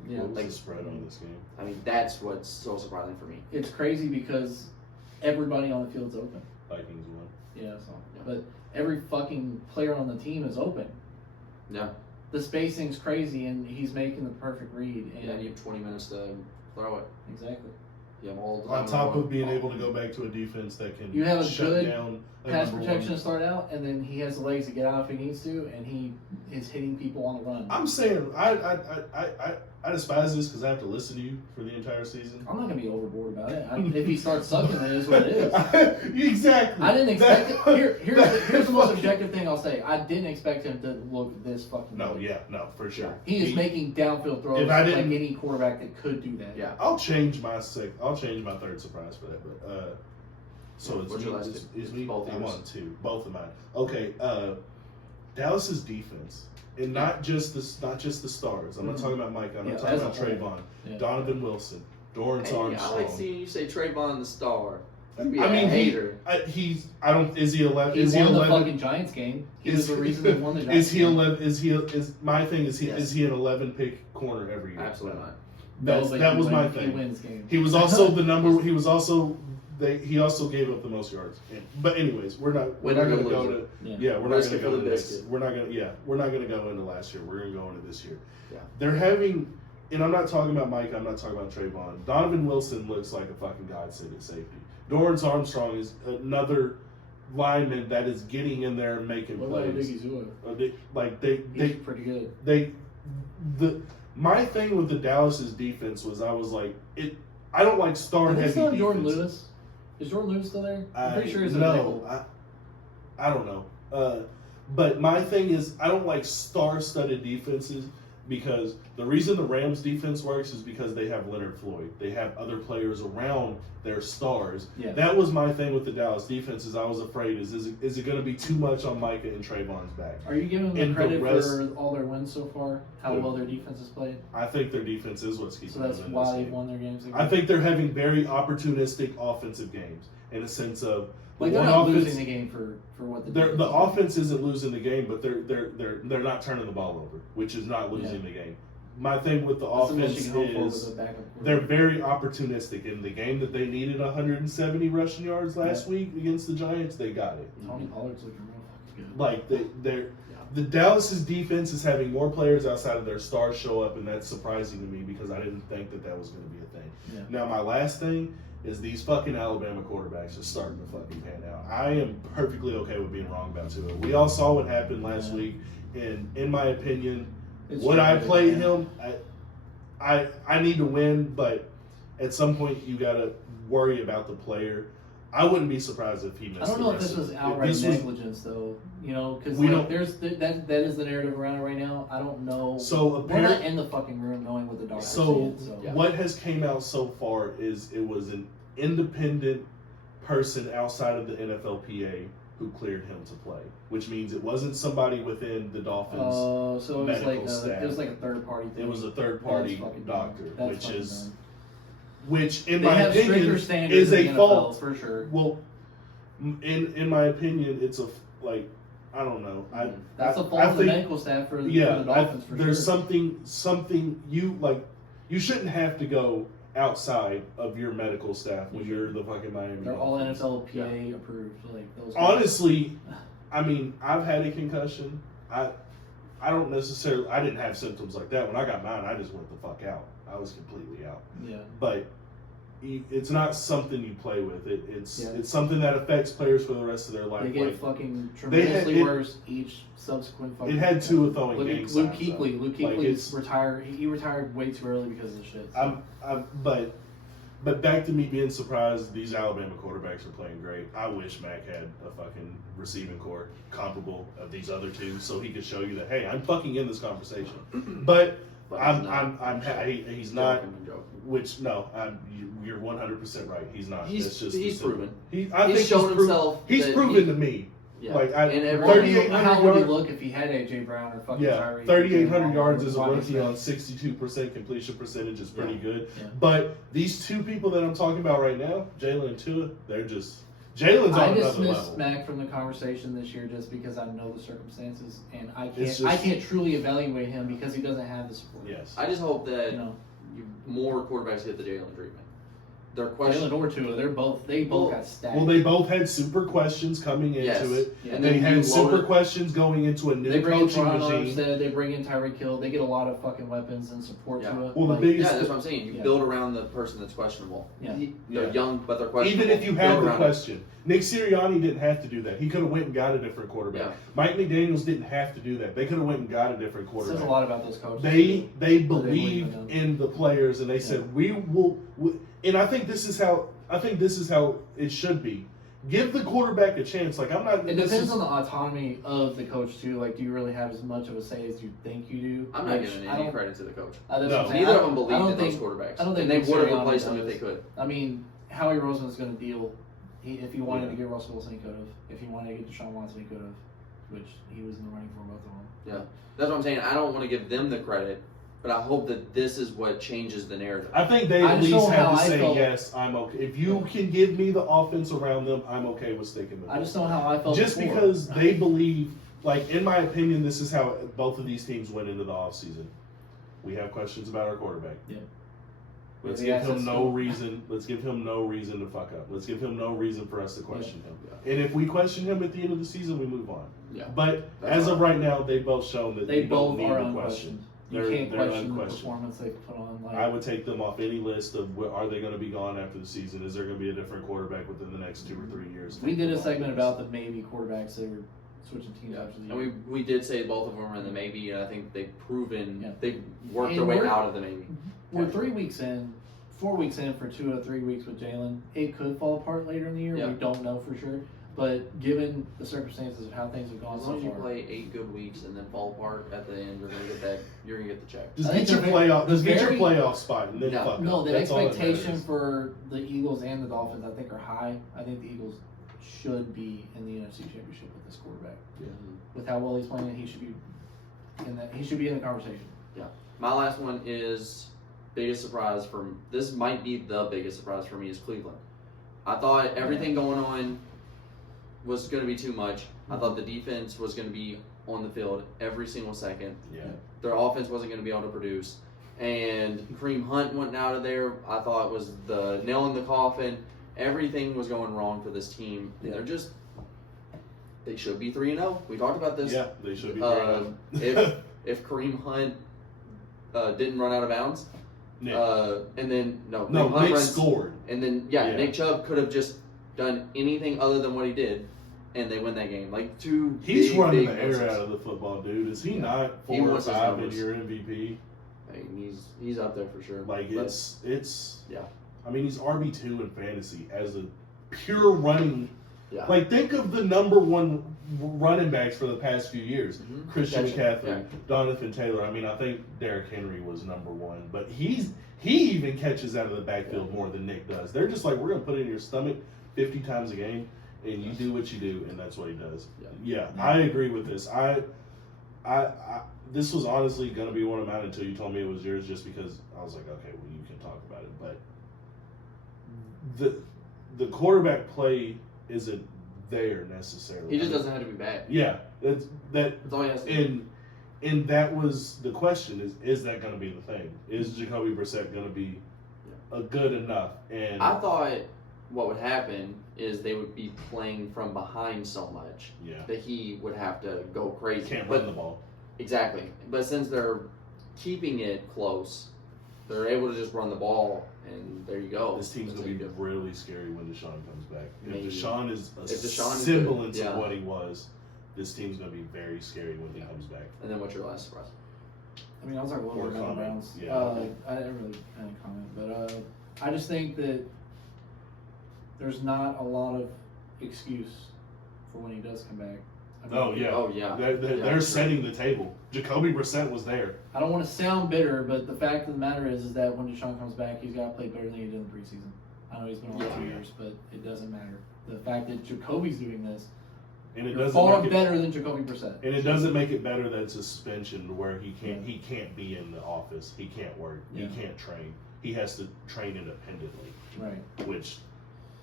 Yeah. What was Like- the spread on this game? I mean, that's what's so surprising for me. It's crazy because everybody on the field's open. Vikings won. Yeah, so Yeah. but every fucking player on the team is open. Yeah. The spacing's crazy, and he's making the perfect read. And Yeah, you have 20 minutes to throw it. exactly. You have all the On time in top the of being world. able to go back to a defense that can You have a shut good down a Pass number protection one. to start out, and then he has the legs to get out if he needs to, and he is hitting people on the run. I'm saying I despise this because I have to listen to you for the entire season. I'm not gonna be overboard about it. If he starts sucking, it is what it is. Exactly. I didn't expect it. That- Here's the most objective thing I'll say. I didn't expect him to look this fucking No, good. yeah, no, for sure. He is making downfield throws If I like didn't- any quarterback that could do that. Yeah. I'll change my third surprise for that, but so it's What's me. your last It's, two? it's me. Both I'm yours. on 2, both of mine. Okay, Dallas's defense, and not just the stars. I'm not talking about Mike. I'm Yeah, not talking as a about whole. Trayvon, Yeah. Donovan Wilson, Dorrance Hey, I Armstrong. like seeing you say Trayvon the star. You'd be I a mean, hater. Is he 11? He Is he won the 11? fucking Giants game. He was the reason they won the Giants Is he game. 11? Is my thing? Is he Yes. is he an 11 pick corner every year? Absolutely not. No, but That he was my wins- thing. He wins games. He was also the number. He was also he also gave up the most yards. But anyways, we're not Winner going to go go loser. to we're not Risk going it to for go the to this. biscuit. We're not going to go into last year. We're going to go into this year. Yeah. They're having, and I'm not talking about Mike. I'm not talking about Trayvon. Donovan Wilson looks like a fucking godsend at safety. Dorrance Armstrong is another lineman that is getting in there and making What about plays. Iggy He's pretty good. My thing with the Dallas's defense was I was like I don't like star Are they heavy still have defense. Jordan Lewis? Is Jordan Lewis still there? I'm pretty sure he's a nickel. I don't know. But my thing is I don't like star-studded defenses because the reason the Rams defense works is because they have Leonard Floyd. They have other players around their stars. Yeah. That was my thing with the Dallas defense is I was afraid is it going to be too much on Micah and Trayvon's back? Are you giving them And the credit rest- for all their wins so far? How Yeah. well their defense has played? I think their defense is what's keeping So that's them in why this they've game. won their games. I think they're having very opportunistic offensive games in a sense of like they're one not offense- losing the game for what the the defense is. offense isn't losing the game, but they're not turning the ball over, which is not losing the game. My thing with the That's the most offense you can hope for is with a backup they're quarterback. very opportunistic. In the game that they needed 170 rushing yards last week against the Giants, they got it. Tony Pollard's looking real fucking good. Like the Dallas's defense is having more players outside of their stars show up, and that's surprising to me because I didn't think that was going to be a thing. Yeah. Now my last thing is these fucking Alabama quarterbacks are starting to fucking pan out. I am perfectly okay with being wrong about Tua. We all saw what happened last week, and in my opinion, It's would I true, play man. him? I need to win, but at some point you got to worry about the player. I wouldn't be surprised if he missed. I don't the know if rest this of- was outright this was- negligence, though. You know, because We like, don't- there's that is the narrative around it right now. I don't know. So we're not apparently, in the fucking room knowing what the doctor so said. So Yeah. what has came out so far is it was an independent person outside of the NFLPA who cleared him to play, which means it wasn't somebody within the Dolphins. so it was medical like staff. it was like a third party thing. It was a third That's party fucking doctor, dumb. That's which fucking is dumb. which in They my have stricter opinion standards is in a the NFL, fault. for sure. Well, in my opinion, it's a like I don't know. That's a I fault of the think- medical staff for the Yeah, Dolphins for there's sure. something you like. You shouldn't have to go outside of your medical staff when you're the fucking Miami. They're all Dolphins. NFLPA approved. Like those. Honestly, I mean, I've had a concussion. I don't necessarily. I didn't have symptoms like that when I got mine. I just went the fuck out. I was completely out. Yeah. But it's not something you play with. It's Yeah. it's something that affects players for the rest of their They life. get Like, fucking they had- tremendously it- worse each subsequent fucking. it had Tua throwing Luke, game Luke signs, Kuechly. though. Luke Like, Kuechly's retired. He retired way too early because of the shit. So. But back to me being surprised, these Alabama quarterbacks are playing great. I wish Mac had a fucking receiving core comparable of these other two, so he could show you that hey, I'm fucking in this conversation. But he's not. I'm joking. Which no, you're 100% right. He's not. He's It's just he's proven. He's shown himself He's that proven to me. Yeah. Like and every, Well, 3,800 how would he yards- look if he had AJ Brown or fucking Yeah, Tyree? 3,800 yards as a Why rookie not? on 62% completion percentage is pretty good. Yeah. But these two people that I'm talking about right now, Jalen and Tua, they're just Jalen's I on another dismissed level. Mac from the conversation this year just because I know the circumstances and I It's can't just- can't truly evaluate him because he doesn't have the support. Yes. I just hope that You know, more quarterbacks get the Jalen treatment. Their Jalen question. or Tua, they both Well- got stacked. Well, they both had super questions coming into Yes. it. Yeah. And They then had you super load it- questions going into a new They bring in coaching Ron regime. Armstead, they bring in Tyreek Hill, they get a lot of fucking weapons and support Yeah. to it. Well, the Like, biggest Yeah, that's what I'm saying. You Yeah. build around the person that's questionable. Yeah. They're Yeah. young, but they're questionable. Even if you Build had the around it. question, Nick Sirianni didn't have to do that. He could have went and got a different quarterback. Yeah. Mike McDaniels didn't have to do that. They could have went and got a different Says quarterback. a lot about those coaches. They believe believed in them. in the players and they said we will. And I think this is how it should be. Give the quarterback a chance. Like I'm not. It this depends is- on the autonomy of the coach too. Like, do you really have as much of a say as you think you do? I'm not Which giving I any don't- credit to the coach. that's what No. I'm saying. Neither I of them don't- I believed don't in think, those quarterbacks. I don't think and they Nick would have Sirianni replaced them if does. they could. I mean, Howie Roseman's going to deal. If he wanted Yeah. to get Russell Wilson, he could have. If he wanted to get Deshaun Watson, he could have. Which he was in the running for both of them. That's what I'm saying. I don't want to give them the credit, but I hope that this is what changes the narrative. I think they I at just least know have how to I say felt. yes. I'm okay. If you can give me the offense around them, I'm okay with sticking with I them. just know how I felt. Just before. because they believe, like in my opinion, this is how both of these teams went into the offseason. We have questions about our quarterback. Yeah. Let's The give him assets no to- reason. Let's give him no reason to fuck up. Let's give him no reason for us to question him. Yeah. And if we question him at the end of the season, we move on. Yeah. But That's as right. of right now, they've both shown that They you don't both need are to question. unquestioned. You They're- can't they're question the unquestioned. performance they've put on. Like, I would take them off any list of are they going to be gone after the season? Is there going to be a different quarterback within the next 2 or 3 years? we did a Take them off segment the about list. the maybe quarterbacks that were switching teams Yeah. after the And year. we did say both of them are in the maybe, and I think they've proven Yeah. they've worked And their way we're- out of the maybe. We're 3 weeks in, 4 weeks in for 2 out of 3 weeks with Jalen. It could fall apart later in the year. Yeah. We don't know for sure. But given the circumstances of how things have gone As so long as you far, play 8 good weeks and then fall apart at the end, you're gonna get that. You're gonna get the check. Just I get think your the playoff. Just get your very- playoff spot and then No. fuck no, up. the That's all that expectation matters. for the Eagles and the Dolphins, I think, are high. I think the Eagles should be in the NFC Championship with this quarterback. With how well he's playing, he should be in that. He should be in the conversation. My last one is biggest surprise from this might be the biggest surprise for me is Cleveland. I thought everything going on was going to be too much. I thought the defense was going to be on the field every single second. Yeah. Their offense wasn't going to be able to produce. And Kareem Hunt went out of there. I thought was the nail in the coffin. Everything was going wrong for this team. And Yeah. they should be 3-0. We talked about this. Yeah, they should be. If Kareem Hunt didn't run out of bounds, Nick. and then no, Kareem Hunt Nick runs- scored. and then Yeah. Nick Chubb could have just done anything other than what he did, and they win that game. Like two. He's big, running big the air misses. out of the football, dude. Is he Yeah. not He 4 or wants his 5 in numbers. your MVP? I mean, he's up there for sure. Like But- it's. Yeah. I mean, he's RB2 in fantasy as a pure running. Yeah. Like, think of the number 1 running backs for the past few years. Mhm. Christian Catching, McCaffrey, Jonathan Taylor. I mean, I think Derrick Henry was number 1, but he even catches out of the backfield more than Nick does. They're just like, we're gonna put it in your stomach 50 times a game, and you do what you do, and that's what he does. Yeah, I agree with this. I this was honestly gonna be one of mine until you told me it was yours, just because I was like, okay, well, you can talk about it, but the quarterback play isn't there necessarily. He just doesn't have to be bad. Yeah, that That's all he has to do. and that was the question: is that going to be the thing? Is Jacoby Brissett going to be a good enough? And I thought what would happen is they would be playing from behind so much yeah, that he would have to go he crazy. can't But run the ball. exactly. But since they're keeping it close, they're able to just run the ball, and there you go. This team's That's going to how be you do it. really scary when Deshaun comes back. Maybe. If Deshaun is a If Deshaun is semblance good, of yeah. what he was, this team's going to be very scary when he comes back. And then what's your last surprise? I mean, I was like a little Or bit about the comment. Browns. Yeah. I didn't really have any comment, but I just think that there's not a lot of excuse for when he does come back. I mean, Oh yeah, Oh, yeah. They're Yeah, they're sure. setting the table. Jacoby Brissett was there. I don't want to sound bitter, but the fact of the matter is that when Deshaun comes back, he's got to play better than he did in the preseason. I know he's been on Yeah. 2 years, but it doesn't matter. The fact that Jacoby's doing this, And it you're doesn't far make it, better than Jacoby Brissett. and it doesn't make it better that it's a suspension to where he can't be in the office. He can't work. Yeah. He can't train. He has to train independently, Right. which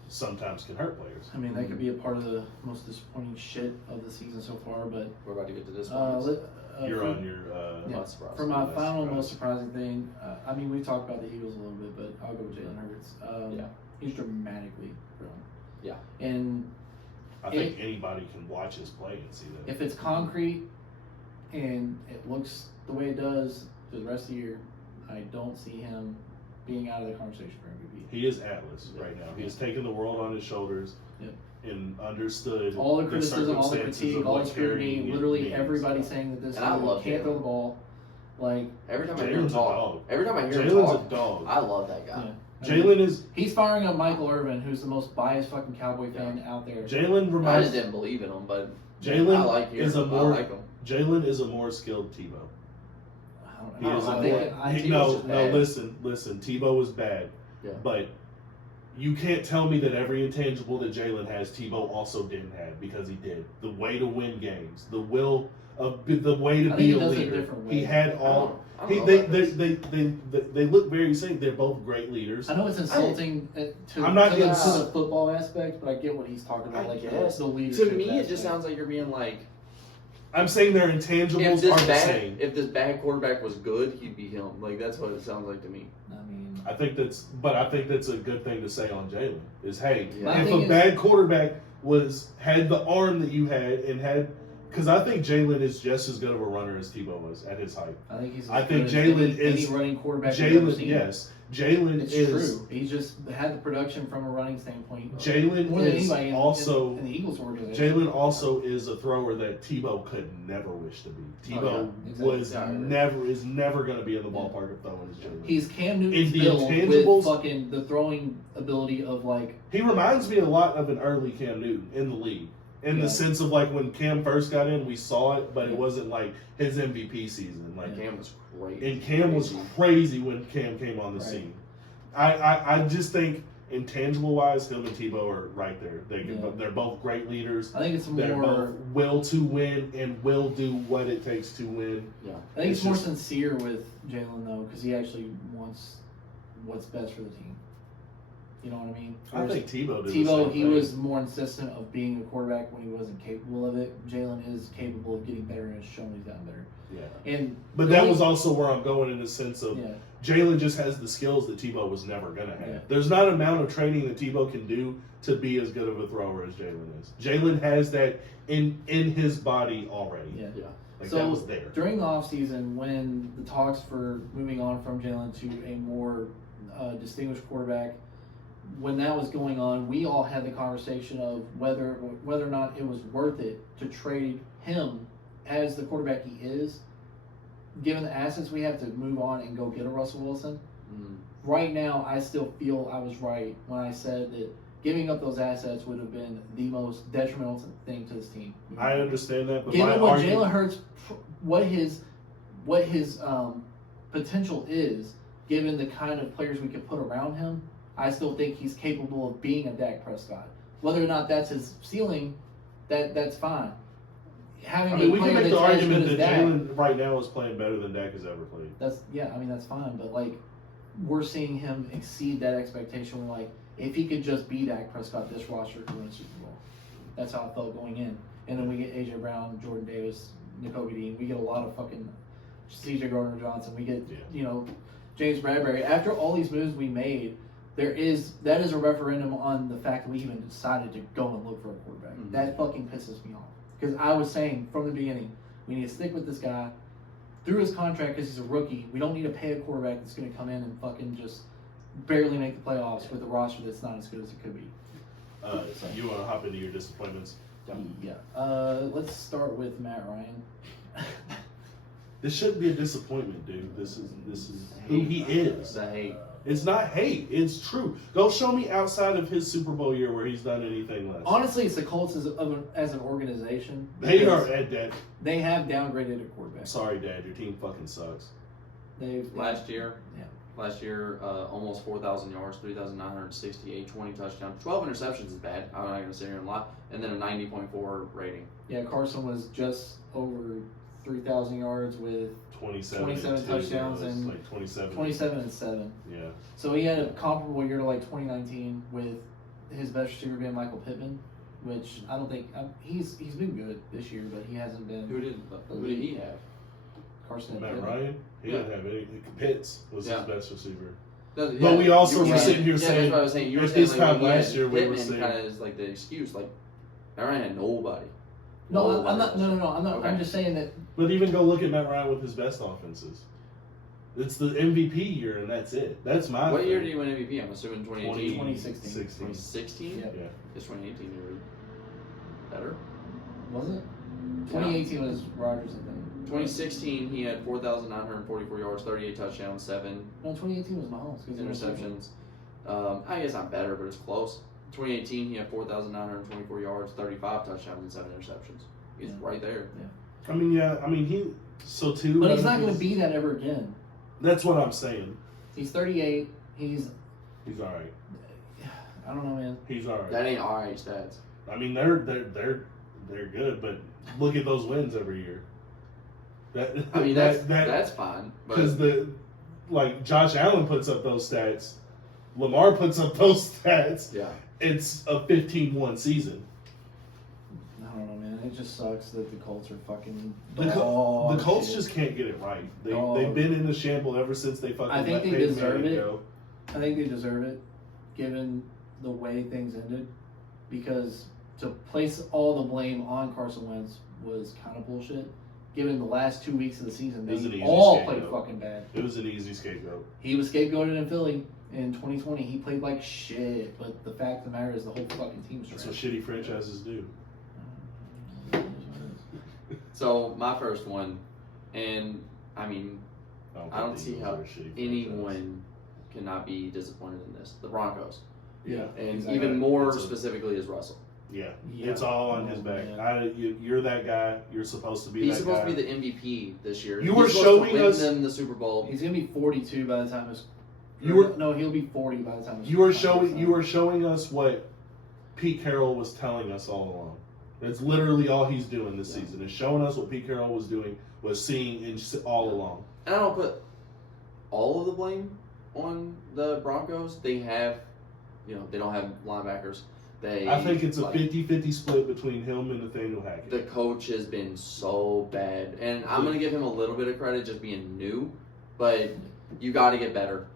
sometimes can hurt players. I mean, that could be a part of the most disappointing shit of the season so far, but We're about to get to this uh, one. You're for, on your yeah, Not surprised. for my That's final surprising. most surprising thing, I mean, we talked about the Eagles a little bit, but I'll go with Jalen Hurts. Yeah. He's dramatically grown. Yeah. And I think anybody can watch his play and see that. if it's concrete and it looks the way it does for the rest of the year, I don't see him being out of the conversation for MVP. He is Atlas right now. He has taken the world on his shoulders Yep. and understood All the criticism, all the circumstances critique, of all what the scrutiny, carrying it literally means. everybody saying that this And I dude love can't Jalen. throw the ball. Like, Every time I hear him Jalen's a talk, dog. every time I hear him Jalen's talk, a dog. I love that guy. yeah. Jalen is He's firing up Michael Irvin, who's the most biased fucking Cowboy fan out there. Jalen I reminds just didn't believe in him, but Jalen I like hearing is a him. more I like him. Jalen is a more skilled Tebow. I He don't is know. a I more, think I he- think no, it's no. bad. Listen. Tebow was bad, Yeah. but you can't tell me that every intangible that Jalen has, Tebow also didn't have, because he did. The way to win games, the will of the way to I be think a he does it a leader. different way. He had I all. don't He, know they, about they, this. they look very same. They're both great leaders. I know it's insulting to, I'm not to, getting the, to s- the football aspect, but I get what he's talking about. I Like guess. the leadership. To me, it aspect. just sounds like you're being like, I'm saying their if intangibles this are the bad, same. if this bad quarterback was good, he'd be him. Like that's what it sounds like to me. I mean, I think that's a good thing to say on Jalen. Is hey, Yeah. My if thing a is- bad quarterback had the arm that you had and had, because I think Jalen is just as good of a runner as Tebow was at his height. I think he's. I as think good as Jalen any is- running quarterback. I've ever Jalen, seen. yes, Jalen It's is. true. He's just had the production from a running standpoint. Jalen more than is anybody also. in the Eagles organization. Jalen also is a thrower that Tebow could never wish to be. Tebow Oh, yeah, exactly. was Yeah, I agree. never going to be in the ballpark of throwing as Jalen. He's Cam Newton's In the build with intangibles- fucking the throwing ability of like. He reminds me a lot of an early Cam Newton in the league. In Yeah. the sense of like when Cam first got in, we saw it, but it wasn't like his MVP season. Like Cam was great. and Cam was crazy when Cam came on the Right. scene. I just think intangible wise, him and Tebow are right there. They're both great leaders. I think it's They're more. both will to win and will do what it takes to win. Yeah. I think it's more just- sincere with Jalen though, because he actually wants what's best for the team. You know what I mean? I think Tebow did. the Tebow, same he thing. was more insistent of being a quarterback when he wasn't capable of it. Jalen is capable of getting better and has shown he's gotten better. Yeah. And But the that only- was also where I'm going in the sense of yeah. Jalen just has the skills that Tebow was never going to have. Yeah. There's not an amount of training that Tebow can do to be as good of a thrower as Jalen is. Jalen has that in his body already. Yeah. Yeah. Like So, that was there. During the offseason, when the talks for moving on from Jalen to a more distinguished quarterback, when that was going on, we all had the conversation of whether or not it was worth it to trade him as the quarterback he is, given the assets we have to move on and go get a Russell Wilson. Mm. Right now, I still feel I was right when I said that giving up those assets would have been the most detrimental thing to this team. I understand that, but my Given what argument, Jalen Hurts, what his potential is, given the kind of players we could put around him, I still think he's capable of being a Dak Prescott. Whether or not that's his ceiling, that's fine. Having I mean, a we can player make that's the as argument good that as Dak, Jalen right now is playing better than Dak has ever played. that's fine. But like, we're seeing him exceed that expectation. We're like, if he could just be Dak Prescott, this roster could win a Super Bowl. That's how I felt going in. And then we get AJ Brown, Jordan Davis, N'Kobe Dean. We get a lot of fucking CJ Gardner Johnson. We get James Bradbury. After all these moves we made, that is a referendum on the fact that we even decided to go and look for a quarterback. Mhm. That fucking pisses me off. Because I was saying from the beginning, we need to stick with this guy through his contract because he's a rookie. We don't need to pay a quarterback that's going to come in and fucking just barely make the playoffs with a roster that's not as good as it could be. You want to hop into your disappointments? Yeah. Let's start with Matt Ryan. This shouldn't be a disappointment, dude. This is who he is. The hate. It's not hate. It's true. Go show me outside of his Super Bowl year where he's done anything less. Honestly, it's the Colts as an organization. They because are at Dad. They have downgraded a quarterback. Sorry, Dad. Your team fucking sucks. They've Last year, Yeah. almost 4,000 yards, 3,968, 20 touchdowns, 12 interceptions is bad. I'm not going to sit here and lie. And then a 90.4 rating. Yeah, Carson was just over 3,000 yards with 27 27 and two, touchdowns it was and like 27. 27 and 7. Yeah. So he had a comparable year to like 2019 with his best receiver being Michael Pittman, which I don't think he's been good this year, but he hasn't been. Who did he have? Carson and Matt Pittman. Ryan, he didn't have any. Pitts was Yeah. his best receiver. But we also were sitting here saying, that's what I was saying. You were at saying this like, time when he last had year, we were Pittman saying- kind of is like the excuse. Like, Ryan had nobody. No, I'm not. No, I'm not. Okay. I'm just saying that. But even go look at Matt Ryan with his best offenses. It's the MVP year, and that's it. That's my. What thing. year did he win MVP? I'm assuming 2018. 2016. 2016? Yep. Yeah. Guess 2018 you were better. Was it? 2018 was Rodgers, I think. 2016 he had 4,944 yards, 38 touchdowns, 7 No, 2018 was Mahomes. 'cause he was interceptions. I guess I'm better, but it's close. 2018 he had 4,924 yards, 35 touchdowns, and 7 interceptions. He's Yeah. right there. I mean, yeah. I mean, he. So too. But he's not going to be that ever again. That's what I'm saying. He's 38. He's. He's all right. I don't know, man. He's all right. That ain't alright stats. I mean, they're good, but look at those wins every year. That I mean that's fine. because But like Josh Allen puts up those stats, Lamar puts up those stats. yeah. It's a 15-1 season. I don't know, man. It just sucks that the Colts are fucking. The dog Colts shit. just can't get it right. Dog. They've been in the shamble ever since they fucking I think let they Peyton deserve Manning it. go. I think they deserve it, given the way things ended, because to place all the blame on Carson Wentz was kind of bullshit. Given the last 2 weeks of the season, It was an they easy all scapegoat. played fucking bad. It was an easy scapegoat. He was scapegoated in Philly in 2020. He played like shit, but the fact of the matter is the whole fucking team was That's trash. what shitty franchises do. So my first one, and I mean, I don't think see Eagles how are a shitty franchise. anyone cannot be disappointed in this. The Broncos, Yeah, and Exactly. even more It's a- specifically is Russell. yeah, Yeah. it's all on his Oh, back. man. You're that guy. You're supposed to be He's that supposed guy. to be the MVP this year. You He's were supposed showing to win us- them the Super Bowl. He's gonna be 42 by the time his. You were- no, he'll be 40 by the time. his You were contract's showing up. us what Pete Carroll was telling us all along. That's literally all he's doing this Yeah. season. Is showing us what Pete Carroll was doing, was seeing all along. And I don't put all of the blame on the Broncos. They have, they don't have linebackers. I think it's a like, 50-50 split between him and Nathaniel Hackett. The coach has been so bad, and I'm gonna give him a little bit of credit just being new, but you got to get better.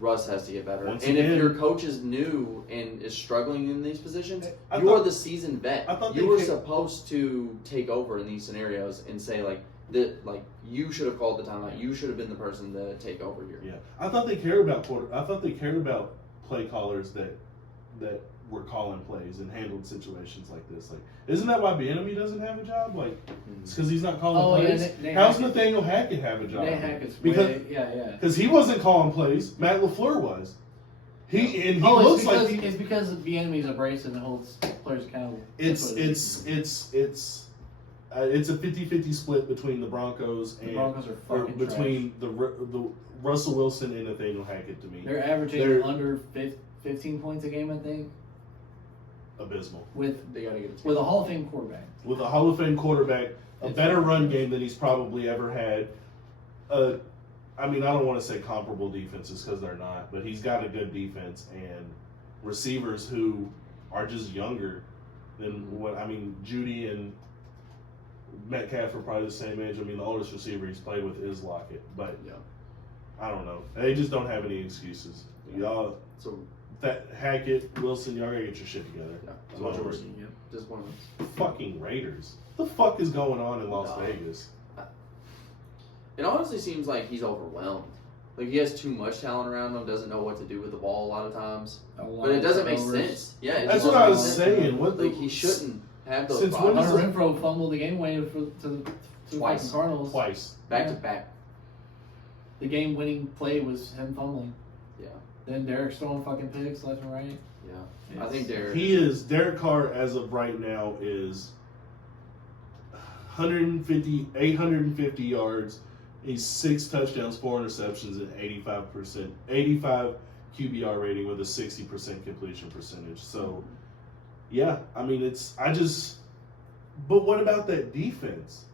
Russ has to get better. Once And again- if your coach is new and is struggling in these positions, I you thought- are the seasoned vet. I thought You they were came- supposed to take over in these scenarios and say you should have called the timeout. You should have been the person to take over here. Yeah, I thought they cared about play callers that were calling plays and handled situations like this. Like, isn't that why Bieniemy doesn't have a job? Like, it's because he's not calling Oh, yeah, plays. Nate How's Hackett. Nathaniel Hackett have a job? Nate Hackett's Because- way, yeah. Because he wasn't calling plays. Matt LaFleur was. He Oh, looks it's like because, it's because the enemy's abrasive and holds players accountable. That's what it is. it's a 50-50 split between the Broncos The and Broncos are or fucking between the Russell Wilson and Nathaniel Hackett. To me, trash. They're averaging they're- under 15 points a game, I think, abysmal. with They got to get it. a Hall of Fame quarterback. With a Hall of Fame quarterback, a It's- better run game than he's probably ever had. I mean, I don't want to say comparable defenses because they're not, but he's got a good defense and receivers who are just younger than what I mean. Judy and Metcalf are probably the same age. I mean, the oldest receiver he's played with is Lockett, but Yeah. I don't know. They just don't have any excuses. Y'all, So that Hackett, Wilson, y'all gotta get your shit together. yeah, That's my words. just one of those. Fucking Raiders. What the fuck is going on in Las No. Vegas? It honestly seems like he's overwhelmed. Like he has too much talent around him, doesn't know what to do with the ball a lot of times. But it doesn't make sense. Yeah, it That's just what I doesn't was make sense. saying. What the Like he shouldn't have those Since when problems. does Hunter Renfro fumbled the game away to the Twice. fucking Cardinals. Twice. Back to back. The game-winning play was him fumbling. Yeah. Then Derek's throwing fucking picks left and right. Yeah. I think Derek Carr as of right now is 850 yards. He's 6 touchdowns, 4 interceptions, and 85 QBR rating with a 60% completion percentage. So, yeah, I mean but what about that defense?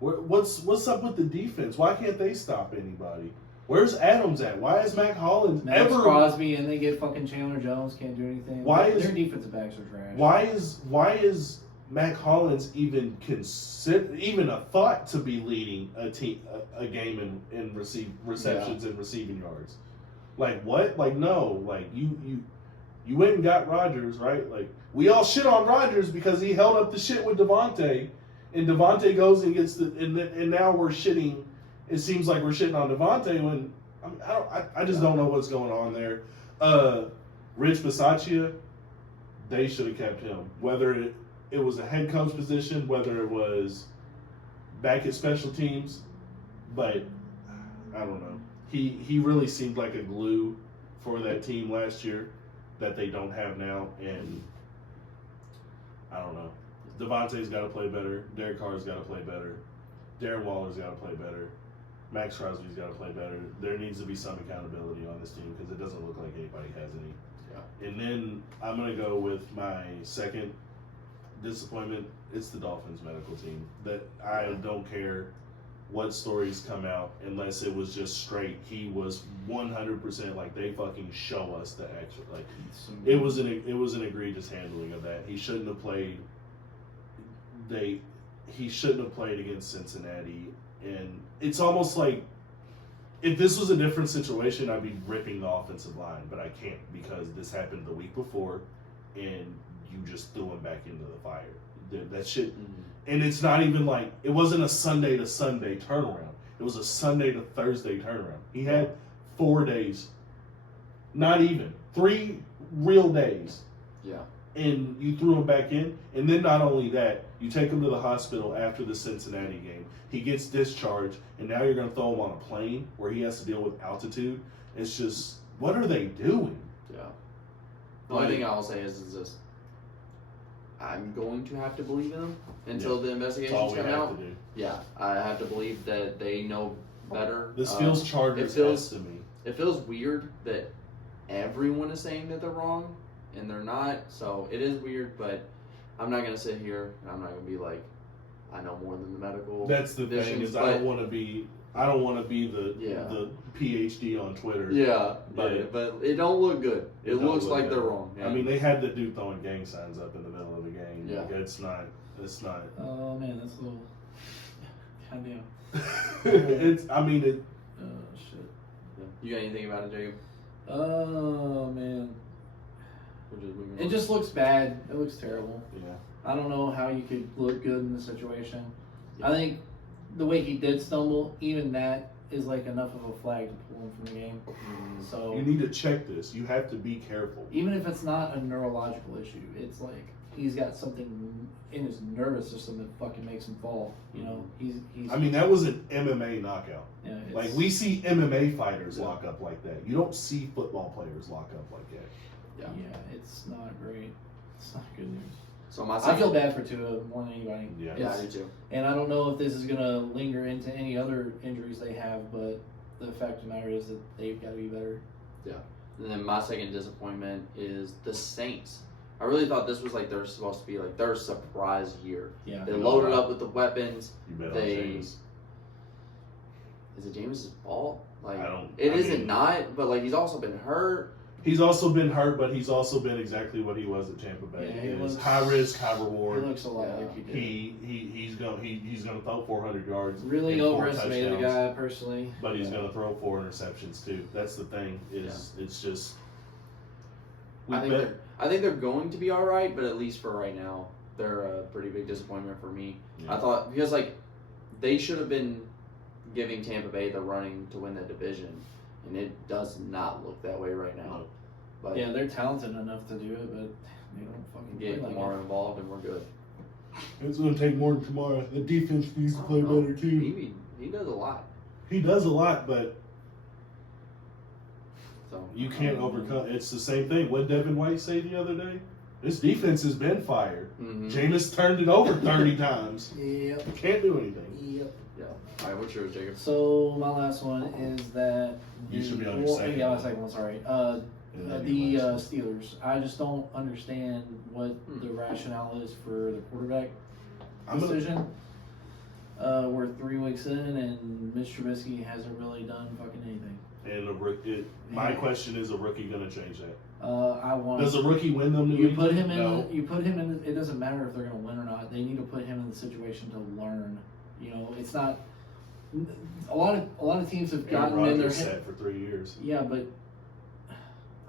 What's up with the defense? Why can't they stop anybody? Where's Adams at? Why is Mac Hollins Max Crosby and they get fucking Chandler Jones, can't do anything. Why is- their defensive backs are trash? Why is Mac Hollins even a thought to be leading a game in receptions and receiving yards? Like what? Like no. Like you went and got Rodgers, right? Like we all shit on Rodgers because he held up the shit with Devontae, and Devontae goes and gets and now we're shitting. It seems like we're shitting on Devontae when I just don't know what's going on there. Rich Bisaccia, they should have kept him. Whether it was a head coach position, whether it was back at special teams, but I don't know. He really seemed like a glue for that team last year that they don't have now, and I don't know. Devontae's got to play better. Derek Carr's got to play better. Darren Waller's got to play better. Max Crosby's got to play better. There needs to be some accountability on this team because it doesn't look like anybody has any. Yeah. And then I'm going to go with my second disappointment. It's the Dolphins medical team. That I don't care what stories come out unless it was just straight. He was 100% like they fucking show us the actual like. It was an egregious handling of that. He shouldn't have played. He shouldn't have played against Cincinnati, and it's almost like if this was a different situation, I'd be ripping the offensive line, but I can't because this happened the week before, and you just threw him back into the fire. That shit, and it's not even like it wasn't a Sunday to Sunday turnaround. It was a Sunday to Thursday turnaround. He had 4 days, not even 3 real days. Yeah. And you threw him back in, and then not only that, you take him to the hospital after the Cincinnati game. He gets discharged, and now you're going to throw him on a plane where he has to deal with altitude. It's just, what are they doing? Yeah. The only thing I'll say is this: I'm going to have to believe in them until the That's investigations all we come have out. to do. Yeah, I have to believe that they know better. This feels Chargers to me. It feels weird that everyone is saying that they're wrong and they're not. So it is weird, but I'm not gonna sit here and I'm not gonna be like, I know more than the medical. That's the thing conditions, is I don't want to be the PhD on Twitter. Yeah, But- but it don't look good. It don't looks look like good. they're wrong. I mean, they had the dude throwing gang signs up in the middle of the game. Yeah. Like, it's not. Oh man, that's a little. Goddamn. It's. I mean, it. Oh shit. You got anything about it, Jacob? Oh man. Or just moving It on? just looks bad. It looks terrible. Yeah. I don't know how you could look good in the situation. I think the way he did stumble, even that is like enough of a flag to pull him from the game. So You need to check this. You have to be careful. even if it's not a neurological issue, it's like he's got something in his nervous system that fucking makes him fall. You know, he's. I mean, that was an MMA knockout. Yeah, it's, Like, we see MMA fighters lock up like that. You don't see football players lock up like that. Yeah, it's not great. It's not good news. So my I second, feel bad for Tua more than anybody. Yeah. yeah, I It's- do too. And I don't know if this is going to linger into any other injuries they have, but the fact of the matter is that they've got to be better. And then my second disappointment is the Saints. I really thought this was like they're supposed to be like their surprise year. Yeah. They loaded up with the weapons. You bet They- on James. Is it Jameis' fault? Like I don't- It I isn't mean- not, but like he's also been hurt. He's also been hurt, but he's also been exactly what he was at Tampa Bay. Yeah, he It's looks- high risk, high He reward. looks a lot Yeah. like he did. He's gonna throw 400 yards. Really and 4 overestimated the touchdowns, guy personally. but he's gonna throw 4 interceptions too. That's the thing. It's just. I think they're going to be all right, but at least for right now, they're a pretty big disappointment for me. Yeah. I thought because like they should have been giving Tampa Bay the running to win the division, and it does not look that way right now. No. But Yeah, they're talented enough to do it, but they don't fucking get play like Kamara it. involved, and we're good. It's gonna take more than tomorrow. The defense needs to play I don't know. better too. He does a lot. He does a lot, but So you can't overcome. It's the same thing. What did Devin White say the other day? This defense has been fired. Mhm. Jameis turned it over 30 times. Yep. You can't do anything. Yep. Yeah. All right, what's yours, Jacob? So my last one is that You should be on your second Yeah, my one. second one. Sorry. And then The you last. Steelers. I just don't understand what the rationale is for the quarterback I'm gonna, decision. We're 3 weeks in, and Mitch Trubisky hasn't really done fucking anything. and my question is: a rookie gonna change that? I want. Does a rookie win them? You put him in. No. You put him in. It doesn't matter if they're going to win or not. They need to put him in the situation to learn. You know, it's not. A lot of teams have Aaron gotten in their Rodgers head. sat for 3 years. Yeah, but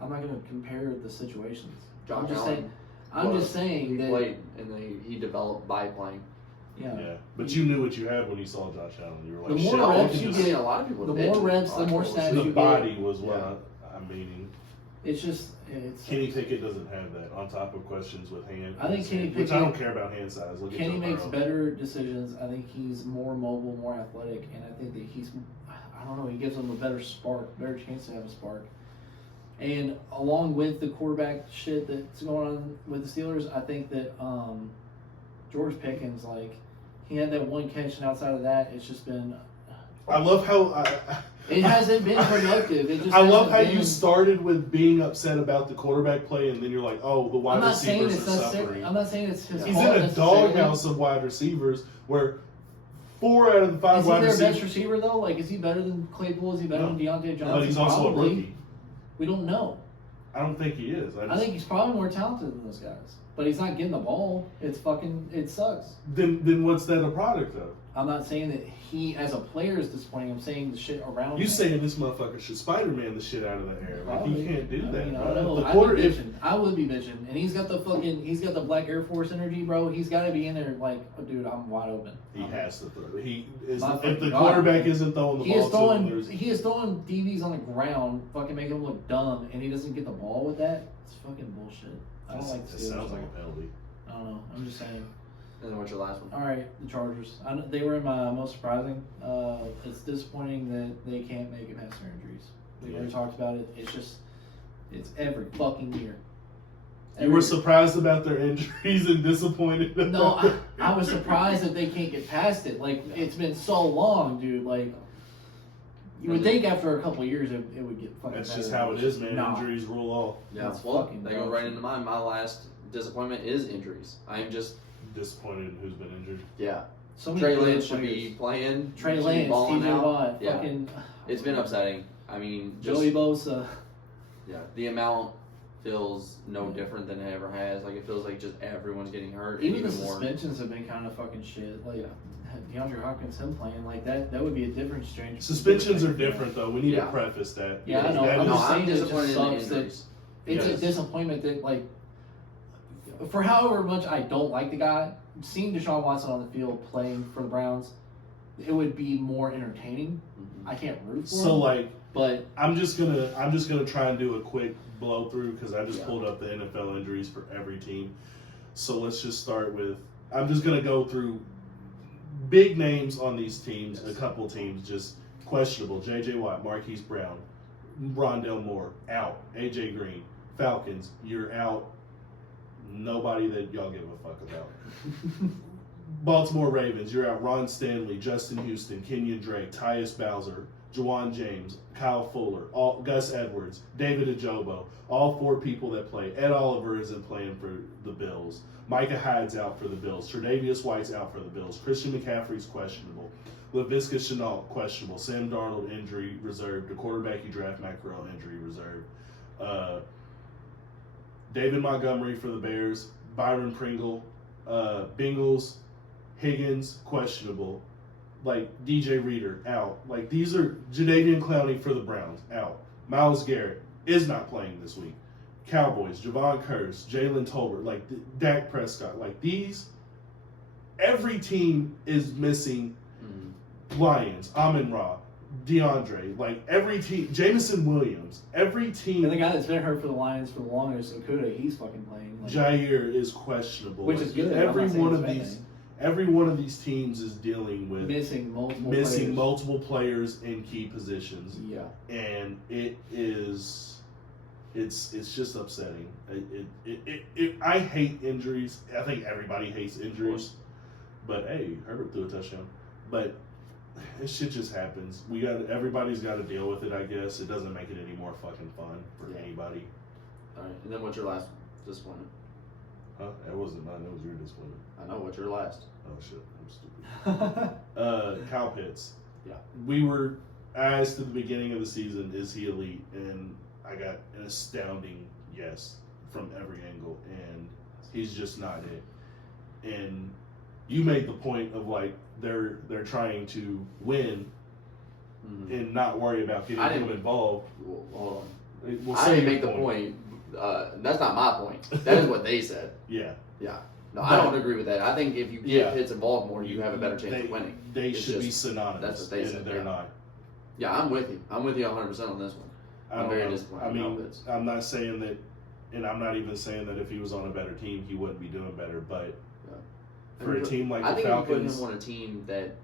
I'm not going to compare the situations. Josh I'm just Allen saying. I'm just saying He that. played and he developed by playing. Yeah. Yeah, but you knew what you had when you saw Josh Allen. You were like, The more shit, reps I you can get- a lot of people. the did. more reps, A lot the of more people snaps did. the you body was what Yeah. I'm meaning. It's just. It's. Kenny Pickett doesn't have that. On top of questions with hand, I think Kenny which I don't Pickett- care about hand size. Look at Kenny Joe makes Burrow. better decisions. I think he's more mobile, more athletic, and I think that he's, I don't know, he gives them a better spark, better chance to have a spark. And along with the quarterback shit that's going on with the Steelers, I think that George Pickens, like, he had that one catch, and outside of that, it's just been. I love how It hasn't been productive. It just. I love hasn't how you been- started with being upset about the quarterback play, and then you're like, "Oh, the I'm wide not saying receivers it's are necessary. suffering." I'm not saying it's his He's fault in a necessarily. doghouse of wide receivers where 4 out of the 5 Is he wide their best receivers. receiver though? Like, is he better than Claypool? Is he better No. than Deontay Johnson? But he's also Probably. a rookie. We don't know. I don't think he is. I think he's probably more talented than those guys. but he's not getting the ball. It sucks. Then what's that a product of? I'm not saying that he, as a player, is disappointing. I'm saying the shit around You him. saying this motherfucker should Spider-Man the shit out of the air? Like Probably. he can't do I that. mean, I bro. don't know. The I'd quarter, be if bitching. I would be bitching. And he's got the Black Air Force energy, bro. He's got to be in there like, oh, dude, I'm wide open. he has to throw. He is My if fucking the God, quarterback man. isn't throwing the He is ball to him, throwing. there's- He is throwing DBs on the ground, fucking making him look dumb, and he doesn't get the ball with that. It's fucking bullshit. I don't like it to see sounds that. like a penalty. I don't know. I'm just saying. And then what's your last one? All right, the Chargers. They were my most surprising. It's disappointing that they can't make it past their injuries. We already talked about it. It's every fucking year. You were surprised about their injuries and disappointed. No, about their I was injuries. surprised that they can't get past it. Like, it's been so long, dude. Like, you would think after a couple of years it would get fucking That's better. just how it is, man. Nah. Injuries rule all. Yeah, It's well, fucking they go dumb. right into mine. My last disappointment is injuries. I am just, Disappointed in who's been injured. yeah. So many Trey good Lance should players. be playing. Trey should be Lance, balling TJ out. Watt, Yeah. fucking It's been upsetting. I mean, just, Joey Bosa. yeah, the amount feels no different than it ever has. Like, it feels like just everyone's getting hurt. Even and the more. suspensions have been kind of fucking shit. Like DeAndre Hopkins, him playing like that would be a different strange. Suspensions are different, though. We need Yeah. to preface that. Yeah, I know. That I'm No, is- just I'm saying it just disappointed in the sucks that injuries. it's Yes. a disappointment that like, for however much I don't like the guy, seeing Deshaun Watson on the field playing for the Browns, it would be more entertaining. Mhm. I can't root for So him, like, but I'm just gonna try and do a quick blow through because I just Yeah. pulled up the NFL injuries for every team. So let's just start with. I'm just gonna go through big names on these teams. Yes. A couple teams just questionable. J.J. Watt, Marquise Brown, Rondell Moore out. A.J. Green, Falcons, you're out. Nobody that y'all give a fuck about. Baltimore Ravens, you're out. Ron Stanley, Justin Houston, Kenyon Drake, Tyus Bowser, Juwan James, Kyle Fuller, Gus Edwards, David Ajobo, all four people that play. Ed Oliver isn't playing for the Bills. Micah Hyde's out for the Bills. Tre'Davious White's out for the Bills. Christian McCaffrey's questionable. Laviska Shenault, questionable. Sam Darnold, injury reserved. The quarterback you draft, Matt Corral, injury reserved. David Montgomery for the Bears. Byron Pringle. Bengals. Higgins, questionable. Like, DJ Reader, out. Like, these are Jadeveon Clowney for the Browns, out. Myles Garrett is not playing this week. Cowboys, Javon Curse, Jalen Tolbert, like, Dak Prescott. Like, these, every team is missing. Mhm. Lions, Amon-Ra, DeAndre, like, every team, Jameson Williams, every team. and the guy that's been hurt for the Lions for the longest, Okuda, he's fucking playing. Like, Jair is questionable. which Like, is good. Every I'm not saying one it's of a bad these, thing. every one of these teams is dealing with missing multiple missing players. multiple players in key positions, Yeah. and it's just upsetting. I hate injuries. I think everybody hates injuries, but hey, Herbert threw a touchdown. But this shit just happens. Everybody's got to deal with it. I guess it doesn't make it any more fucking fun for Yeah. anybody. All right, and then what's your last disappointment? Huh? That wasn't mine. That was your disappointment. I know, what's your last? Oh shit, I'm stupid. Kyle Pitts. Yeah. We were asked at the beginning of the season, is he elite? And I got an astounding yes from every angle, and he's just not it. And you made the point of like they're trying to win Mhm. and not worry about getting I him didn't- involved. Well, hold on. We'll I say didn't your make the point. That's not my point. That is what they said. Yeah. Yeah. No, I don't agree with that. I think if you get Yeah. Pitts involved more, you have a better chance They, of winning. they It's should be just- synonymous. that's what they and said, they're yeah. not. Yeah, I'm with you. I'm with you 100% on this one. I I'm don't very know. disappointed I in Kyle mean, Pitts. I'm not saying that, and I'm not even saying that if he was on a better team, he wouldn't be doing better. But for a team like I the think if you put Falcons, him on a team that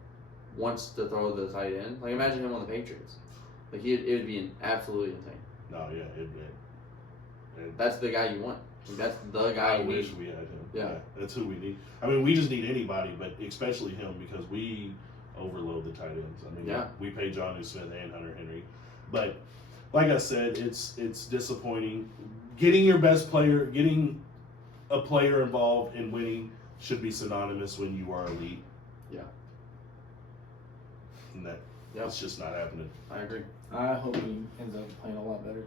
wants to throw the tight end, like imagine him on the Patriots. Like it would be absolutely insane. no, yeah, That's the guy you want. Like, that's the guy I you wish need. we had him. Yeah. That's who we need. I mean, we just need anybody, but especially him because we overload the tight ends. I mean, Yeah. we pay John Smith and Hunter Henry, but like I said, it's disappointing. Getting your best player, getting a player involved in winning should be synonymous when you are elite. Yeah. And Yep. It's just not happening. I agree. I hope he ends up playing a lot better.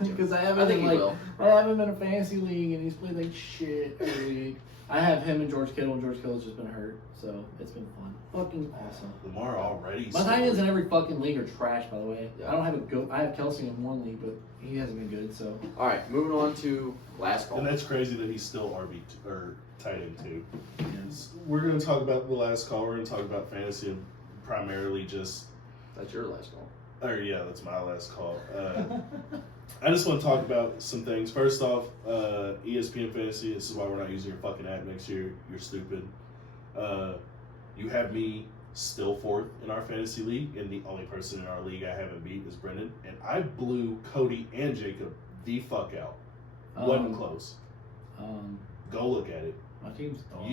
Because I I haven't think been he like will. I have him in a fantasy league and he's played like shit every week. I have him and George Kittle, and George Kittle's just been hurt, so it's been fun. Fucking awesome. Lamar already. My tight ends in every fucking league are trash, by the way. Yeah. I don't have a go. I have Kelsey in one league, but he hasn't been good. So All right, moving on to last call. And that's crazy that he's still RB or tight end too. yes. We're going to talk about the last call. We're going to talk about fantasy and primarily just. That's your last call. Or yeah, that's my last call. I just want to talk about some things. First off, ESPN Fantasy. This is why we're not using your fucking app next year. You're stupid. You have me still fourth in our fantasy league, and the only person in our league I haven't beat is Brendan. And I blew Cody and Jacob the fuck out. Wasn't close. Go look at it. My team's dog.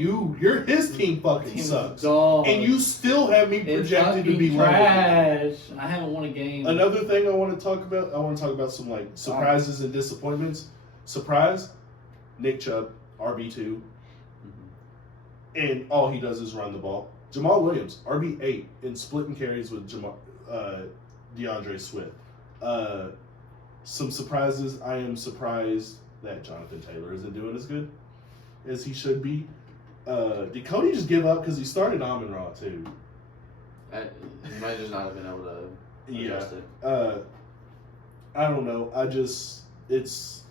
His team My fucking team's sucks. dog. And you still have me It's projected to fucking be lower than you. trash. I haven't won a game. Another thing I want to talk about. I want to talk about some like surprises and disappointments. Surprise, Nick Chubb, RB2, and all he does is run the ball. Jamal Williams, RB8, and splitting carries with DeAndre Swift. Some surprises. I am surprised that Jonathan Taylor isn't doing as good as he should be. Did Cody just give up because he started Amon Ra too? He might just not have been able to adjust it. I don't know. It's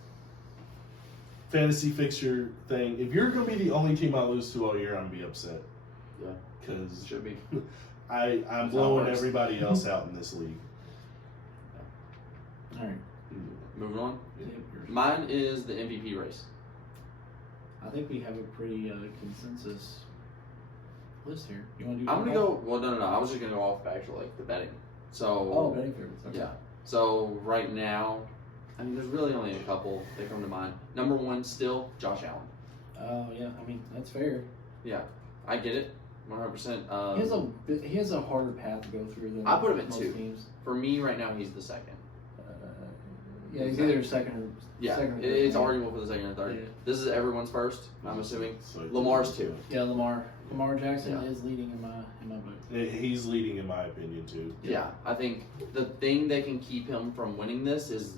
fantasy fixture thing. If you're gonna be the only team I lose to all year, I'm gonna be upset. Yeah. Because Should be. I'm That's how it blowing works. everybody else out in this league. All right. Moving on. Yep, yours. Mine is the MVP race. I think we have a pretty consensus list here. You want to do? I'm gonna go. Well, no. I was just gonna go off of actual like the betting. So. Oh, betting favorites. Okay. Yeah. So right now, I mean, there's really only a couple that come to mind. Number one, still Josh Allen. Oh yeah. I mean that's fair. I get it, 100%. He has a harder path to go through than I put him at most 2. teams. For me, right now, he's the second. Yeah, he's either second or Yeah, second or it's third. arguable for the second and third. Yeah. This is everyone's first. I'm assuming. So, Lamar's 2. Yeah, Lamar Jackson Yeah. is leading in my book. He's leading in my opinion too. Yeah, I think the thing that can keep him from winning this is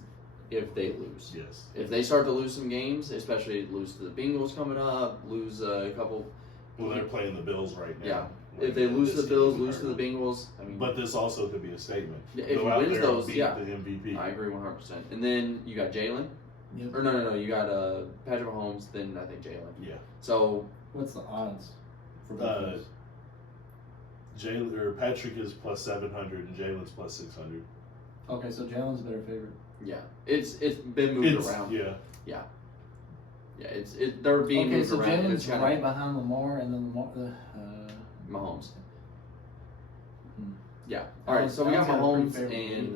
if they lose. Yes. If they start to lose some games, especially lose to the Bengals coming up, lose a couple. Well, they're playing the Bills right now. Yeah. If they lose to This the Bills, game lose to the hurt. Bengals, I mean. But this also could be a statement. Yeah, if Go he out wins there and those, beat yeah. the MVP. I agree 100%. And then you got Jalen. Yep. Or no. You got Patrick Mahomes, then I think Jalen. Yeah. So, What's the odds for both of those? Jalen or Patrick is plus 700 and Jalen's plus 600. Okay, so Jalen's a better favorite. yeah. It's been moved around. Yeah. Yeah, they're being Okay, moved so around. and Jalen's it's kinda- right behind Lamar, and then Mahomes. Hmm. Yeah. All right. So we got Allen's a pretty Mahomes favorite lead, and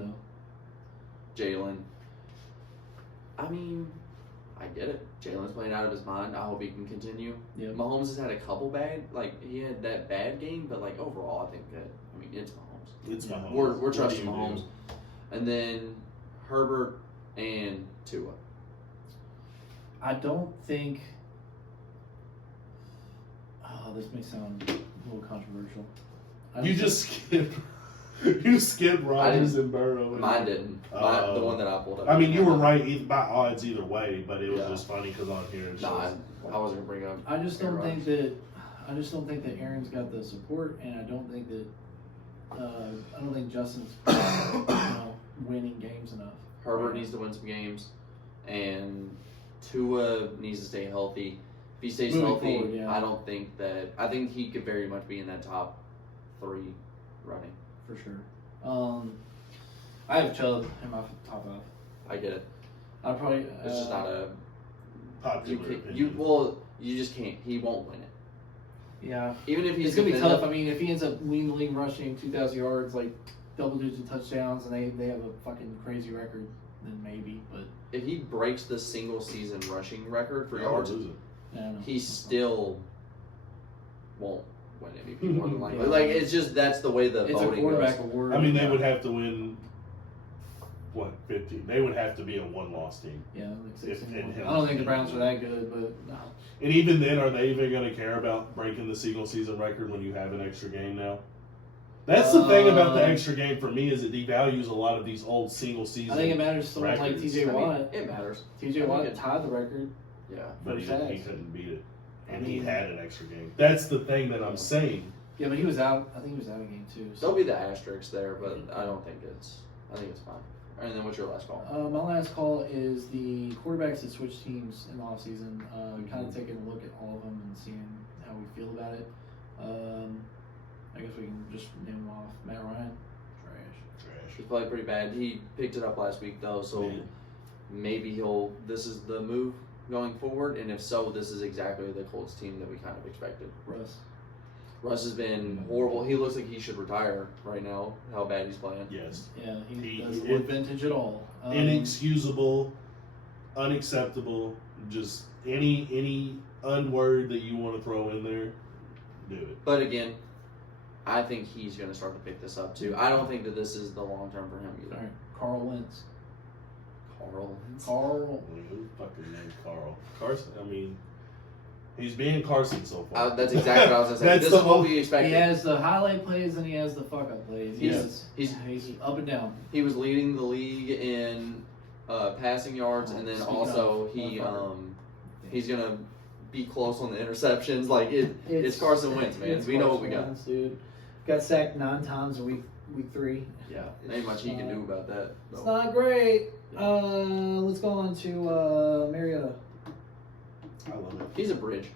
though. Jalen. I mean, I get it. Jalen's playing out of his mind. I hope he can continue. Yeah. Mahomes has had a couple he had that bad game, but overall, I think that it's Mahomes. It's Yeah. Mahomes. We're What do trusting you do? Mahomes, and then Herbert and Tua. I don't think. Oh, this may sound a little controversial. I You don't just skipped. You skipped Rodgers and Burrow. Mine didn't. The one that I pulled up. I mean, you were right by odds either way, but it was Yeah. just funny because on here it Nah, shows. I wasn't gonna bring up. I just don't Aaron think that. I just don't think that Aaron's got the support, and I don't think that. I don't think Justin's winning games enough. Herbert needs to win some games, and Tua needs to stay healthy. If he stays Moving healthy, forward, yeah. I don't think that. I think he could very much be in that top 3 running. For sure. I have Chubb in my top 5. I get it. I'd probably. It's just not a. Popular You opinion. just can't. He won't win it. Yeah. Even if he's It's gonna be defended- tough. I mean, if he ends up leading the league rushing 2,000 yards, like double-digit touchdowns, and they have a fucking crazy record, then maybe. But If he breaks the single season rushing record for Y'all are yards, losing. I don't know. he still won't win MVP more than likely. Yeah. Like it's just that's the way the It's a voting quarterback goes. award. I mean, they would have to win. What 50? They would have to be a one-loss team. Yeah, like If- 16. and I don't think the Browns are that good, but no. And even then, are they even going to care about breaking the single season record when you have an extra game now? That's the thing about the extra game for me is it devalues a lot of these old single season. I think it matters to someone like records. TJ Watt. It matters. TJ I Watt think it- tied the record. Yeah. but he Sacks. couldn't beat it, and I he mean- had an extra game. That's the thing that I'm saying. Yeah, but he was out. I think he was out of game 2. So. There'll be the asterisks there, but I think it's fine. And then what's your last call? My last call is the quarterbacks that switch teams in the offseason. Kind of taking a look at all of them and seeing how we feel about it. I guess we can just name them off. Matt Ryan, trash. He played pretty bad. He picked it up last week though, so Man. maybe this is the move going forward, and if so, this is exactly the Colts team that we kind of expected. Russ has been horrible. He looks like he should retire right now, how bad he's playing. Yes, Yeah, he He- doesn't it- look vintage at all. inexcusable, unacceptable. Just any unword that you want to throw in there, do it. But again, I think he's going to start to pick this up too. I don't think that this is the long term for him either. All right, Carl Wentz. Carl. Carl. I mean, who fucking named Carl? Carson. I mean, he's being Carson so far. That's exactly what I was going to say. That's This the is what whole- we expected. He has the highlight plays and he has the fuck up plays. Yes. He's up and down. He was leading the league in passing yards, and then Speaking also of, he motherfucker. he's gonna be close on the interceptions. Like it's Carson Wentz, man. It's We know what we Carson got. Wentz, dude. Got sacked 9 times in week 3. Yeah, ain't much he can do about that. It's So. not great. Yeah. Let's go on to Mariota. I love it. He's a bridge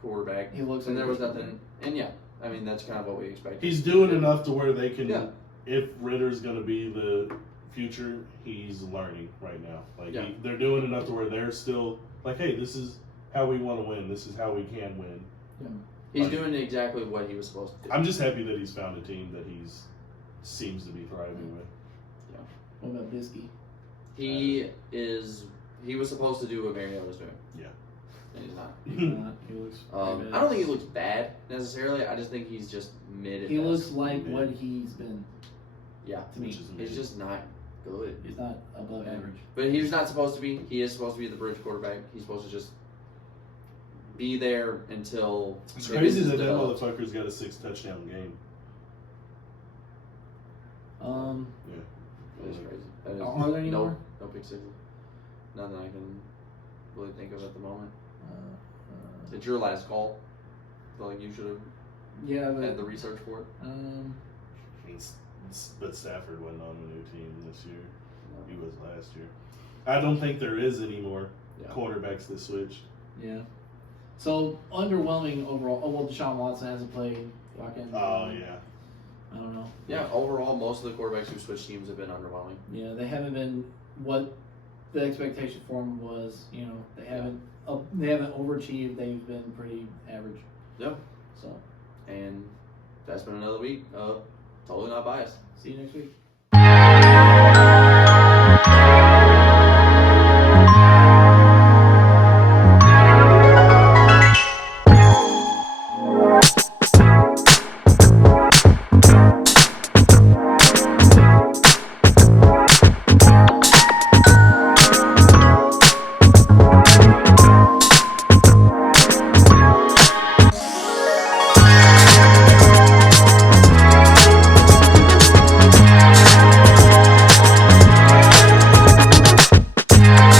quarterback, He looks and like there was a bridge nothing. And yeah, I mean that's kind of what we expected. He's doing enough to where they can. Yeah. If Ritter's going to be the future, he's learning right now. Like Yeah. they're doing enough to where they're still like, hey, this is how we want to win. This is how we can win. He's doing exactly what he was supposed to do. I'm just happy that he's found a team that seems to be thriving with. What about Bisky? He was supposed to do what Mariota's doing. Yeah. And he's not. He's not. He looks. pretty I bad. don't think he looks bad necessarily. I just think he's just mid. at He best. looks like Mid. what he's been Yeah, to me. Which is he's just not good. He's not above average. But he's not supposed to be. He is supposed to be the bridge quarterback. He's supposed to just be there until. It's it crazy is that that developed. motherfucker's got a 6 touchdown game. That is crazy. That is, Are there any no, more? no pick sixes. None that I can really think of at the moment. It's your last call. I feel like you should have Yeah, but had the research for it. But Stafford wasn't on the new team this year. He was last year. I don't think there is any more Yeah. quarterbacks that switched. yeah. So underwhelming overall. Oh well, Deshaun Watson hasn't played. Fucking. Oh yeah. I don't know. Yeah, overall, most of the quarterbacks who switched teams have been underwhelming. Yeah, they haven't been what the expectation for them was. You know, they haven't overachieved. They've been pretty average. Yep. So And that's been another week of Totally Not Biased. see you next week.